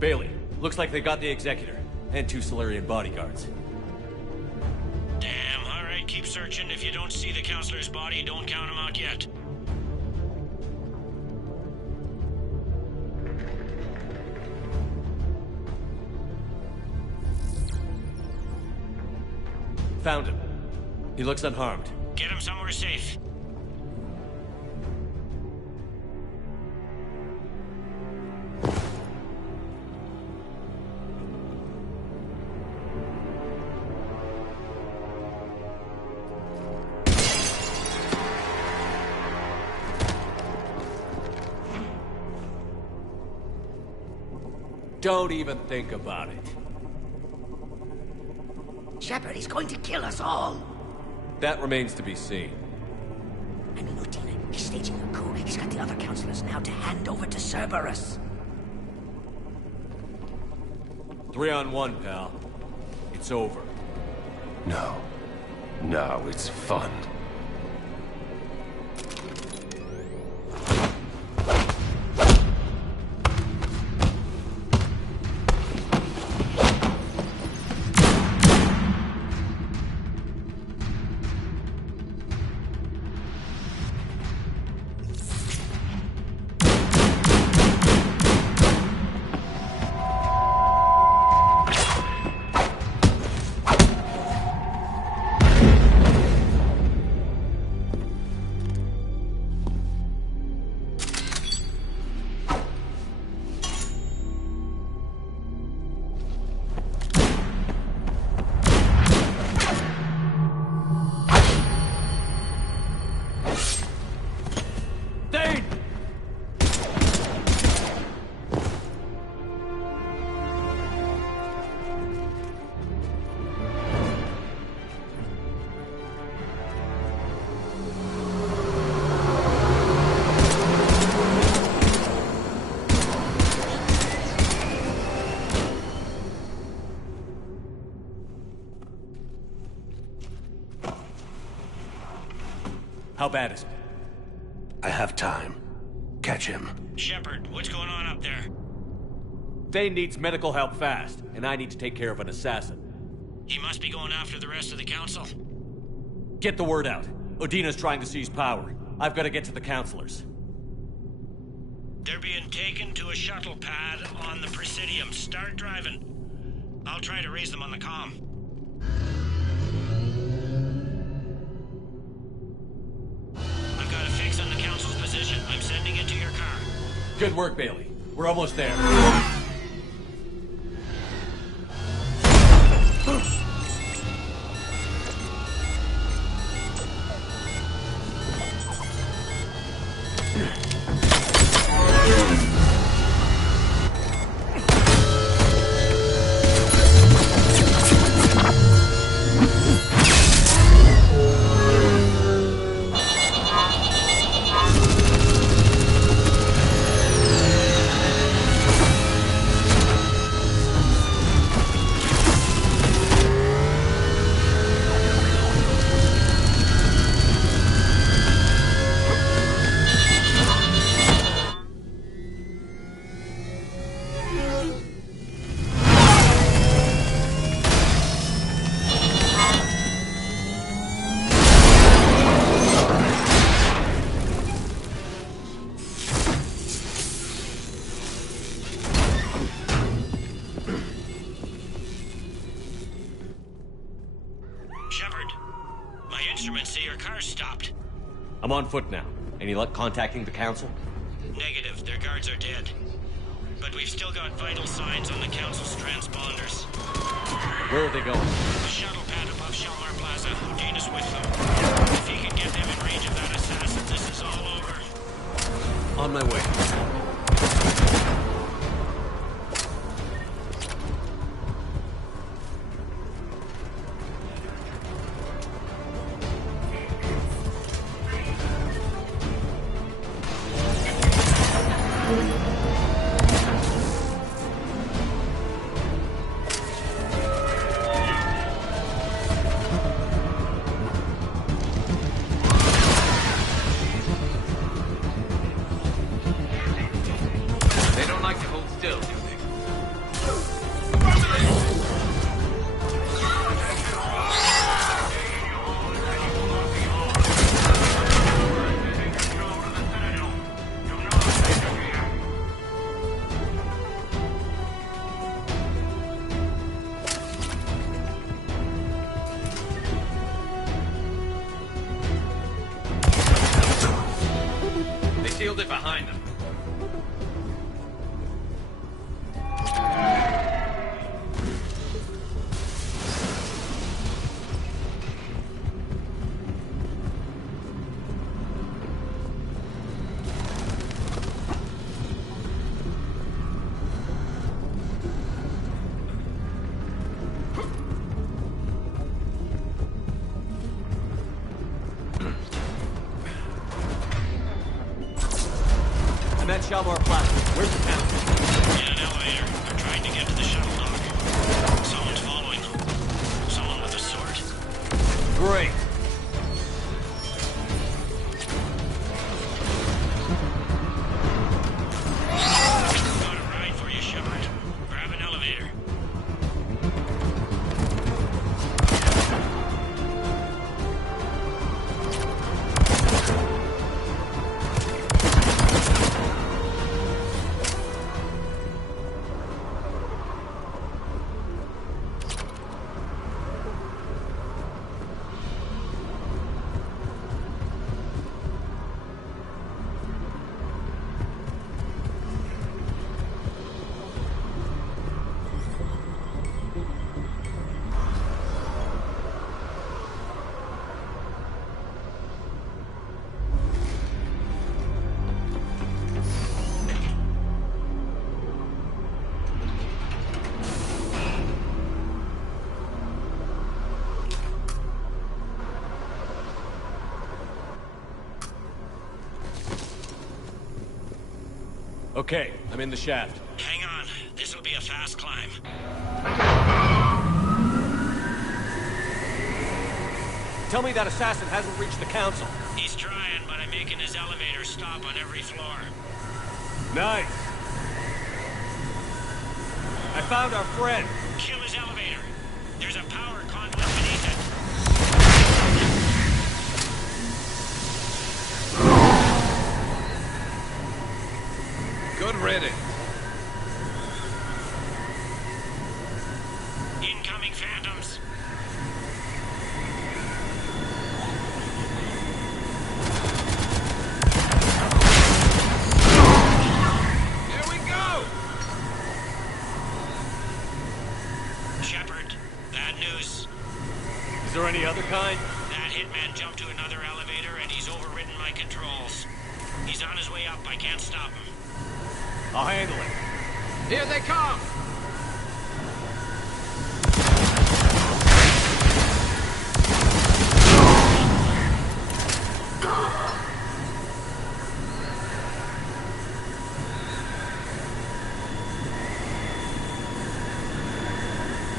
Bailey, looks like they got the Executor, and 2 Solarian bodyguards. Damn, alright, keep searching. If you don't see the counselor's body, don't count him out yet. Found him. He looks unharmed. Get him somewhere safe. Don't even think about it. Shepard, he's going to kill us all. That remains to be seen. I mean, Lieutenant, he's staging a coup. He's got the other counselors now to hand over to Cerberus. 3 on 1, pal. It's over. No. No, it's fun. How bad is it? I have time. Catch him. Shepard, what's going on up there? Thane needs medical help fast, and I need to take care of an assassin. He must be going after the rest of the council. Get the word out. Odina's trying to seize power. I've got to get to the counselors. They're being taken to a shuttle pad on the Presidium. Start driving. I'll try to raise them on the comm. I've got a fix on the council's position. I'm sending it to your car. Good work, Bailey. We're almost there. I'm on foot now. Any luck contacting the Council? Negative. Their guards are dead. But we've still got vital signs on the Council's transponders. Where are they going? The shuttle pad above Shalmar Plaza. Houdina's with them. If he can get them in range of that assassin, this is all over. On my way. It behind them. I'm at Shalmar Plaza. Where's the Council? In an elevator. They're trying to get to the shuttle dock. Someone's following them. Someone with a sword. Great. Got a ride for you, Shepard. Grab an elevator. Okay, I'm in the shaft. Hang on. This'll be a fast climb. Tell me that assassin hasn't reached the Council. He's trying, but I'm making his elevator stop on every floor. Nice. I found our friend. Kill his elevator. There's a power conduit beneath it. Good riddance. Incoming phantoms. Here we go! Shepard, bad news. Is there any other kind? That hitman jumped to another elevator and he's overridden my controls. He's on his way up. I can't stop him. I'll handle it. Here they come!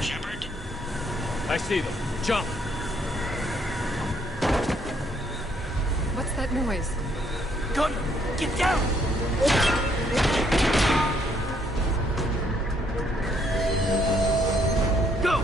Shepard? I see them. Jump! What's that noise? Gunner, get down! Go!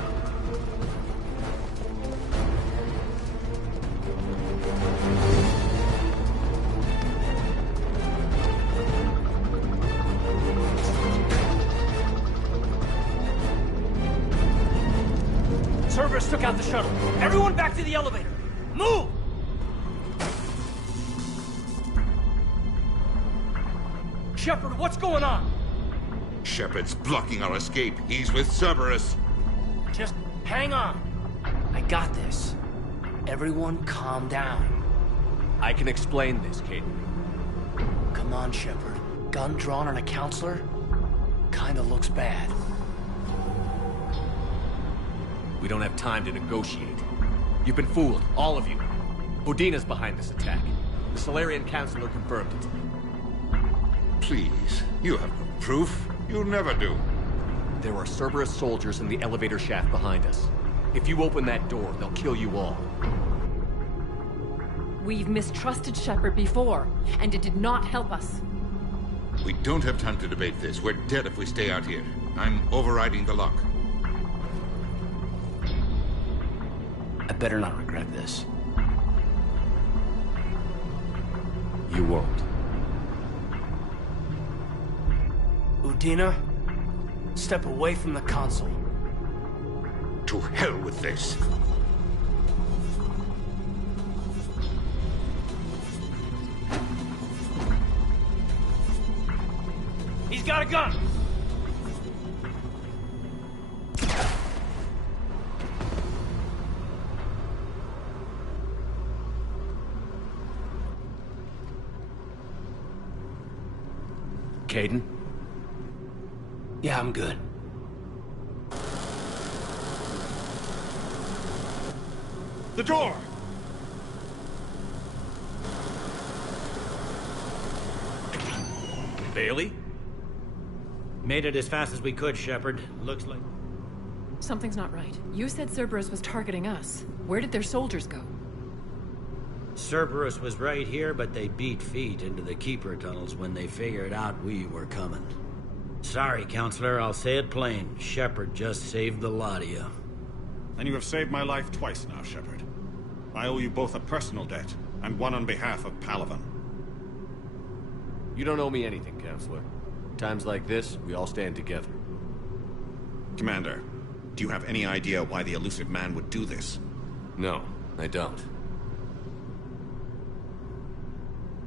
Cerberus took out the shuttle. Everyone back to the elevator. Move! Shepard, what's going on? Shepard's blocking our escape. He's with Cerberus. Just hang on. I got this. Everyone calm down. I can explain this, Kaidan. Come on, Shepard. Gun drawn on a counselor? Kinda looks bad. We don't have time to negotiate. You've been fooled, all of you. Udina's behind this attack. The Salarian Councilor confirmed it. Please, you have no proof. You'll never do. There are Cerberus soldiers in the elevator shaft behind us. If you open that door, they'll kill you all. We've mistrusted Shepard before, and it did not help us. We don't have time to debate this. We're dead if we stay out here. I'm overriding the lock. I better not regret this. You won't. Udina, step away from the console. To hell with this. He's got a gun! Kaidan? Yeah, I'm good. The door! Bailey? Made it as fast as we could, Shepard. Looks like... Something's not right. You said Cerberus was targeting us. Where did their soldiers go? Cerberus was right here, but they beat feet into the Keeper tunnels when they figured out we were coming. Sorry, Counselor, I'll say it plain. Shepard just saved the lot of you. And you have saved my life twice now, Shepard. I owe you both a personal debt, and one on behalf of Palaven. You don't owe me anything, Counselor. Times like this, we all stand together. Commander, do you have any idea why the Illusive Man would do this? No, I don't.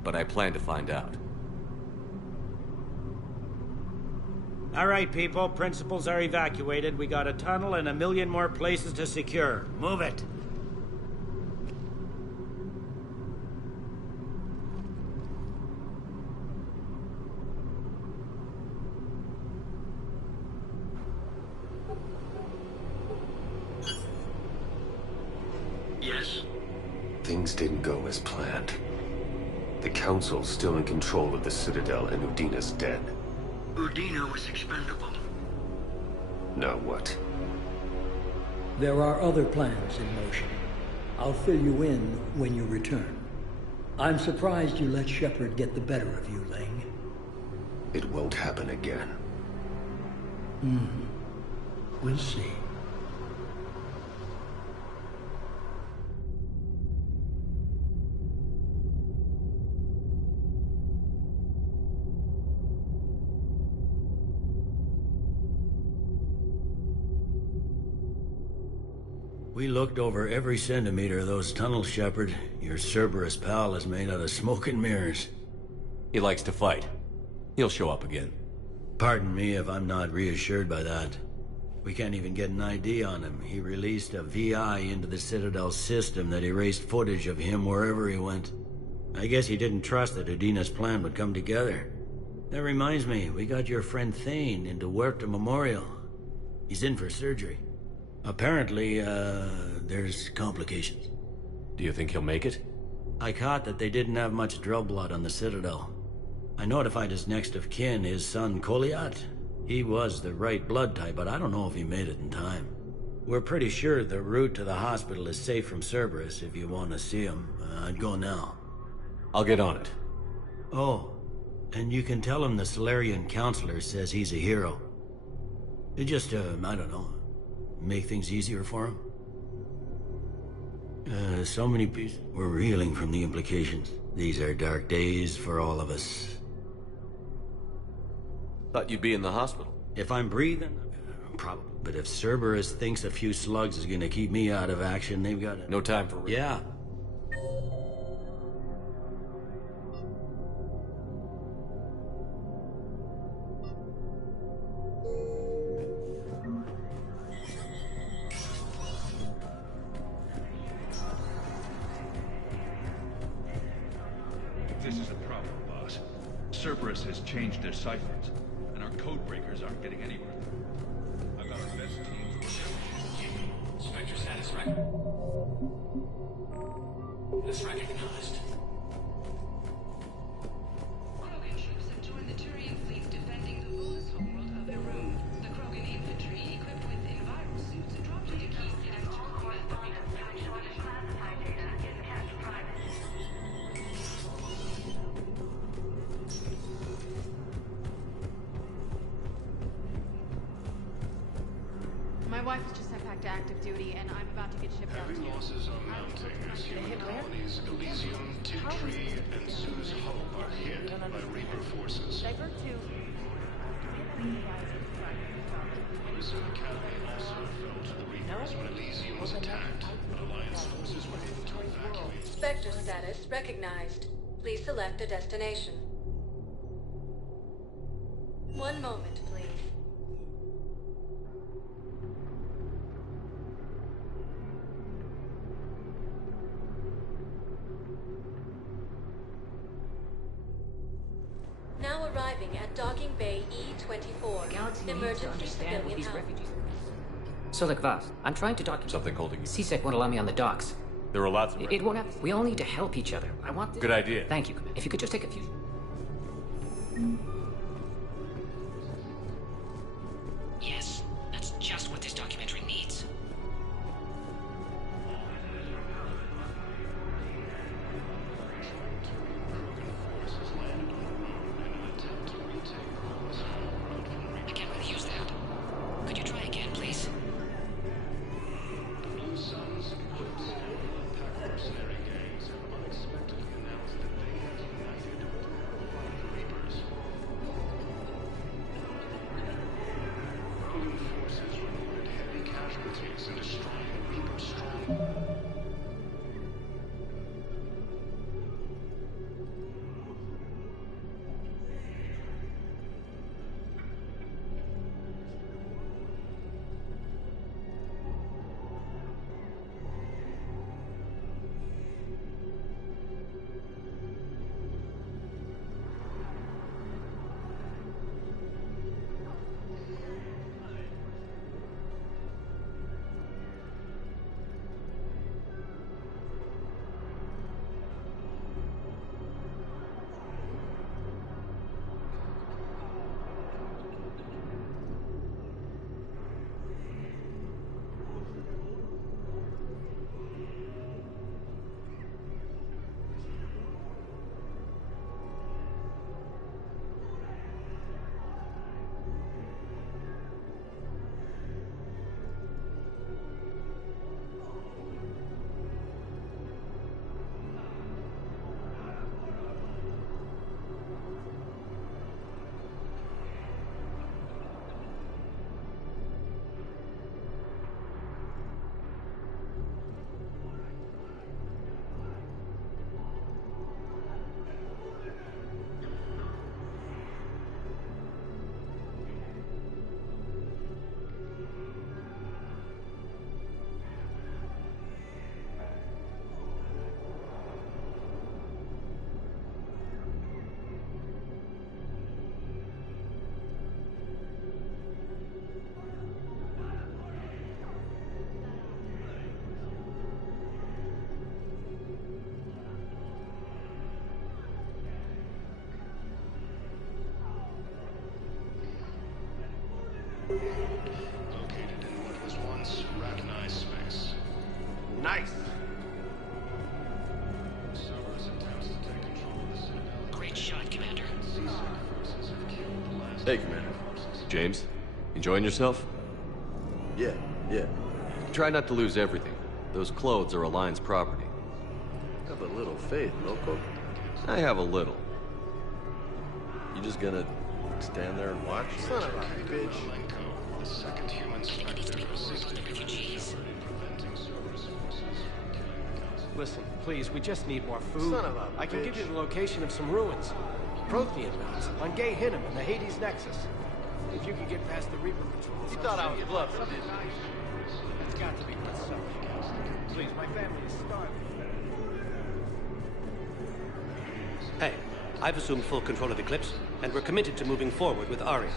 But I plan to find out. All right, people. Principals are evacuated. We got a tunnel and 1 million more places to secure. Move it. Yes? Things didn't go as planned. The Council's still in control of the Citadel and Udina's dead. Udina was expendable. Now what? There are other plans in motion. I'll fill you in when you return. I'm surprised you let Shepard get the better of you, Ling. It won't happen again. We'll see. We looked over every centimeter of those tunnels, Shepard. Your Cerberus pal is made out of smoke and mirrors. He likes to fight. He'll show up again. Pardon me if I'm not reassured by that. We can't even get an ID on him. He released a VI into the Citadel system that erased footage of him wherever he went. I guess he didn't trust that Udina's plan would come together. That reminds me, we got your friend Thane into Huerta Memorial. He's in for surgery. Apparently, there's complications. Do you think he'll make it? I caught that they didn't have much drill blood on the Citadel. I notified his next of kin, his son Koliat. He was the right blood type, but I don't know if he made it in time. We're pretty sure the route to the hospital is safe from Cerberus. If you want to see him, I'd go now. I'll get on it. Oh, and you can tell him the Salarian Councilor says he's a hero. It just, I don't know, make things easier for him. So many people. We're reeling from the implications. These are dark days for all of us. Thought you'd be in the hospital. If I'm breathing, probably. But if Cerberus thinks a few slugs is gonna keep me out of action, they've got it. No time for... Yeah. Cerberus has changed their ciphers, and our code breakers aren't getting anywhere. I've got our best team. Spectre status record. It's recognized. Krogan troops have joined the Turian fleet defending the Volus homeworld of Irun. The Krogan infantry, equipped with enviro suits, dropped into Keith and took quiet the classified data in Catch Private. My wife was just sent back to active duty, and I'm about to get shipped out to you. Heavy losses are mounting as human colonies Elysium, Tintree, and Sue's Hope are hit by Reaper forces. Divert to... Prison Academy also fell to the Reapers when Elysium was attacked, but Alliance forces were able to evacuate. Spectre status recognized. Please select a destination. One moment, please. Now arriving at Docking Bay E-24. Galaxy needs to Emergency understand what civilian these help. refugees... Solik Vaz, I'm trying to document... Something holding you. CSEC won't allow me on the docks. There are lots of It won't happen. We all need to help each other. I want this... Good idea. Thank you. If you could just take a few... Yes, that's just what this documentary needs. I can't really use that. Could you try again, please? The Blue Suns, Hoods, and Pack mercenary gangs have unexpectedly announced that they have united with the Reapers. Krogan forces reported heavy casualties in destroying the Reaper stronghold. Located in what was once Rachni space. Nice. Cerberus attempts to take control of the Citadel. Great shot, Commander. CSEC forces have killed the last... Hey, Commander. James, enjoying yourself? Yeah. Try not to lose everything. Those clothes are Alliance property. Have a little faith, Loco. I have a little. You just gonna stand there and watch? Son of a bitch. The second human Spectre assisted in preventing Cerberus forces from killing the Council. Listen, please, we just need more food. Son of a I can give bitch. you the location of some ruins. Prothean mounts on Gay Hinnom and the Hades Nexus. If you can get past the Reaper patrols... You thought I was bluffing, something didn't nice. It's got to be good something. Please, my family is starving. Hey, I've assumed full control of Eclipse, and we're committed to moving forward with Aria.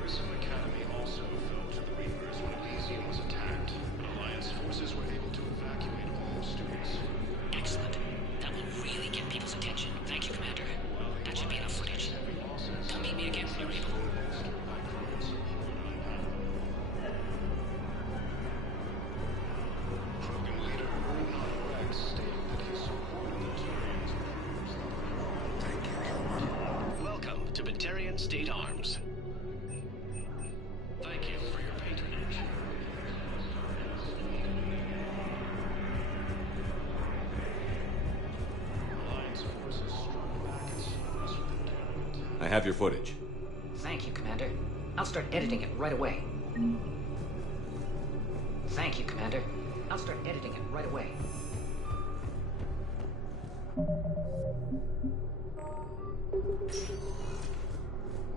Grissom Academy also fell to the Reapers when Elysium was attacked. Alliance forces were able to evacuate all students. Excellent. That will really get people's attention. Thank you, Commander. That should be enough footage. Come meet me again when you're able. Krogan leader Urnot Rex stated that he supported the Turians. Thank you, Hellman. Welcome to Batarian State Arms. Thank you for your patronage. Alliance forces struck back at Cerberus with a counterattack. I have your footage. Thank you, Commander. I'll start editing it right away. Thank you, Commander. I'll start editing it right away.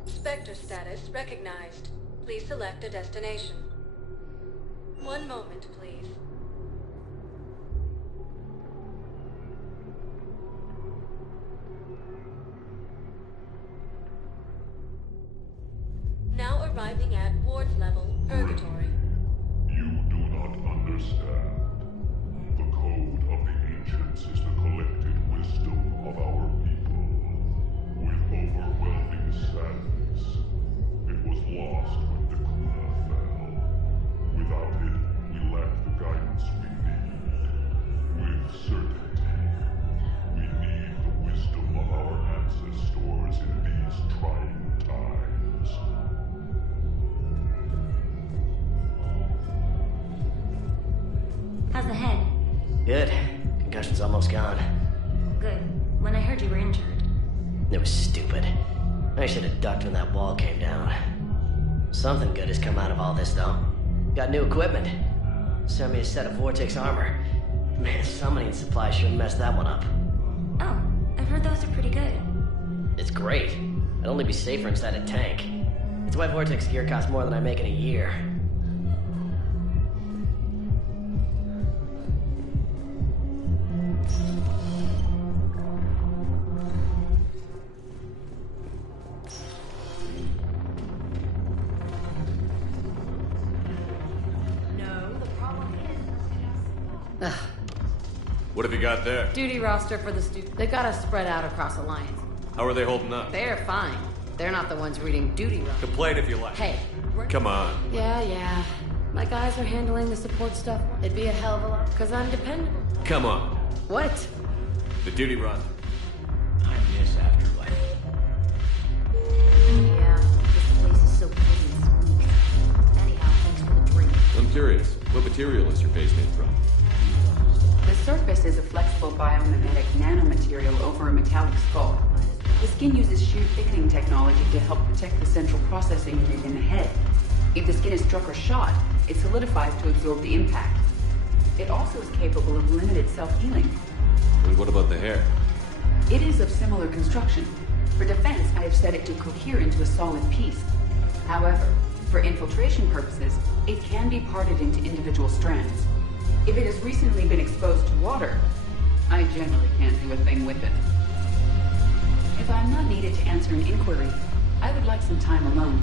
Spectre status recognized. Please select a destination. One moment, please. Now arriving at Ward's level, Purgatory. You do not understand. The code of the ancients is the collected wisdom of our people. With overwhelming sadness, it was lost when the Kuna fell. Without it, we lack the guidance we need. With certainty, we need the wisdom of our ancestors in these trying times. How's the head? Good. Concussion's almost gone. Good. When I heard you were injured. It was stupid. I should have ducked when that wall came down. Something good has come out of all this, though. Got new equipment. Sent me a set of Vortex armor. Man, summoning supply shouldn't mess that one up. Oh, I've heard those are pretty good. It's great. I'd only be safer inside a tank. It's why Vortex gear costs more than I make in a year. What have you got there? Duty roster for the students. They got us spread out across Alliance. How are they holding up? They're fine. They're not the ones reading duty roster. Complain if you like. Hey. Come on. Yeah. My guys are handling the support stuff. It'd be a hell of a lot, because I'm dependable. Come on. What? The duty roster. I miss Afterlife. Yeah, this place is so pretty and sweet. Anyhow, thanks for the drink. I'm curious. What material is your base made from? The surface is a flexible biomimetic nanomaterial over a metallic skull. The skin uses shear thickening technology to help protect the central processing unit in the head. If the skin is struck or shot, it solidifies to absorb the impact. It also is capable of limited self-healing. And what about the hair? It is of similar construction. For defense, I have set it to cohere into a solid piece. However, for infiltration purposes, it can be parted into individual strands. If it has recently been exposed to water, I generally can't do a thing with it. If I'm not needed to answer an inquiry, I would like some time alone.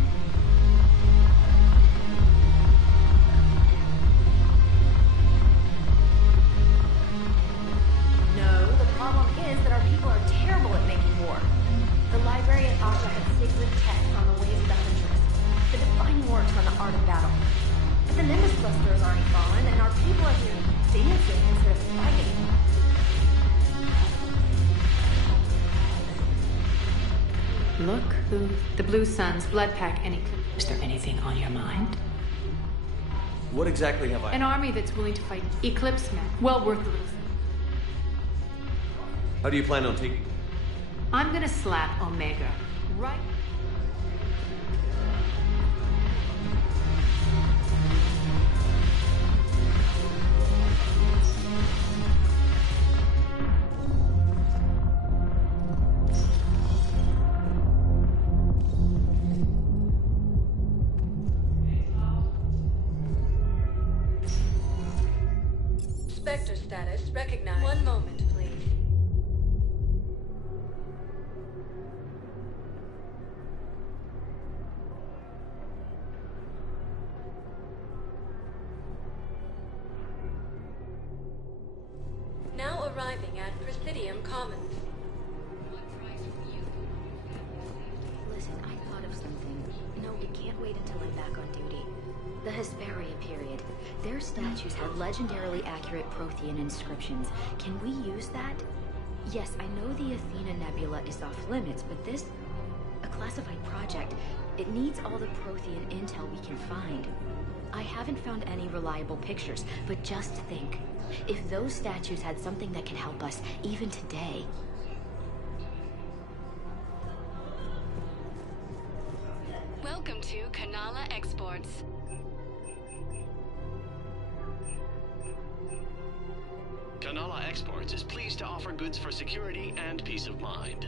No, the problem is that our people are terrible at making war. The library at Asha had sacred texts on the ways of the Huntress. The defining works on the art of battle. But the Nimbus cluster has already fallen, and our people are here dancing instead of fighting. Look who... The Blue Suns, Blood Pack, and Eclipse. Is there anything on your mind? What exactly have I... An army that's willing to fight Eclipse men. Well worth the risk. How do you plan on taking... I'm gonna slap Omega. Right... recognized. One moment, please. Now arriving at Presidium Commons. Listen, I thought of something. No, it can't wait until I'm back on duty. The Hesperia period. Their statues have legendarily accurate Prothean inscriptions. Can we use that? Yes, I know the Athena Nebula is off limits, but this... a classified project. It needs all the Prothean intel we can find. I haven't found any reliable pictures, but just think. If those statues had something that could help us, even today... Welcome to Kanala Exports. Kanala Exports is pleased to offer goods for security and peace of mind.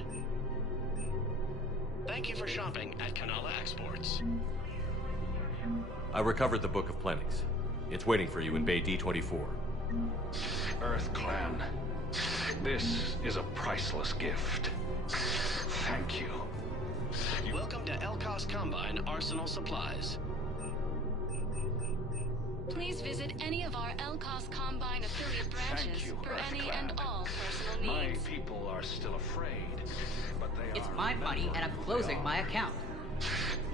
Thank you for shopping at Kanala Exports. I recovered the Book of Plenix. It's waiting for you in Bay D24. Earth Clan, this is a priceless gift. Thank you. Welcome to Elkos Combine Arsenal Supplies. Please visit any of our Elkos Combine affiliate branches for any and all personal My needs. people are still afraid, but they It's are my money and I'm closing my account.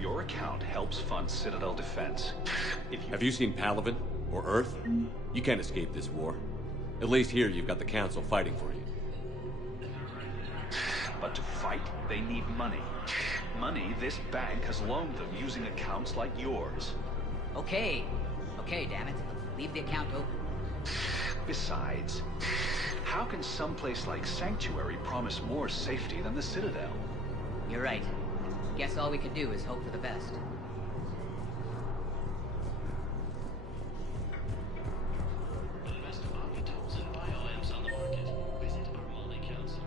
Your account helps fund Citadel defense. Have you seen Palaven or Earth? You can't escape this war. At least here you've got the Council fighting for you. But to fight, they need money. Money this bank has loaned them using accounts like yours. Okay, damn it. Leave the account open. Besides, how can someplace like Sanctuary promise more safety than the Citadel? You're right. Guess all we can do is hope for the best. For the best of Omni tools and bioamps on the market, visit Armani Council.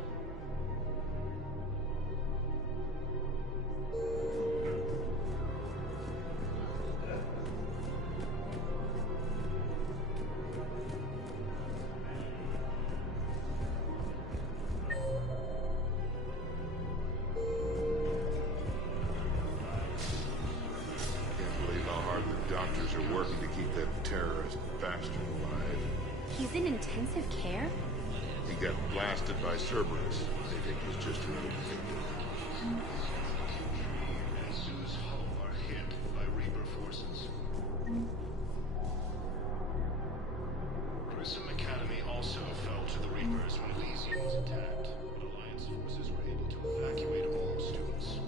Can't believe how hard the doctors are working to keep that terrorist bastard alive. He's in intensive care? He got blasted by Cerberus. They think he's just another victim. And Zeus Hull are hit by Reaper forces. Grissom Academy also fell to the Reapers when Elysium was attacked, but Alliance forces were able to evacuate all students.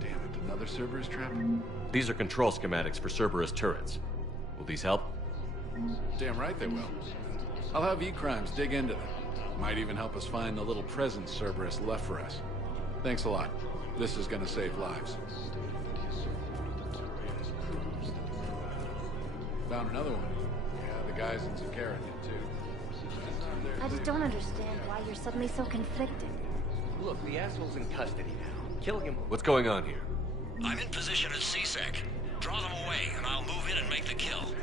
Damn it, another Cerberus trap? These are control schematics for Cerberus turrets. Will these help? Damn right they will. I'll have E-Crimes dig into them. Might even help us find the little presents Cerberus left for us. Thanks a lot. This is gonna save lives. Found another one. Yeah, the guys in Zakara did too. I just don't understand why you're suddenly so conflicted. Look, the asshole's in custody now. Killing him. What's going on here? I'm in position at CSEC. Draw them away, and I'll move in and make the kill.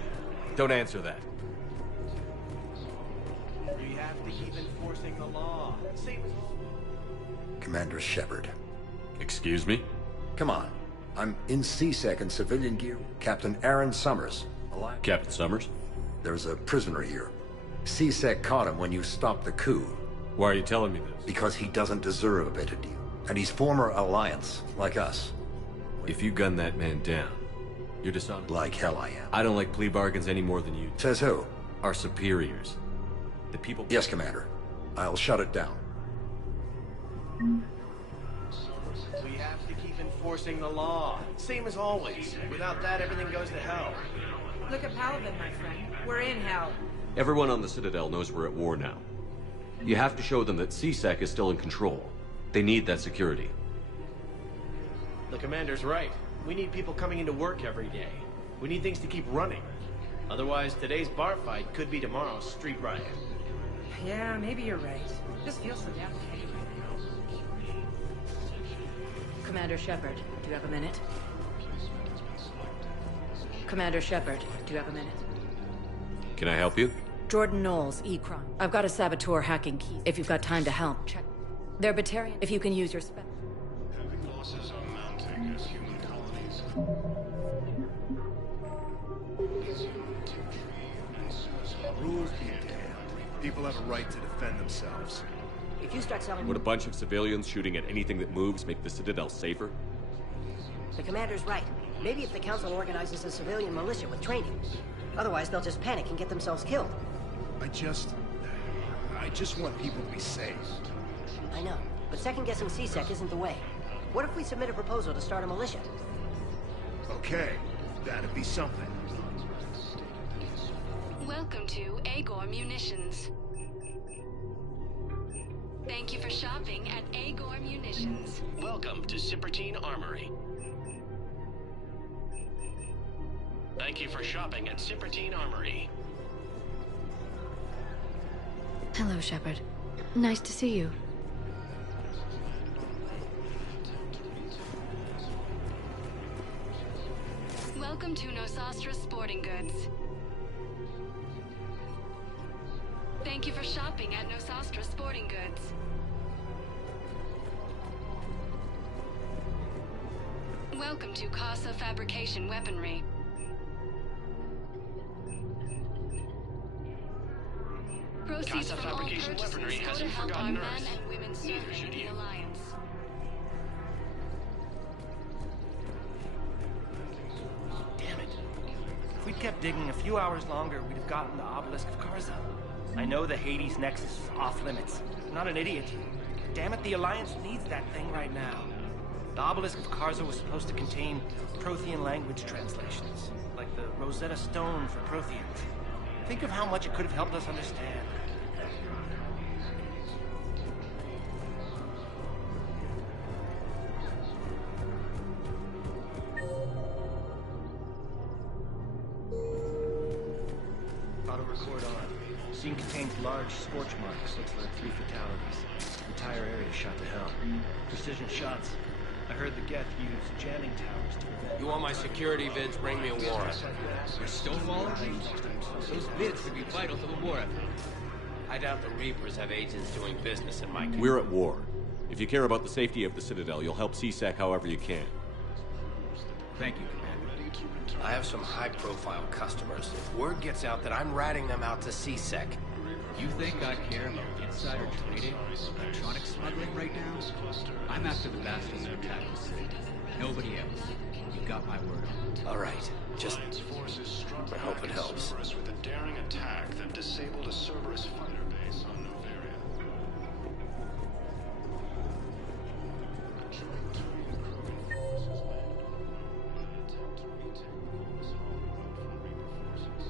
Don't answer that. We have to keep enforcing the law. Same as... Commander Shepard. Excuse me? Come on. I'm in CSEC in civilian gear. Captain Aaron Summers. Alive? Captain Summers? There's a prisoner here. CSEC caught him when you stopped the coup. Why are you telling me this? Because he doesn't deserve a better deal. And he's former Alliance, like us. If you gun that man down, you're dishonest. Like hell I am. I don't like plea bargains any more than you do. Says who? Our superiors. The people... Yes, Commander. I'll shut it down. We have to keep enforcing the law. Same as always. Without that, everything goes to hell. Look at Palaven, my friend. We're in hell. Everyone on the Citadel knows we're at war now. You have to show them that CSEC is still in control. They need that security. The commander's right. We need people coming into work every day. We need things to keep running. Otherwise, today's bar fight could be tomorrow's street riot. Yeah, maybe you're right. This feels so damn petty right now. Commander Shepard, do you have a minute? Commander Shepard, do you have a minute? Can I help you? Jordan Knowles, E-Crime. I've got a saboteur hacking key. If you've got time to help, check. They're Batarian. If you can use your spec. Heavy losses are mounting as human colonies. Rules be damned. People have a right to defend themselves. If you start selling... Would a bunch of civilians shooting at anything that moves make the Citadel safer? The commander's right. Maybe if the Council organizes a civilian militia with training. Otherwise, they'll just panic and get themselves killed. I just want people to be safe. I know, but second-guessing CSEC isn't the way. What if we submit a proposal to start a militia? Okay, that'd be something. Welcome to Agor Munitions. Thank you for shopping at Agor Munitions. Welcome to Cipertine Armory. Thank you for shopping at Cipertine Armory. Hello, Shepard. Nice to see you. Welcome to Nosastra Sporting Goods. Thank you for shopping at Nosastra Sporting Goods. Welcome to Casa Fabrication Weaponry. Proceeds Casa from all Fabrication purchases Weaponry go to hasn't help our forgotten men Earth. and women Neither serving should in you. the Alliance. Damn it. If we'd kept digging a few hours longer, we'd have gotten the Obelisk of Karza. I know the Hades Nexus is off limits. I'm not an idiot. Damn it, the Alliance needs that thing right now. The Obelisk of Karza was supposed to contain Prothean language translations, like the Rosetta Stone for Protheans. Think of how much it could have helped us understand. Auto record on. Scene contains large scorch marks. Looks like 3 fatalities. Entire area shot to hell. Precision shots. I heard the Geth use jamming towers to prevent... You want my security vids? Bring me a warrant. You're stonewalling? Those vids could be vital to the war effort. I doubt the Reapers have agents doing business in my country. We're at war. If you care about the safety of the Citadel, you'll help CSEC however you can. Thank you, Commander. I have some high-profile customers. If word gets out that I'm ratting them out to CSEC... You think I care about insider trading, electronic smuggling right now? I'm after the bastards who attacked the city. Nobody else. You got my word on it. All right. Just... Alliance forces struck I hope it back at helps. Cerberus with a daring attack that disabled a Cerberus fighter base on Noveria. A joint Turian Krogan forces landed on Nova in an attempt to retake Volus Hall from Reaper forces.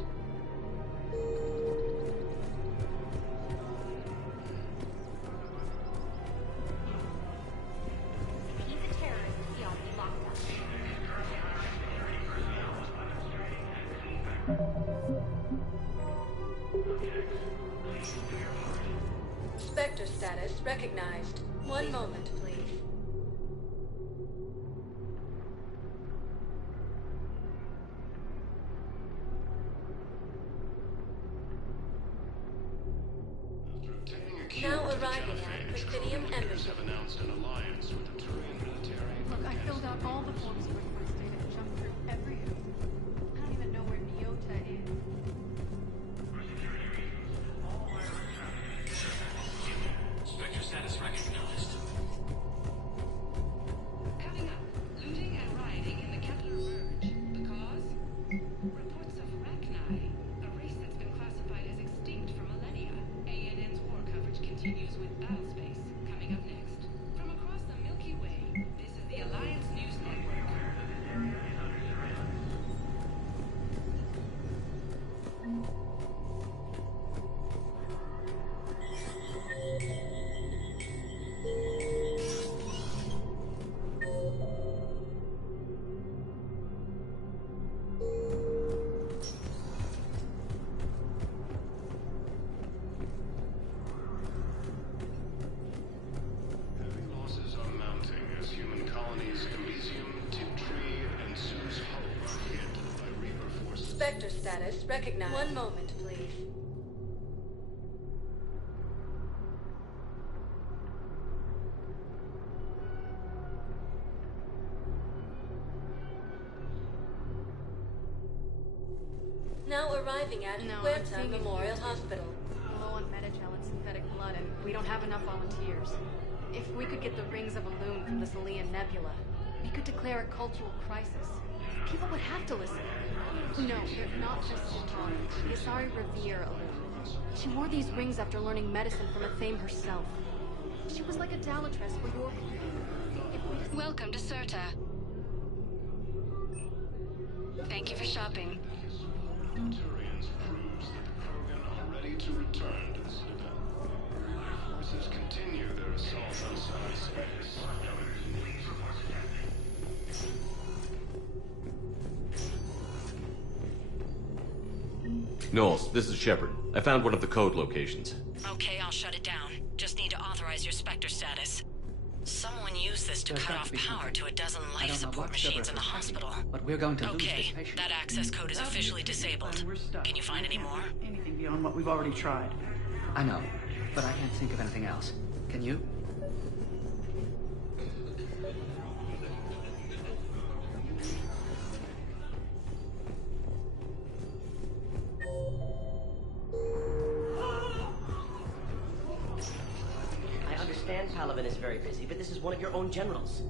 He's a terrorist. He ought to be locked up. Spectre status recognized. One moment, please. Obtaining a cue Now to the arriving Caliphate, at Presidium Krogan leaders Embassy. have announced an alliance with the Turian military. Look, I filled out all the forms for first aid and jumped through every hoop. I don't even know where Neota is. Spectre status recognized. Coming up, looting and rioting in the Kepler Verge. The cause? Reports of Rachni, a race that's been classified as extinct for millennia. ANN's war coverage continues with Battlespace, coming up next. From across the Milky Way, this is the Alliance News Network. Heavy losses are mounting as human colonies Elysium, Tiptree, and Sue's Hope are hit by Reaper forces. Spectre status recognized. One moment, please. now arriving at No, I'm Huerta seeing it Memorial here. Hospital. We're low on Metagel and synthetic blood, and we don't have enough volunteers. If we could get the rings of Elune from the Salian Nebula, we could declare a cultural crisis. People would have to listen. No, they're not just Sultana. Yasari revere Elune. She wore these rings after learning medicine from Athame herself. She was like a Dalatress for your... Welcome to Cirta. Thank you for shopping. Turians proves that the Krogan are ready to return to the Citadel. Our forces continue their assault on cyberspace. Knowles, this is Shepard. I found one of the code locations. Okay, I'll shut it down. Just need to authorize your Spectre status. Someone used this to cut off power to a dozen life support machines in the hospital. But we're going to lose Okay, this patient. that access code is officially disabled. Can you find any more? Anything beyond what we've already tried. I know, but I can't think of anything else. Can you? I understand Palaven is very busy, but this is one of your own generals.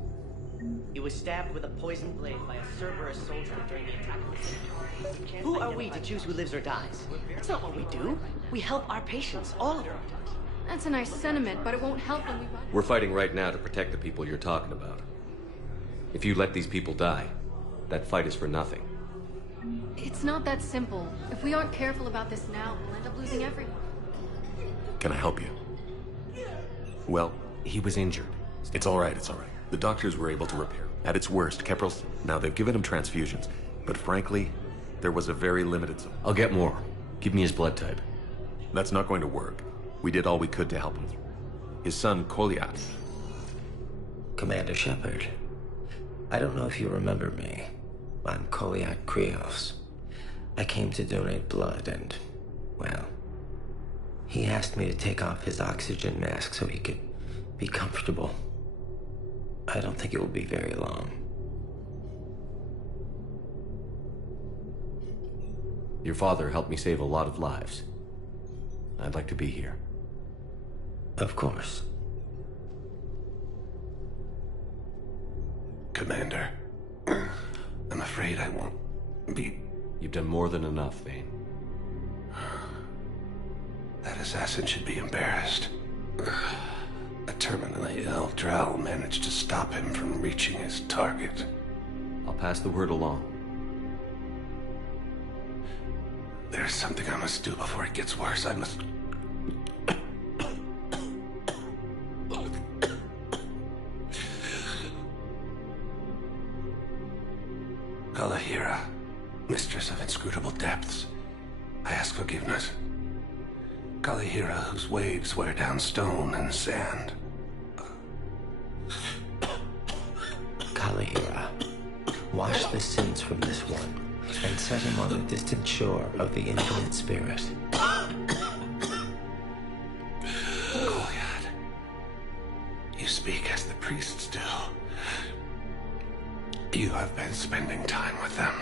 He was stabbed with a poisoned blade by a Cerberus soldier during the attack on the city. Who are we to choose who lives or dies? That's not what we do. We help our patients, all of them. That's a nice sentiment, but it won't help when we run. We're fighting right now to protect the people you're talking about. If you let these people die, that fight is for nothing. It's not that simple. If we aren't careful about this now, we'll end up losing everyone. Can I help you? Well, he was injured. It's all right, it's all right. The doctors were able to repair him. At its worst, Kepral's... Now, they've given him transfusions, but frankly, there was a very limited... I'll get more. Give me his blood type. That's not going to work. We did all we could to help him. His son, Kolyat. Commander Shepard, I don't know if you remember me. I'm Kolyat Krios. I came to donate blood and, well, he asked me to take off his oxygen mask so he could be comfortable. I don't think it will be very long. Your father helped me save a lot of lives. I'd like to be here. Of course. Commander, I'm afraid I won't be... You've done more than enough, Vane. That assassin should be embarrassed. A terminally ill Drow managed to stop him from reaching his target. I'll pass the word along. There's something I must do before it gets worse. I must... Kalahira, mistress of inscrutable depths, I ask forgiveness. Kalahira, whose waves wear down stone and sand. Kalahira, wash the sins from this one and set him on the distant shore of the infinite spirit. Kolyat, you speak as the priests do. You have been spending time with them.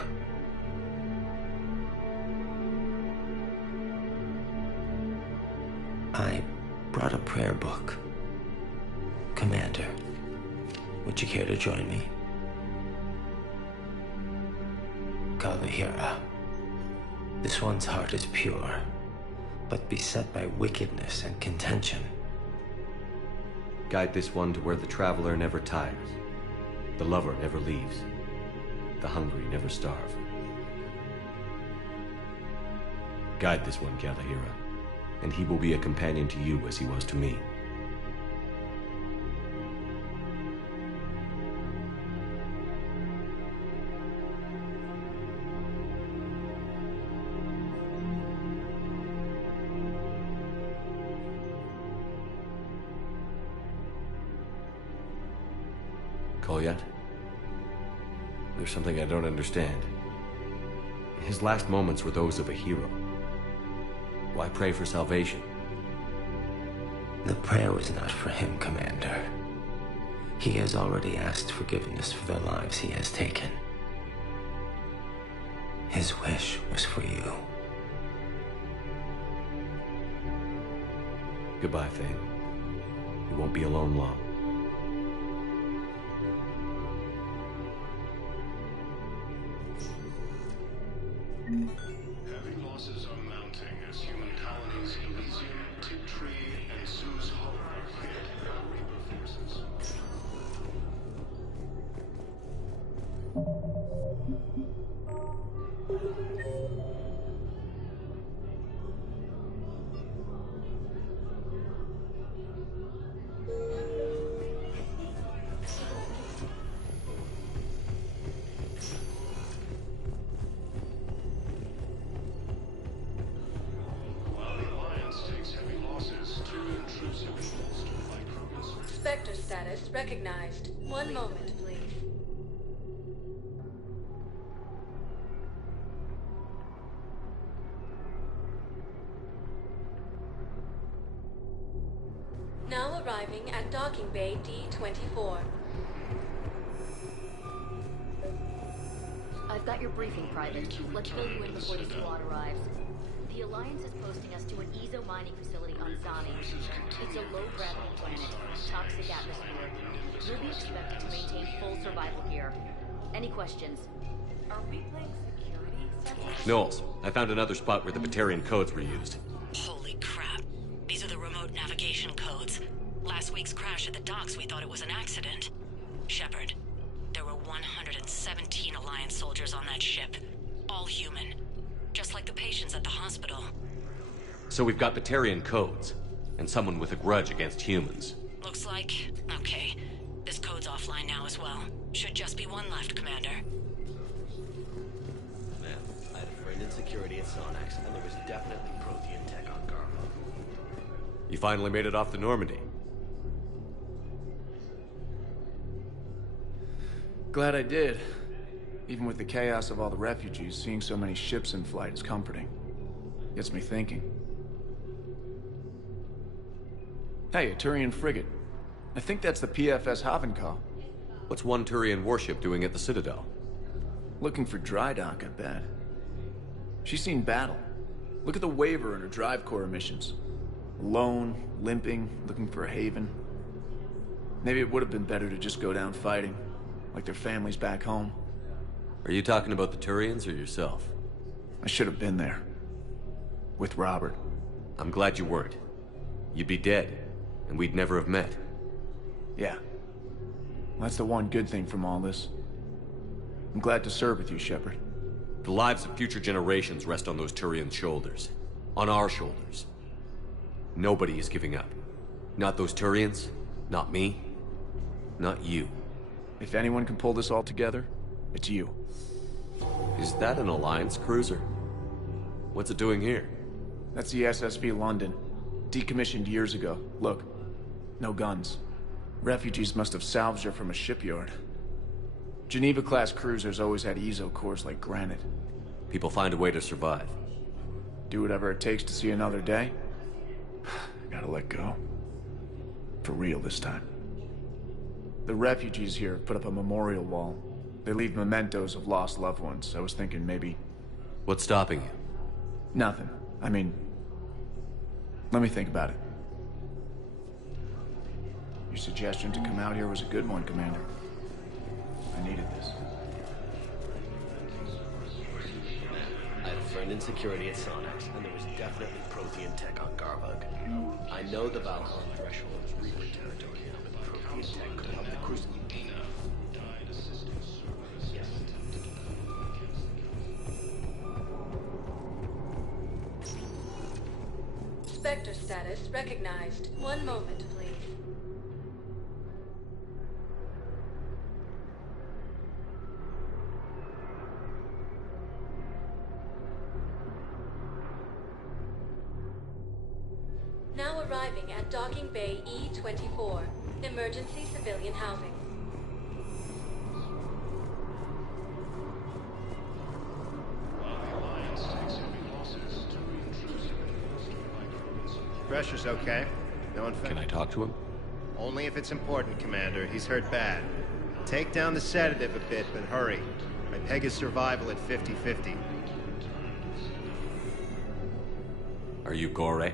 I brought a prayer book. Commander, would you care to join me? Kalahira, this one's heart is pure, but beset by wickedness and contention. Guide this one to where the traveler never tires. The lover never leaves. The hungry never starve. Guide this one, Kalahira, and he will be a companion to you as he was to me. Kolyat? There's something I don't understand. His last moments were those of a hero. Why pray for salvation? The prayer was not for him, Commander. He has already asked forgiveness for the lives he has taken. His wish was for you. Goodbye, Thane. You won't be alone long. Heavy losses are mounting as human colonies Elysium, Tiptree, and Zeus Hollow are hit by Reaper forces. While the Alliance takes heavy losses, Tyrion troops have been bolstered by Krogan Spectre status recognized. One moment, please. Now arriving at Docking Bay D-24. I've got your briefing, Private. Let's fill you in before the squad arrives. The Alliance is posting us to an Ezo mining facility on Zani. It's a low-gravity planet, toxic atmosphere. You'll be expected to maintain full survival here. Any questions? Are we playing security? Knowles, I found another spot where the Batarian codes were used. Holy crap. These are the remote navigation codes. Last week's crash at the docks, we thought it was an accident. Shepard, there were 117 Alliance soldiers on that ship. All human. Just like the patients at the hospital. So we've got Batarian codes, and someone with a grudge against humans. Looks like... okay. This code's offline now as well. Should just be one left, Commander. Man, I had a friend in security at Sonax, and there was definitely Prothean tech on Garbo. You finally made it off the Normandy. Glad I did. Even with the chaos of all the refugees, seeing so many ships in flight is comforting. Gets me thinking. Hey, a Turian frigate. I think that's the PFS Havenkow. What's one Turian warship doing at the Citadel? Looking for dry dock, I bet. She's seen battle. Look at the waiver in her drive core emissions. Alone, limping, looking for a haven. Maybe it would have been better to just go down fighting, like their families back home. Are you talking about the Turians or yourself? I should have been there. With Robert. I'm glad you weren't. You'd be dead, and we'd never have met. Yeah. Well, that's the one good thing from all this. I'm glad to serve with you, Shepard. The lives of future generations rest on those Turian shoulders. On our shoulders. Nobody is giving up. Not those Turians, not me, not you. If anyone can pull this all together, it's you. Is that an Alliance cruiser? What's it doing here? That's the SSV London. Decommissioned years ago. Look, no guns. Refugees must have salvaged her from a shipyard. Geneva-class cruisers always had Ezo cores like granite. People find a way to survive. Do whatever it takes to see another day. Gotta let go. For real this time. The refugees here have put up a memorial wall. They leave mementos of lost loved ones. I was thinking maybe... What's stopping you? Nothing. I mean... Let me think about it. Your suggestion to come out here was a good one, Commander. I needed this. I had a friend in security at Sonax, and there was definitely Prothean tech on Garvug. I know the Valhalla threshold is Reaper territory, but Prothean tech could help the Crucible. Yes. Spectre status recognized. One moment, please. Now arriving at Docking Bay E-24. Emergency civilian housing. Pressure's okay. No infection. Can I talk to him? Only if it's important, Commander. He's hurt bad. Take down the sedative a bit, but hurry. I peg his survival at 50-50. Are you Gorek?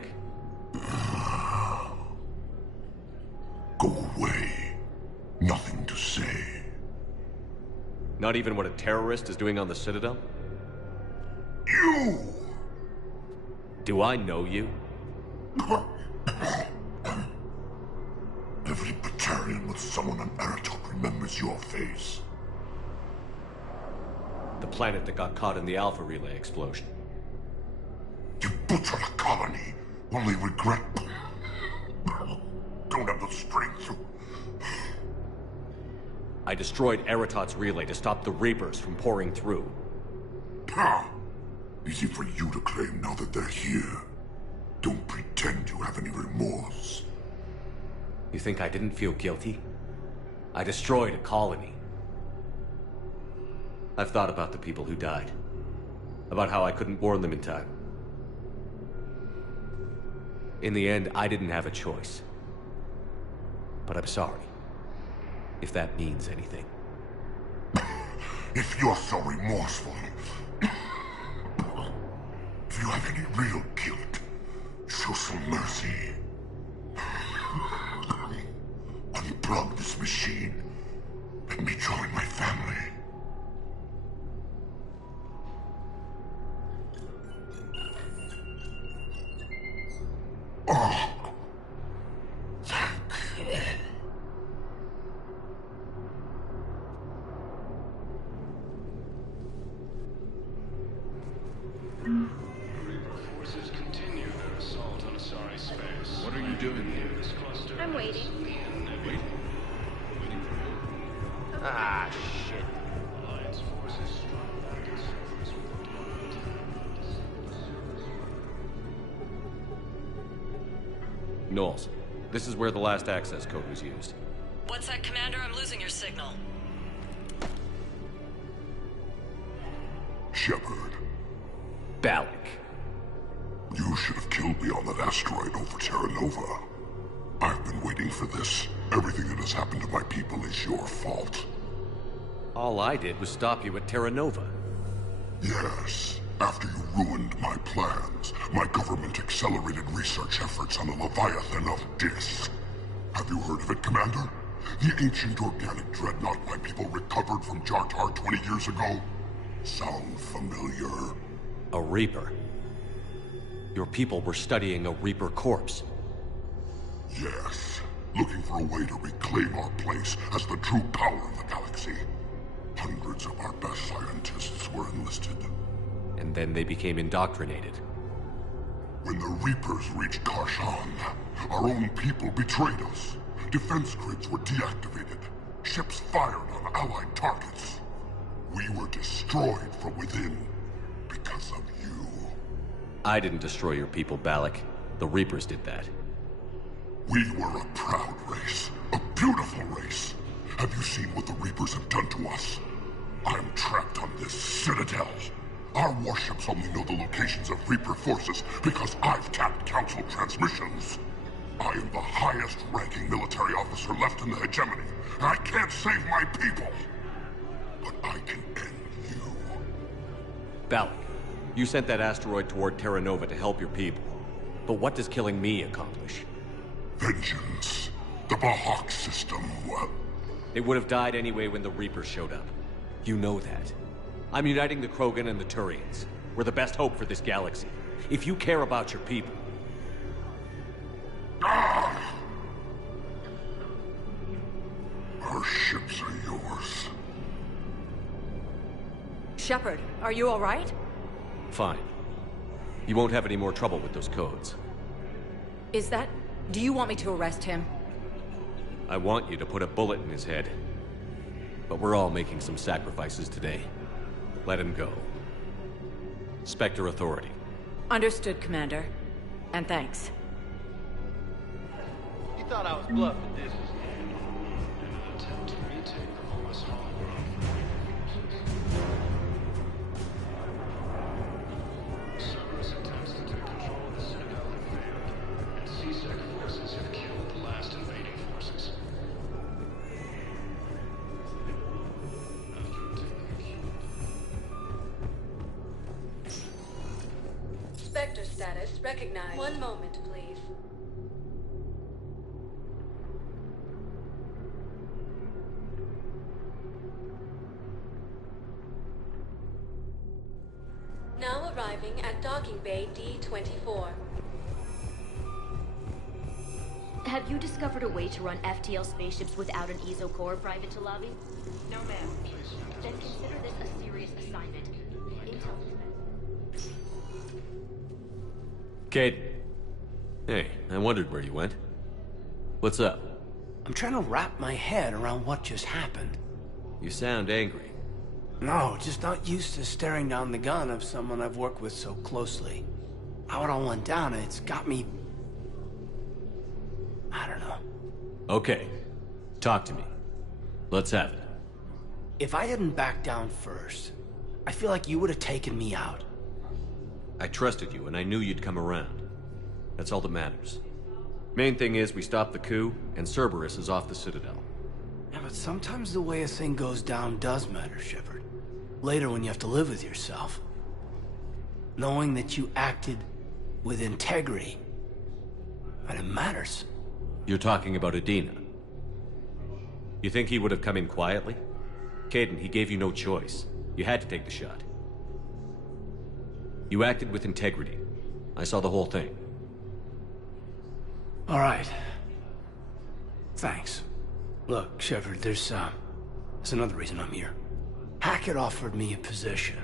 Not even what a terrorist is doing on the Citadel? You! Do I know you? Every Batarian with someone on Aratok remembers your face. The planet that got caught in the Alpha Relay explosion. You butchered a colony. Only regret... Don't have the strength to... I destroyed Eratot's relay to stop the Reapers from pouring through. Easy for you to claim now that they're here. Don't pretend you have any remorse. You think I didn't feel guilty? I destroyed a colony. I've thought about the people who died. About how I couldn't warn them in time. In the end, I didn't have a choice. But I'm sorry. If that means anything. If you're so remorseful... If you have any real guilt, show some mercy. Unplug this machine. Let me join my family. Oh. Forces continue their assault on Asari space. What are you doing here? I'm waiting. Waiting for who? Ah, shit. Alliance forces strike back at surface with Knowles, this is where the last access code was used. What's that, Commander? I'm losing your signal. Shepard. Balak. You should have killed me on that asteroid over Terra Nova. I've been waiting for this. Everything that has happened to my people is your fault. All I did was stop you at Terra Nova. Yes. After you ruined my plans, my government accelerated research efforts on the Leviathan of Dis. Have you heard of it, Commander? The ancient organic dreadnought my people recovered from Jartar 20 years ago? Sound familiar? A Reaper? Your people were studying a Reaper corpse. Yes. Looking for a way to reclaim our place as the true power of the galaxy. Hundreds of our best scientists were enlisted. And then they became indoctrinated. When the Reapers reached Karshan, our own people betrayed us. Defense grids were deactivated. Ships fired on Allied targets. We were destroyed from within because of you. I didn't destroy your people, Balak. The Reapers did that. We were a proud race. A beautiful race. Have you seen what the Reapers have done to us? I'm trapped on this Citadel. Our warships only know the locations of Reaper forces because I've tapped Council transmissions. I am the highest-ranking military officer left in the hegemony, and I can't save my people. But I can end you. Balak, you sent that asteroid toward Terra Nova to help your people. But what does killing me accomplish? Vengeance. The Bahak system, well... They would have died anyway when the Reapers showed up. You know that. I'm uniting the Krogan and the Turians. We're the best hope for this galaxy. If you care about your people... Our ships are yours. Shepard, are you all right? Fine. You won't have any more trouble with those codes. Is that... Do you want me to arrest him? I want you to put a bullet in his head. But we're all making some sacrifices today. Let him go. Spectre Authority. Understood, Commander. And thanks. You thought I was bluffing, didn't you? in an attempt to retake the Volus hologram. Cerberus attempts to take control of the Citadel have failed, and C-Sec forces have killed the last invading forces. Spectre status recognized. One moment, please. arriving at Docking Bay D-24. Have you discovered a way to run FTL spaceships without an ESO core, Private Talavi? No, ma'am. Then consider this a serious assignment. Intel. Kate. Hey, I wondered where you went. What's up? I'm trying to wrap my head around what just happened. You sound angry. No, just not used to staring down the gun of someone I've worked with so closely. How it all went down, it's got me... I don't know. Okay. Talk to me. Let's have it. If I hadn't backed down first, I feel like you would have taken me out. I trusted you, and I knew you'd come around. That's all that matters. Main thing is we stopped the coup, and Cerberus is off the Citadel. Yeah, but sometimes the way a thing goes down does matter, Shepard. Later when you have to live with yourself. Knowing that you acted with integrity, and it matters. You're talking about Adina. You think he would have come in quietly? Kaidan, he gave you no choice. You had to take the shot. You acted with integrity. I saw the whole thing. All right. Thanks. Look, Shepard, there's another reason I'm here. Hackett offered me a position,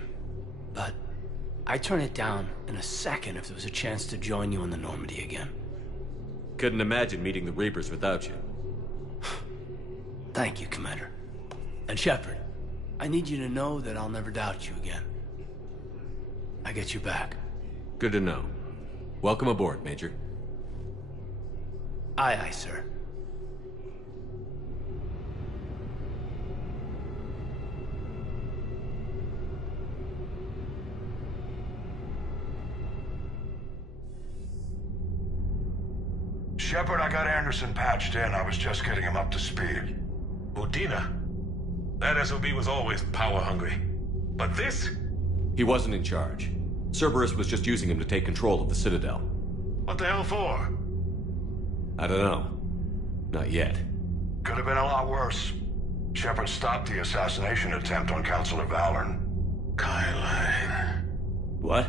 but I'd turn it down in a second if there was a chance to join you in the Normandy again. Couldn't imagine meeting the Reapers without you. Thank you, Commander. And Shepard, I need you to know that I'll never doubt you again. I get you back. Good to know. Welcome aboard, Major. Aye, aye, sir. Shepard, I got Anderson patched in. I was just getting him up to speed. Udina? That SOB was always power-hungry. But this? He wasn't in charge. Cerberus was just using him to take control of the Citadel. What the hell for? I don't know. Not yet. Could have been a lot worse. Shepard stopped the assassination attempt on Councilor Valorn. Kyle. What?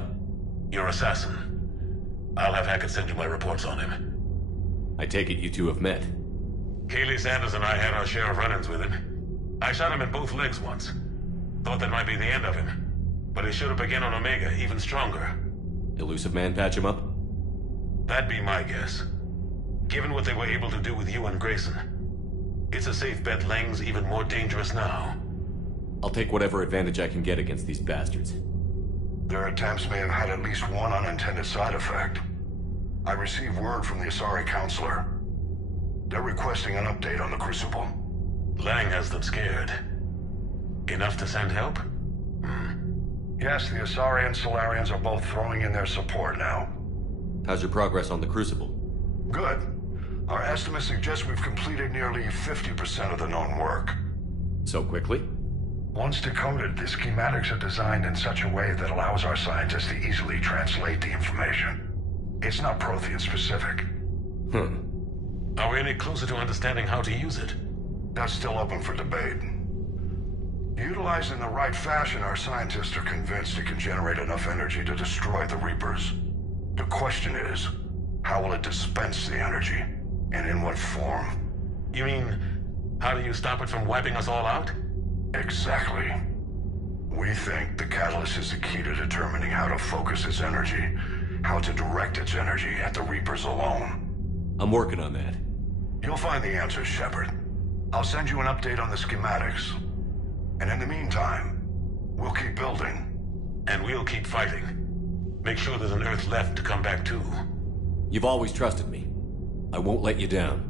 Your assassin. I'll have Hackett send you my reports on him. I take it you two have met. Kaylee Sanders and I had our share of run-ins with him. I shot him in both legs once. Thought that might be the end of him. But he should have begun on Omega, even stronger. Elusive Man patch him up? That'd be my guess. Given what they were able to do with you and Grayson. It's a safe bet Lang's even more dangerous now. I'll take whatever advantage I can get against these bastards. Their attempts may have had at least one unintended side effect. I received word from the Asari Councilor. They're requesting an update on the Crucible. Lang has them scared. Enough to send help? Yes, the Asari and Solarians are both throwing in their support now. How's your progress on the Crucible? Good. Our estimates suggest we've completed nearly 50% of the known work. So quickly? Once decoded, the schematics are designed in such a way that allows our scientists to easily translate the information. It's not Prothean specific. Are we any closer to understanding how to use it? That's still open for debate. Utilized in the right fashion, our scientists are convinced it can generate enough energy to destroy the Reapers. The question is, how will it dispense the energy? And in what form? You mean, how do you stop it from wiping us all out? Exactly. We think the catalyst is the key to determining how to focus its energy, how to direct its energy at the Reapers alone. I'm working on that. You'll find the answers, Shepard. I'll send you an update on the schematics. And in the meantime, we'll keep building. And we'll keep fighting. Make sure there's an Earth left to come back to. You've always trusted me. I won't let you down.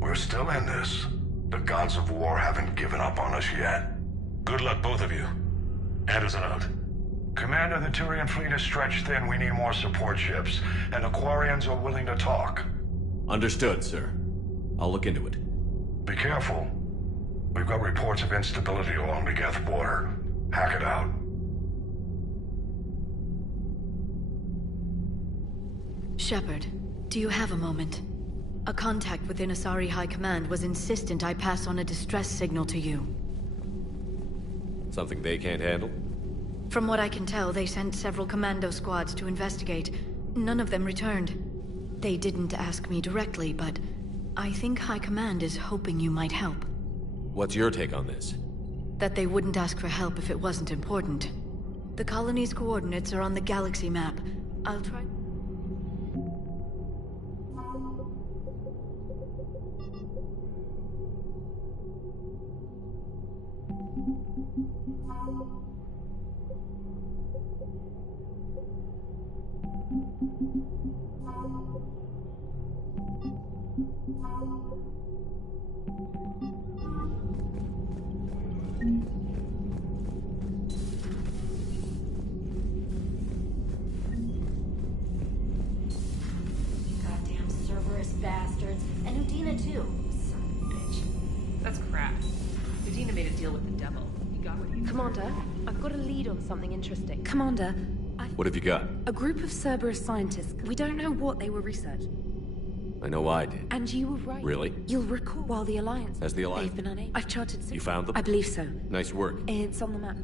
We're still in this. The gods of war haven't given up on us yet. Good luck, both of you. Anderson out. Commander, the Turian fleet is stretched thin. We need more support ships. And the Quarians are willing to talk. Understood, sir. I'll look into it. Be careful. We've got reports of instability along the Geth border. Hack it out. Shepard, do you have a moment? A contact within Asari High Command was insistent I pass on a distress signal to you. Something they can't handle? From what I can tell, they sent several commando squads to investigate. None of them returned. They didn't ask me directly, but I think High Command is hoping you might help. What's your take on this? That they wouldn't ask for help if it wasn't important. The colony's coordinates are on the galaxy map. I'll try... Goddamn Cerberus bastards. And Udina too. Son of a bitch. That's crap. Udina made a deal with the devil. He got what he... Commander, I've got a lead on something interesting. Commander, What have you got? a group of Cerberus scientists. We don't know what they were researching. I know I did. And you were right. Really? You'll recall while the Alliance... Has the Alliance... They've been unable... I've charted... You found them? I believe so. Nice work. It's on the map.